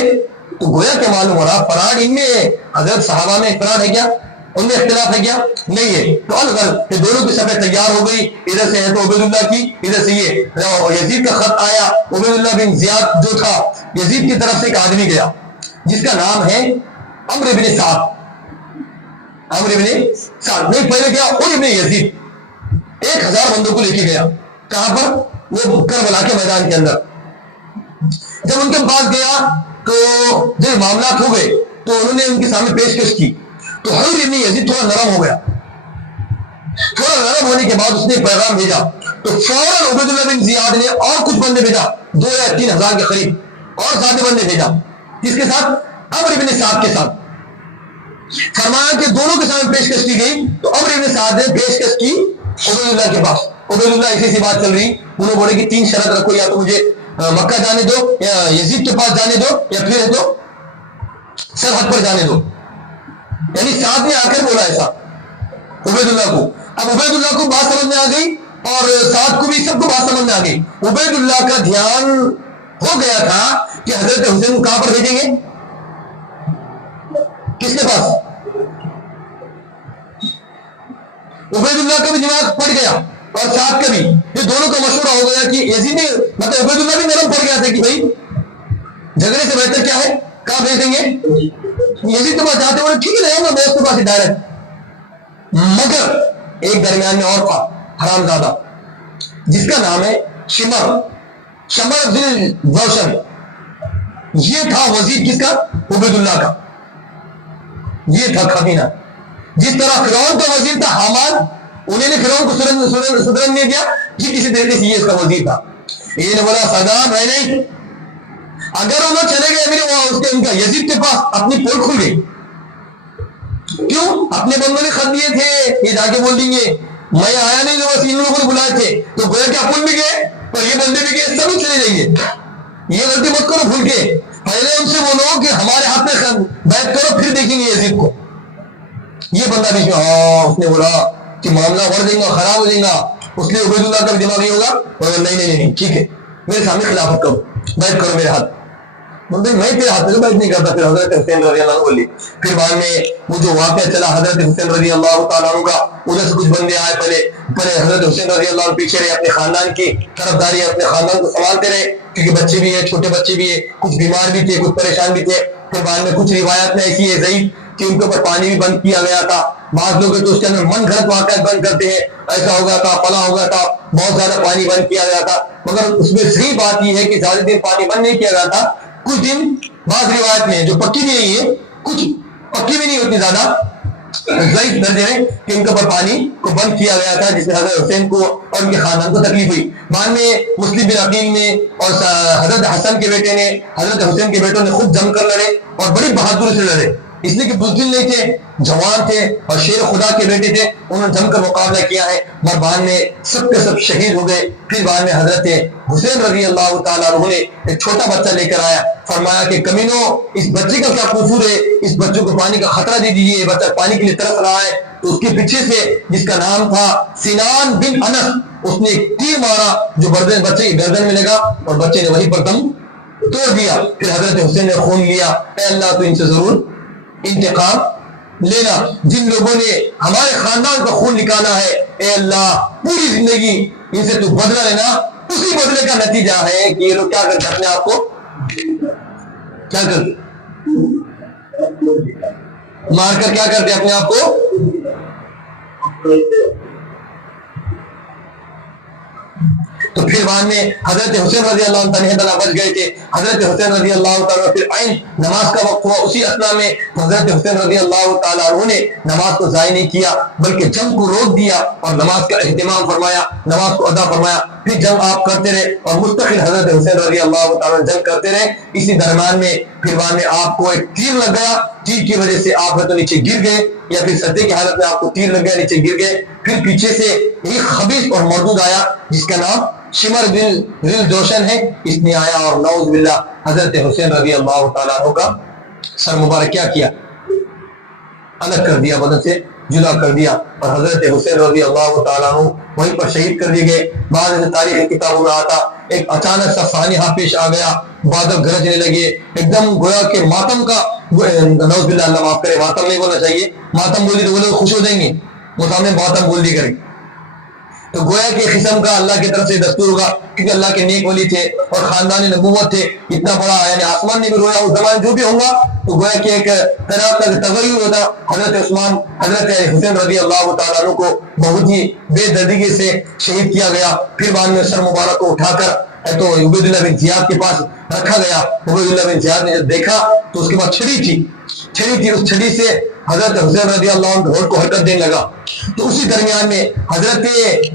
تو گویا کہ معلوم ہو رہا فراڈ ان میں ہے. حضرت صحابہ میں فراڈ ہے کیا؟ ان میں اختلاف ہے کیا؟ نہیں ہے. تو الغرض یہ دونوں کی صفحہ تیار ہو گئی. ادھر سے ہے تو عبید اللہ کی، ادھر سے یہ یزید کا خط آیا. عبید اللہ بن زیاد جو تھا، یزید کی طرف سے ایک آدمی گیا جس کا نام ہے عمرو بن سعد. عمرو بن سعد نہیں، پہلے گیا اور ابن یزید 1000 بندوں کو لے کے گیا. کہاں پر؟ وہ کربلا کے میدان کے اندر. جب ان کے پاس گیا تو جب معاملات ہو گئے تو انہوں نے ان کے سامنے پیشکش کی. تو حضرت ابن یزید تھوڑا نرم ہو گیا. تھوڑا نرم ہونے کے بعد اس نے پیغام بھیجا تو فوراً عبید اللہ بن زیاد نے اور کچھ بندے بھیجا، 2 یا 3 ہزار کے قریب اور زیادہ بندے بھیجا. کس کے ساتھ؟ عمرو بن سعد کے ساتھ. فرمایا کہ دونوں کے سامنے پیشکش کی گئی تو عمرو بن سعد نے پیشکش کی عبید اللہ کے پاس. عبید اللہ ایسی بات چل رہی، انہوں بولے کہ 3 شرط رکھو، یا تو مجھے مکہ جانے دو، یا یزید کے پاس جانے دو، یا پھر تو سرحد پر جانے دو. یعنی سعد نے آ کر بولا ایسا عبید اللہ کو. اب عبید اللہ کو بات سمجھ میں آ گئی اور سعد کو بھی، سب کو بات سمجھ میں آ گئی. عبید اللہ کا دھیان ہو گیا تھا کہ حضرت حسین کو کہاں پر بھیجیں گے؟ کس کے پاس؟ عبید اللہ کا بھی دماغ پڑ گیا اور سعد کا بھی. یہ دونوں کا مشورہ ہو گیا کہ یزید نے مطلب عبید اللہ بھی نرم پڑ گیا تھا کہ بھائی جھگڑے سے بہتر کیا ہے، کہاں بھیج دیں گے؟ یزید کے پاس جاتے ہوئے ٹھیک ہے میں اس کے پاس ہی ڈائریکٹ. مگر ایک درمیان میں اور تھا حرام زادہ جس کا نام ہے شمر ذل روشن. یہ تھا وزیر کس کا؟ عبید اللہ کا. یہ تھا خبینہ. جس طرح فرعون کا وزیر تھا حامان، انہیں نے فرعون کو سدرن نہیں دیا، یہ کسی طریقے سے یہ اس کا وزیر تھا. یہ نے بولا صدام ہے نہیں. اگر وہ چلے گئے میرے وہاں ان کا یزید کے پاس اپنی پول کھل گئی. کیوں؟ اپنے بندوں نے خط دیے تھے یہ جا کے بول دیں گے میں آیا نہیں، جو بس ان لوگوں نے بلائے تھے. تو گویا کہ اپن بھی گئے اور یہ بندے بھی گئے، سب چلے جائیں گے. یہ غلطی مت کرو بھول کے. پہلے ان سے بولو کہ ہمارے ہاتھ میں بیعت کرو، پھر دیکھیں گے یزید کو. یہ بندہ بھی اس نے بولا کہ معاملہ بڑھ جائے گا، خراب ہو جائے گا. اس لیے عبید اللہ کا بھی دماغ نہیں ہوگا اور نہیں ٹھیک ہے میرے سامنے خلافت کرو، بیعت کرو میرے ہاتھ. میں تیرے ہاتھ سے بیعت نہیں کرتا. پھر حضرت حسین رضی اللہ عنہ بولی. پھر بعد میں وہ جو واقعہ چلا حضرت حسین رضی اللہ تعالیٰ عنہ کا، ادھر سے کچھ بندے آئے. پہلے حضرت حسین رضی اللہ عنہ پیچھے رہے، اپنے خاندان کی طرفداری اپنے خاندان کو سنبھالتے رہے کیونکہ بچے بھی ہیں، چھوٹے بچے بھی ہیں، کچھ بیمار بھی تھے، کچھ پریشان بھی تھے. پھر بعد میں کچھ روایت میں ایسی ہے ضعیف کہ ان کے اوپر پانی بھی بند کیا گیا تھا. بعض لوگ تو اس کے اندر من گھڑت واقعات بند کرتے ہیں، ایسا ہو گیا تھا، فلاں ہو گیا تھا، بہت زیادہ پانی بند کیا گیا تھا. مگر اس میں صحیح بات یہ ہے کہ زیادہ دن پانی بند نہیں کیا گیا تھا. کچھ دن بعض روایت میں جو پکی بھی نہیں ہے، کچھ پکی بھی نہیں ہوتی، زیادہ ضعیف درجے میں کہ ان کے اوپر پانی کو بند کیا گیا تھا، جس میں حضرت حسین کو اور ان کے خاندان کو تکلیف ہوئی. بعد میں مسلم بن عقیل نے اور حضرت حسن کے بیٹے نے حضرت حسین کے بیٹوں نے خود جم کر لڑے اور بڑی بہادری سے لڑے. اس لیے کہ بزدل نہیں تھے، جوان تھے اور شیر خدا کے بیٹے تھے. انہوں نے جم کر مقابلہ کیا ہے اور بعد میں سب کے سب شہید ہو گئے. پھر بعد میں حضرت حسین رضی اللہ تعالیٰ عنہ نے ایک چھوٹا بچہ لے کر آیا. فرمایا کہ کمینوں اس بچے کا کیا قصور ہے، اس بچے کو پانی کا خطرہ دے دیجیے، یہ بچہ پانی کے لیے ترس رہا ہے. تو اس کے پیچھے سے جس کا نام تھا سنان بن انس، اس نے ایک تیر مارا جو بچے کی گردن میں لگا اور بچے نے وہیں پر دم توڑ دیا. پھر حضرت حسین نے خون لیا. اے اللہ تو ان سے ضرور انتقام لینا، جن لوگوں نے ہمارے خاندان کا خون نکالا ہے اے اللہ پوری زندگی ان سے تو بدلہ لینا. اسی بدلے کا نتیجہ ہے کہ یہ لوگ کیا کرتے اپنے آپ کو کیا کرتے مار کر کیا کرتے اپنے آپ کو. تو پھر بعد میں حضرت حسین رضی اللہ عنہ تنہا بچ گئے تھے. حضرت حسین رضی اللہ تعالیٰ پھر عین نماز کا وقت ہوا، اسی اثنا میں حضرت حسین رضی اللہ تعالیٰ عنہ نے نماز کو ضائع نہیں کیا بلکہ جنگ کو روک دیا اور نماز کا اہتمام فرمایا، نماز کو ادا فرمایا. پھر جنگ آپ کرتے رہے اور مستقل حضرت حسین رضی اللہ تعالیٰ جنگ کرتے رہے. اسی درمیان میں پھر بعد میں آپ کو ایک تیر لگ گیا, تیر کی وجہ سے آپ تو نیچے گر گئے, یا پھر سدے کی حالت میں آپ کو تیر لگ گیا, نیچے گر گئے. پھر پیچھے سے ایک خبیث اور مردود آیا جس کا نام شمر بن ذل جوشن ہے, اس نے آیا اور نعوذ باللہ حضرت حسین رضی اللہ تعالیٰ عنہ کا سر مبارک کیا الگ کر دیا, بدن سے جدا کر دیا, اور حضرت حسین رضی اللہ تعالیٰ عنہ وہیں پر شہید کر دیے گئے. بعد تاریخ کتابوں میں آتا ایک اچانک سا سانحہ پیش آ گیا, بادل گرجنے لگے, ایک دم گویا کہ ماتم کا, نعوذ باللہ اللہ معاف کرے, ماتم نہیں بولنا چاہیے, ماتم بولی تو وہ لوگ خوش ہو جائیں گے, وہ سامنے ماتم بول دی کریں. تو گویا کہ قسم کا اللہ کی طرف سے دستور ہوگا, کیونکہ اللہ کے نیک ولی تھے اور خاندان نبوت تھے, اتنا بڑا یعنی آسمان نے بھی رویا اس زمانے جو بھی ہوگا, تو گویا کہ ایک طرح کا تغیر ہوتا. حضرت عثمان حضرت حسین رضی اللہ تعالیٰ عنہ کو بہت ہی بے دردگی سے شہید کیا گیا. پھر بعد میں سر مبارک کو اٹھا کر تو عبید اللہ بن زیاد کے پاس رکھا گیا. عبید اللہ بن زیاد نے جب دیکھا تو اس کے بعد چھڑی تھی, اس چھڑی سے حضرت حسین رضی اللہ عنہ ہوٹ کو حرکت دینے لگا. تو اسی درمیان میں حضرت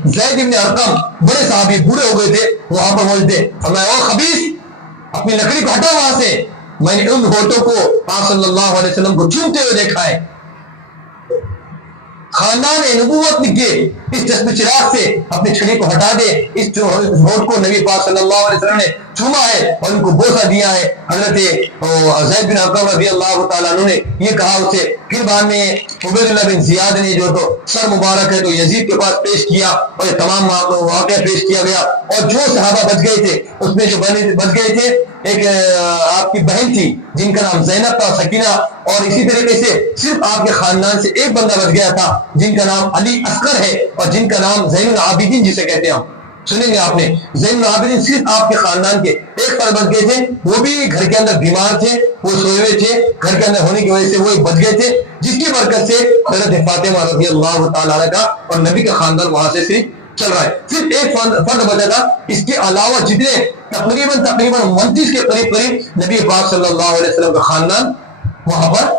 زید بن ارقم بڑے صحابی بوڑھے ہو گئے تھے, وہاں پر موجود تھے. فرمایا او خبیث, اپنی لکڑی کو ہٹا وہاں سے, میں نے ان ہوٹوں کو آپ صلی اللہ علیہ وسلم کو چومتے ہوئے دیکھا ہے. خاندان نبوت کے اس چشم چراغ سے اپنی چھڑی کو ہٹا دے. اس ہوٹ کو نبی پاک صلی اللہ علیہ وسلم نے چوما ہے اور ان کو بوسہ دیا ہے. حضرت زید بن ارقم رضی اللہ تعالیٰ عنہ نے یہ کہا اسے. پھر بعد میں عبید اللہ بن زیاد نے جو تو سر مبارک ہے تو یزید کے پاس پیش کیا اور یہ تمام واقعہ پیش کیا گیا. اور جو صحابہ بچ گئے تھے اس میں جو بچ گئے تھے, ایک آپ کی بہن تھی جن کا نام زینب تھا, سکینہ, اور اسی طریقے سے صرف آپ کے خاندان سے ایک بندہ بچ گیا تھا جن کا نام علی اصغر ہے اور جن کا نام زین العابدین جسے کہتے ہیں. سنیں گے آپ نے, زین العابدین صرف آپ کے خاندان کے ایک پر بچ گئے تھے, وہ بھی گھر کے اندر بیمار تھے, وہ سوئے ہوئے تھے, گھر کے اندر ہونے کی وجہ سے وہ بچ گئے تھے, جس کی برکت سے حضرت فاطمہ رضی اللہ تعالیٰ عنہ کا اور نبی کا خاندان وہاں سے صرف چل رہا ہے. صرف ایک فرد بچا تھا, اس کے علاوہ جتنے تقریباً 29 کے قریب نبی پاک صلی اللہ علیہ وسلم کا خاندان وہاں پر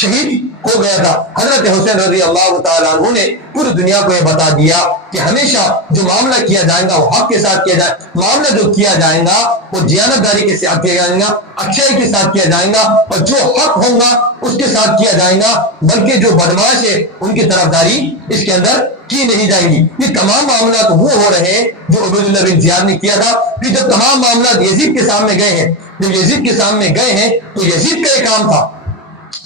شہید ہو گیا تھا. حضرت حسین رضی اللہ تعالیٰ عنہ نے پوری دنیا کو یہ بتا دیا کہ ہمیشہ جو معاملہ کیا جائے گا وہ حق کے ساتھ کیا جائے, معاملہ جو کیا جائے گا وہ دیانتداری کے ساتھ کیا جائے گا, اچھائی کے ساتھ کیا جائے گا, اور جو حق ہوگا اس کے ساتھ کیا جائے گا, بلکہ جو بدماش ہے ان کی طرفداری اس کے اندر کی نہیں جائیں گی. یہ تمام معاملات وہ ہو رہے ہیں جو عبید اللہ بن زیاد نے کیا تھا. پھر جب تمام معاملات یزید کے سامنے گئے ہیں, جب یزید کے سامنے گئے ہیں تو یزید کا ایک کام تھا.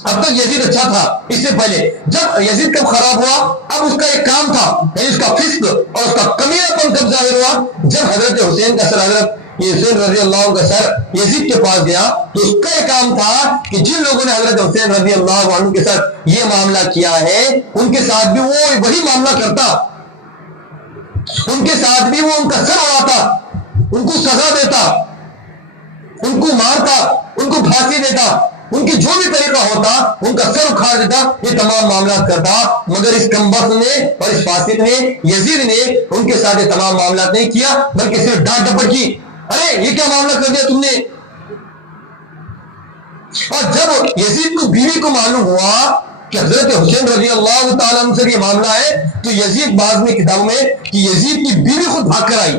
اب تک یزید اچھا تھا, اس سے پہلے جب یزید کب خراب ہوا, اب اس کا ایک کام تھا, یعنی اس کا فسق اور اس کا کمینہ پن کب ظاہر ہوا, جب حضرت حسین کا سر, حضرت حسین رضی اللہ عنہ کا سر یزید کے پاس گیا تو اس کا ایک کام تھا کہ جن لوگوں نے حضرت حسین رضی اللہ عنہ کے ساتھ یہ معاملہ کیا ہے ان کے ساتھ بھی وہ وہی معاملہ کرتا, ان کے ساتھ بھی وہ ان کا سر اڑاتا, ان کو سزا دیتا, ان کو مارتا, ان کو پھانسی دیتا, ان کی جو بھی طریقہ ہوتا ان کا سر اکھاڑ دیتا, یہ تمام معاملات کرتا. مگر اس کمبخت نے اور اس فاسق نے, یزید نے ان کے ساتھ یہ تمام معاملات نہیں کیا, بلکہ صرف ڈانٹ ڈپٹ کی, ارے یہ کیا معاملہ کر دیا تم نے. اور جب یزید کو بیوی کو معلوم ہوا کہ حضرت حسین رضی اللہ تعالیٰ عنہ سے یہ معاملہ ہے, تو یزید بعض میں کتابوں میں کہ یزید کی بیوی خود بھاگ کر آئی,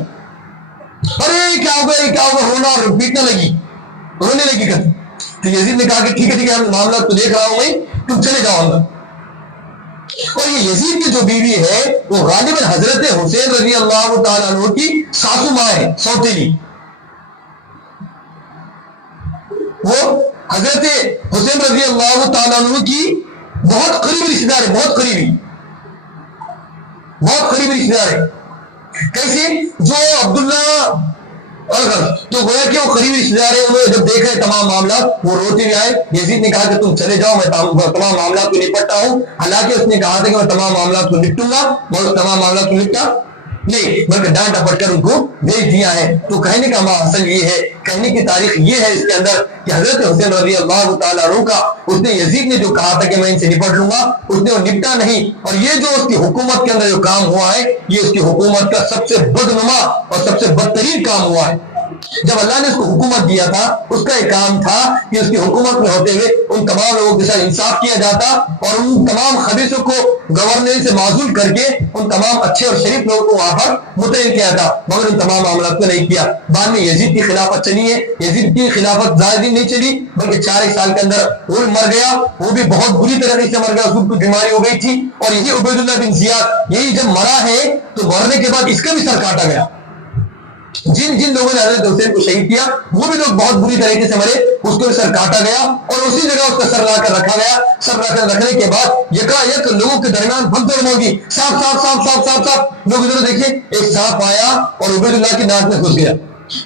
ارے کیا ہوگا, یہ کیا ہوگا, رونا اور پیٹنے لگی, رونے لگی کرتی. تو یزید نے کہا کہ ٹھیک ہے ہم معاملہ تو دیکھ رہا ہوں میں, تم چلے جاؤ اندر. اور یہ یزید کی جو بیوی ہے وہ غالباً حضرت حسین رضی اللہ تعالیٰ عنہ کی ساسو ماں ہے, سوتیلی. وہ حضرت حسین رضی اللہ تعالیٰ عنہ کی بہت قریبی رشتہ دار ہے, بہت قریبی رشتہ دار ہے. کیسے, جو عبداللہ تو گویا کہ وہ قریبی رشتہ دار ہے, انہوں نے جب دیکھا ہے تمام معاملات وہ روتے ہوئے آئے. یزید نے کہا کہ تم چلے جاؤ, میں تمام معاملات کو نپٹتا ہوں. حالانکہ اس نے کہا تھا کہ میں تمام معاملات کو نپٹوں گا, مگر تمام معاملات کو نپٹا نہیں, بلکہ ڈانٹ ڈپٹ کر ان کو بھیج دیا ہے. تو کہنے کا اصل یہ ہے, کہنے کی تاریخ یہ ہے اس کے اندر کہ حضرت حسین رضی اللہ تعالیٰ عنہ کا اس نے یزید نے جو کہا تھا کہ میں ان سے نپٹ لوں گا, اس نے وہ نپٹا نہیں. اور یہ جو اس کی حکومت کے اندر جو کام ہوا ہے, یہ اس کی حکومت کا سب سے بدنما اور سب سے بدترین کام ہوا ہے. جب اللہ نے اس کو حکومت دیا تھا اس کا ایک کام تھا کہ اس کی حکومت میں ہوتے ہوئے ان تمام لوگوں کے ساتھ انصاف کیا جاتا اور ان تمام خبیثوں کو گورنر سے معزول کر کے ان تمام اچھے اور شریف لوگوں کو وہاں پر متعین کیا تھا، مگر ان تمام معاملات کو نہیں کیا۔ بعد میں یزید کی خلافت چلی ہے، یزید کی خلافت زیادہ دن نہیں چلی بلکہ 4 سال کے اندر وہ مر گیا، وہ بھی بہت بری طریقے سے مر گیا، اس کو کوئی بیماری ہو گئی تھی۔ اور یہی عبید اللہ بن زیاد یہی جب مرا ہے تو مرنے کے بعد اس کا بھی سر کاٹا گیا۔ جن جن لوگوں نے حضرت حسین کو شہید کیا وہ بھی لوگ بہت بری طریقے سے مرے، اس کو سر کاٹا گیا اور اسی جگہ اس کا سر لا کر رکھا گیا۔ سر لا کر رکھنے کے بعد یکا یک لوگوں کے درمیان بھگ دوڑ ہوگی، سانپ سانپ سانپ سانپ سانپ سانپ، لوگ ادھر دیکھیں ایک سانپ آیا اور عبید اللہ کی ناک میں گھس گیا،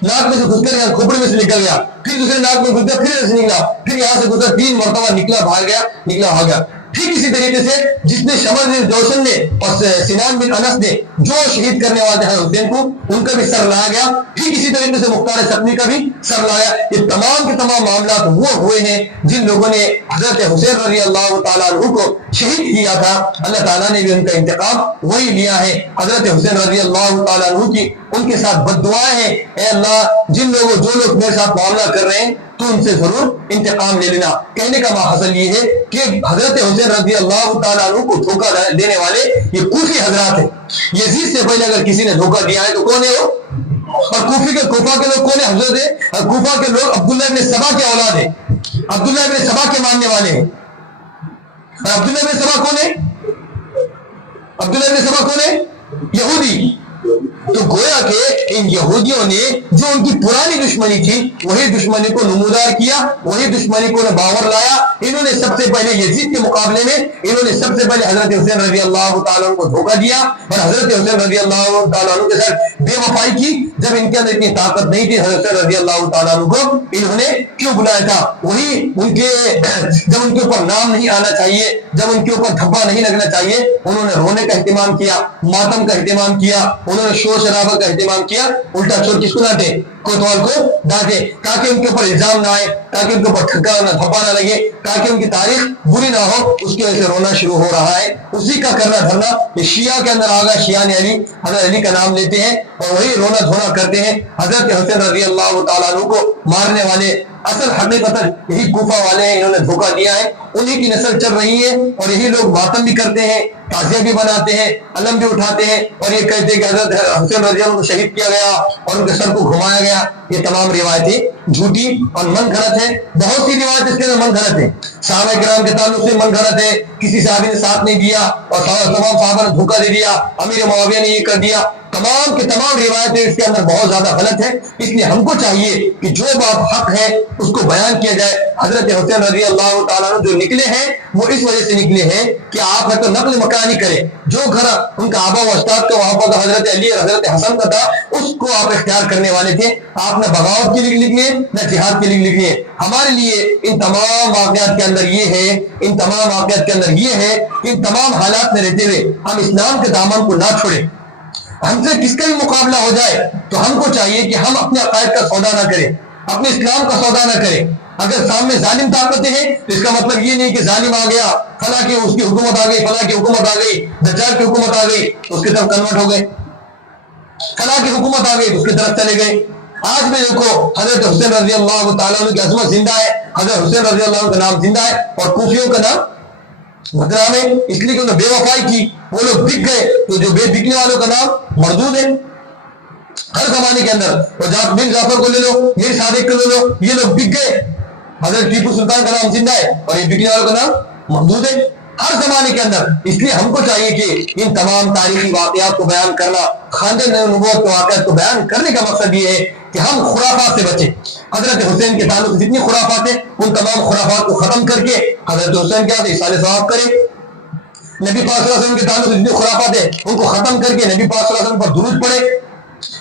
ناک میں سے گھس کر یہاں کھوپڑی میں سے نکل گیا، پھر دوسرے ناک میں گھس گیا، پھر ادھر سے نکلا، پھر یہاں سے گزرا، 3 مرتبہ نکلا بھاگ گیا، نکلا بھاگ گیا۔ ٹھیک اسی طریقے سے جس نے شمر بن جوشن نے اور سنان بن انس نے جو شہید کرنے والے ہیں حسین کو، ان کا بھی سر لایا گیا۔ ٹھیک اسی طریقے سے مختار سقمی کا بھی سر لایا۔ یہ تمام کے تمام معاملات وہ ہوئے ہیں جن لوگوں نے حضرت حسین رضی اللہ تعالیٰ عنہ کو شہید کیا تھا، اللہ تعالیٰ نے بھی ان کا انتقام وہی لیا ہے۔ حضرت حسین رضی اللہ تعالیٰ عنہ کی ان کے ساتھ بد دعائیں ہیں، اے اللہ جو لوگ میرے ساتھ معاملہ کر رہے ہیں تو ان سے ضرور انتقام لے لینا۔ کہنے کا ماحصل یہ ہے کہ حضرت حسین رضی اللہ تعالیٰ عنہ کو دھوکہ دینے والے یہ کوفی حضرات ہیں۔ یزید سے پہلے اگر کسی نے دھوکہ دیا ہے تو کون ہے وہ؟ اور کوفہ کے لوگ کون ہے؟ حضرت کوفہ کے لوگ عبداللہ ابن سبا کے اولاد ہیں، عبداللہ ابن سبا کے ماننے والے ہیں۔ اور عبداللہ ابن سبا کون ہے؟ عبداللہ ابن سبا کون ہے؟ یہودی۔ تو گویا کہ ان یہودیوں نے جو ان کی پرانی دشمنی تھی وہی دشمنی کو نمودار کیا، وہی دشمنی کو باور لایا۔ انہوں نے سب سے پہلے یزید کے مقابلے میں انہوں نے سب سے پہلے حضرت حسین رضی اللہ تعالیٰ عنہ کو دھوکہ دیا اور حضرت حسین رضی اللہ تعالیٰ عنہ کے ساتھ بے وفائی کی۔ جب ان کے اندر اتنی طاقت نہیں تھی حضرت حسین رضی اللہ تعالیٰ عنہ کو انہوں نے کیوں بلایا تھا؟ وہی ان کے جب ان کے اوپر نام نہیں آنا چاہیے، جب ان کے اوپر دھبا نہیں لگنا چاہیے، انہوں نے رونے کا اہتمام کیا، ماتم کا اہتمام کیا، انہوں نے شور شرابہ کا اہتمام کیا، الٹا چور کس کو ڈانٹے؟ کوتوال کو ڈانٹے، تاکہ ان کے اوپر الزام نہ آئے، تاکہ ان کے اوپر ٹھکا نہ دھبا نہ لگے، تاکہ ان کی تاریخ بری نہ ہو۔ اس کی وجہ سے رونا شروع ہو رہا ہے، اسی کا کرنا دھرنا یہ شیعہ کے اندر آگا۔ شیعہ نے حضرت علی کا نام لیتے ہیں اور وہی رونا دھونا کرتے ہیں۔ حضرت حسین رضی اللہ تعالیٰ عنہ کو مارنے والے اصل حقیقت یہی کوفہ والے ہیں، انہوں نے دھوکہ دیا ہے، انہی کی نسل چل رہی ہے اور یہی لوگ ماتم بھی کرتے ہیں، تعزیہ بھی بناتے ہیں، علم بھی اٹھاتے ہیں اور یہ کہتے ہیں کہ حضرت حسین رضی اللہ عنہ کو شہید کیا گیا اور ان کے سر کو گھمایا گیا۔ یہ تمام روایتیں جھوٹی اور من گھڑت ہیں، بہت سی روایت اس کے اندر من گھڑت ہیں، صحابہ کرام کے تعلق سے من گھڑت ہے، کسی صحابی نے ساتھ نہیں دیا اور تمام صحابہ نے دھوکہ دے دیا، امیر معاویہ نے یہ کر دیا، تمام کے تمام روایتیں اس کے اندر بہت زیادہ غلط ہے۔ اس لیے ہم کو چاہیے کہ جو بات حق ہے اس کو بیان کیا جائے۔ حضرت حسین رضی اللہ تعالیٰ عنہ جو نکلے ہیں وہ اس وجہ سے نکلے ہیں کہ آپ ہے تو نقل مکانی کریں، جو گھر ان کا آبا و اجداد کا وہاں پر حضرت علی اور حضرت حسن کا تھا اس کو آپ اختیار کرنے والے تھے۔ آپ نہ بغاوت کے لیے لکھے نہ جہاد کے لیے لکھے۔ ہمارے لیے ان تمام واقعات کے اندر یہ ہے، ان تمام واقعات کے اندر یہ ہے کہ ان تمام حالات میں رہتے ہوئے ہم اسلام کے دامن کو نہ چھوڑیں۔ ہم سے کس کا بھی مقابلہ ہو جائے تو ہم کو چاہیے کہ ہم اپنے عقائد کا سودا نہ کریں، اپنے اسلام کا سودا نہ کریں۔ اگر سامنے ظالم طاقتیں ہیں تو اس کا مطلب یہ نہیں کہ ظالم آ گیا، فلاں کی اس کی حکومت آ گئی، فلاں کی حکومت آ گئی، دجال کی حکومت آ گئی اس کی طرف کنورٹ ہو گئے، فلاں کی حکومت آ گئی اس کی طرف چلے گئے۔ آج میں دیکھو حضرت حسین رضی اللہ تعالیٰ عنہ کی عظمت زندہ ہے، حضرت حسین رضی اللہ عنہ کا نام زندہ ہے اور کوفیوں کا نام بدنام ہے، اس لیے کہ انہوں نے بے وفائی کی، وہ لوگ بک گئے، تو جو بے بکنے والوں کا نام مردود ہے ہر زمانے کے اندر۔ اور میر جعفر کو لے لو، میر صادق کو لے لو، یہ لوگ بک گئے۔ حضرت ٹیپو سلطان کا نام زندہ ہے اور یہ بکنے والوں کا نام مردود ہے ہر زمانے کے اندر۔ اس لیے ہم کو چاہیے کہ ان تمام تاریخی واقعات کو بیان کرنا، خاندان نبوت کے واقعات کو بیان کرنے کا مقصد یہ ہے کہ ہم خرافات سے بچیں۔ حضرت حسین کے تعلق سے جتنی خرافات ہیں ان تمام خرافات کو ختم کر کے حضرت حسین کے ہاتھ اصالہ ثواب کریں۔ نبی پاک صلی اللہ علیہ وسلم کے تعلق سے جتنی خرافات ہیں ان کو ختم کر کے نبی پاک صلی اللہ علیہ وسلم پر درود پڑھیں۔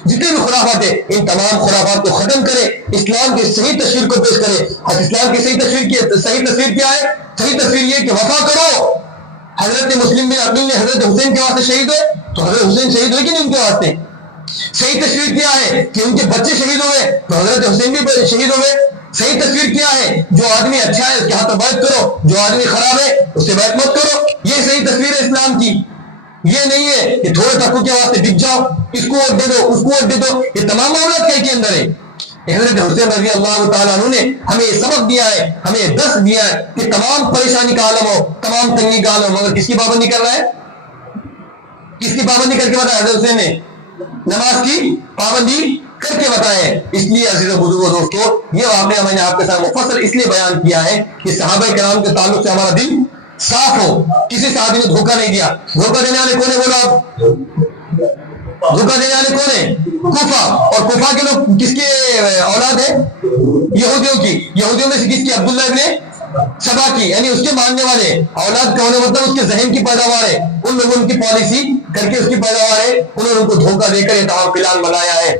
جتنے بھی خرافات ہیں ان تمام خرافات کو ختم کریں، اسلام کی صحیح تصویر کو پیش کریں۔ اسلام کی صحیح تصویر کیا ہے؟ صحیح تصویر یہ کہ وفا کرو۔ حضرت مسلم بن عقیل نے حضرت حسین کے واسطے شہید ہوئے تو حضرت حسین شہید ہوئے کہ نہیں ان کے واسطے؟ صحیح تصویر کیا ہے کہ ان کے بچے شہید ہوئے تو حضرت حسین بھی شہید ہوئے۔ صحیح تصویر کیا ہے؟ جو آدمی اچھا ہے اس کے ہاتھ بیعت کرو، جو آدمی خراب ہے اس سے بیعت مت کرو۔ یہ صحیح تصویر ہے اسلام کی۔ یہ نہیں ہے کہ تھوڑے تقوی کے واسطے بک جاؤ، اس کو ووٹ دے دو، اس کو ووٹ دے دو۔ یہ تمام معاملات کے اندر ہے۔ حضرت حسین رضی اللہ تعالیٰ عنہ نے ہمیں یہ سبق دیا ہے، ہمیں یہ درس دیا ہے کہ تمام پریشانی کا عالم ہو، تمام تنگی کا عالم ہو، مگر کس کی پابندی کر رہا ہے؟ کس کی پابندی کر کے بتایا حضرت حسین نے؟ نماز کی پابندی کر کے بتائے۔ اس لیے عزیز و بزرگوں دوستو، یہ واقعہ میں نے آپ کے ساتھ مفصل اس لیے بیان کیا ہے کہ صحابہ کرام کے تعلق سے ہمارا دل صاف ہو، کسی صحابی نے دھوکہ نہیں دیا۔ دھوکہ دینے والے کون ہے بولو آپ؟ دھوکہ دینے والے کون ہیں؟ کوفہ، اور کوفہ کے لوگ کس کے اولاد ہیں؟ یہودیوں کی۔ یہودیوں میں سے کس کی؟ عبداللہ ابن سبا کی، یعنی اس کے ماننے والے اولاد کا ہونے مطلب اس کے ذہن کی پیداوار ہے، ان لوگوں نے ان کی پالیسی کر کے اس کی پیداوار ہے، انہوں نے ان کو دھوکہ دے کر یہ تمام پلان بنایا ہے۔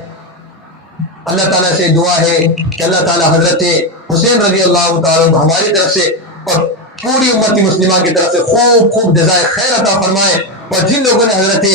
اللہ تعالیٰ سے دعا ہے کہ اللہ تعالیٰ حضرت حسین رضی اللہ تعالیٰ ہماری طرف سے اور پوری امت مسلمہ کی طرف سے خوب خوب جزائے خیر عطا فرمائے، اور جن لوگوں نے حضرت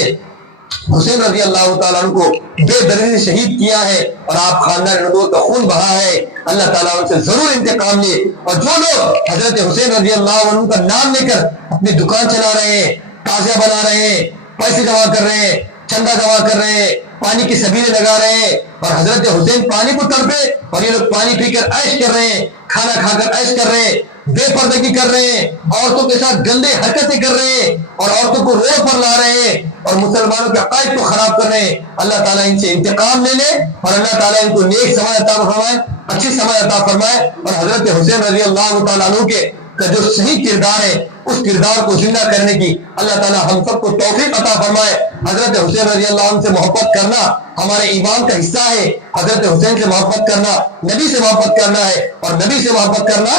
حسین رضی اللہ تعالیٰ عنہ کو بے دردی سے شہید کیا ہے اور آپ خاندان نبوت کا خون بہا ہے، اللہ تعالیٰ ان سے ضرور انتقام لے۔ اور جو لوگ حضرت حسین رضی اللہ عنہ کا نام لے کر اپنی دکان چلا رہے ہیں، تازیہ بنا رہے ہیں، پیسے جمع کر رہے ہیں، چندہ جمع کر رہے ہیں، پانی کی سبیلیں لگا رہے ہیں، اور حضرت حسین پانی کو تڑپے اور یہ لوگ پانی پی کر عیش کر رہے ہیں، کھانا کھا کر عیش کر رہے ہیں، بے پردگی کر رہے ہیں، عورتوں کے ساتھ گندے حرکتیں کر رہے ہیں، اور عورتوں کو روڈ پر لا رہے ہیں، اور مسلمانوں کے عقائد کو خراب کر رہے ہیں۔ اللہ تعالیٰ ان سے انتقام لے لے، اور اللہ تعالیٰ ان کو نیک سماج عطا فرمائے، اچھی سماج عطا فرمائے، اور حضرت حسین رضی اللہ تعالیٰ عنہ کے کا جو صحیح کردار ہے اس کردار کو زندہ کرنے کی اللہ تعالیٰ ہم سب کو توفیق عطا فرمائے۔ حضرت حسین رضی اللہ عنہ سے محبت کرنا ہمارے ایمان کا حصہ ہے، حضرت حسین سے محبت کرنا نبی سے محبت کرنا ہے، اور نبی سے محبت کرنا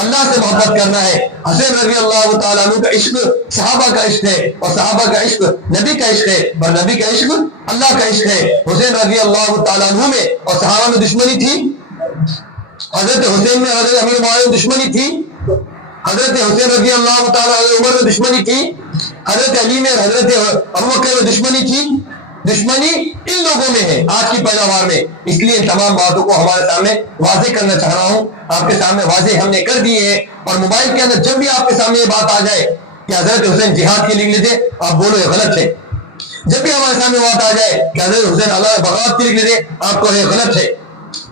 اللہ سے محبت کرنا ہے۔ حسین رضی اللہ تعالیٰ عنہ کا عشق صحابہ کا عشق ہے، اور صحابہ کا عشق نبی کا عشق ہے، اور نبی کا عشق اللہ کا عشق ہے۔ حسین رضی اللہ تعالیٰ عنہ میں اور صحابہ میں دشمنی تھی، حضرت حسین میں حضرت امیر معاویہ میں دشمنی تھی، حضرت حسین رضی اللہ تعالیٰ عمر میں دشمنی تھی، حضرت علی میں حضرت ابوبکر میں دشمنی تھی۔ دشمنی ان لوگوں میں ہے آج کی پیداوار میں، اس لیے ان تمام باتوں کو ہمارے سامنے واضح کرنا چاہ رہا ہوں، آپ کے سامنے واضح ہم نے کر دیے ہیں۔ اور موبائل کے اندر جب بھی آپ کے سامنے یہ بات آ جائے کہ حضرت حسین جہاد کے لیے نکلے تھے، آپ بولو یہ غلط ہے۔ جب بھی ہمارے سامنے بات آ جائے کہ حضرت حسین اللہ بغاوت کے لیے نکلے تھے، آپ کو یہ غلط ہے،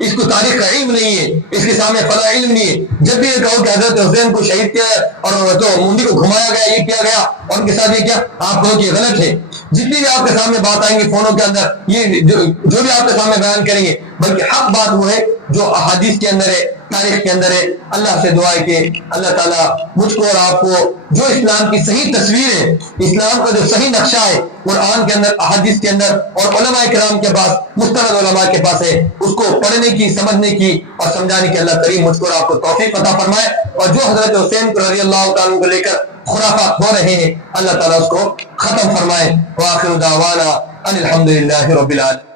اس کو تاریخ کا علم نہیں ہے، اس کے سامنے فلا علم نہیں ہے۔ جب بھی یہ کہو کہ حضرت حسین کو شہید کیا اور تو منڈی کو گھمایا گیا، یہ کیا گیا اور ان کے ساتھ یہ کیا، آپ کہو کہ یہ غلط ہے۔ جتنی بھی آپ کے سامنے بات آئیں گی فونوں کے اندر، یہ جو بھی آپ کے سامنے بیان کریں گے، بلکہ حق بات وہ ہے جو احادیث کے اندر ہے، تاریخ کے اندر ہے۔ اللہ سے دعا ہے کہ اللہ تعالیٰ مجھ کو اور آپ کو جو اسلام کی صحیح تصویر ہے، اسلام کا جو صحیح نقشہ ہے قرآن کے اندر، احادیث کے اندر اور علماء کرام کے پاس، مستند علماء کے پاس ہے، اس کو پڑھنے کی، سمجھنے کی اور سمجھانے کی اللہ کریم مجھ کو اور آپ کو توفیق عطا فرمائے۔ اور جو حضرت حسین رضی اللہ تعالیٰ کو لے کر خرافات ہو رہے ہیں، اللہ تعالیٰ اس کو ختم فرمائے۔ وآخر دعوانا ان الحمد للہ رب العالمین۔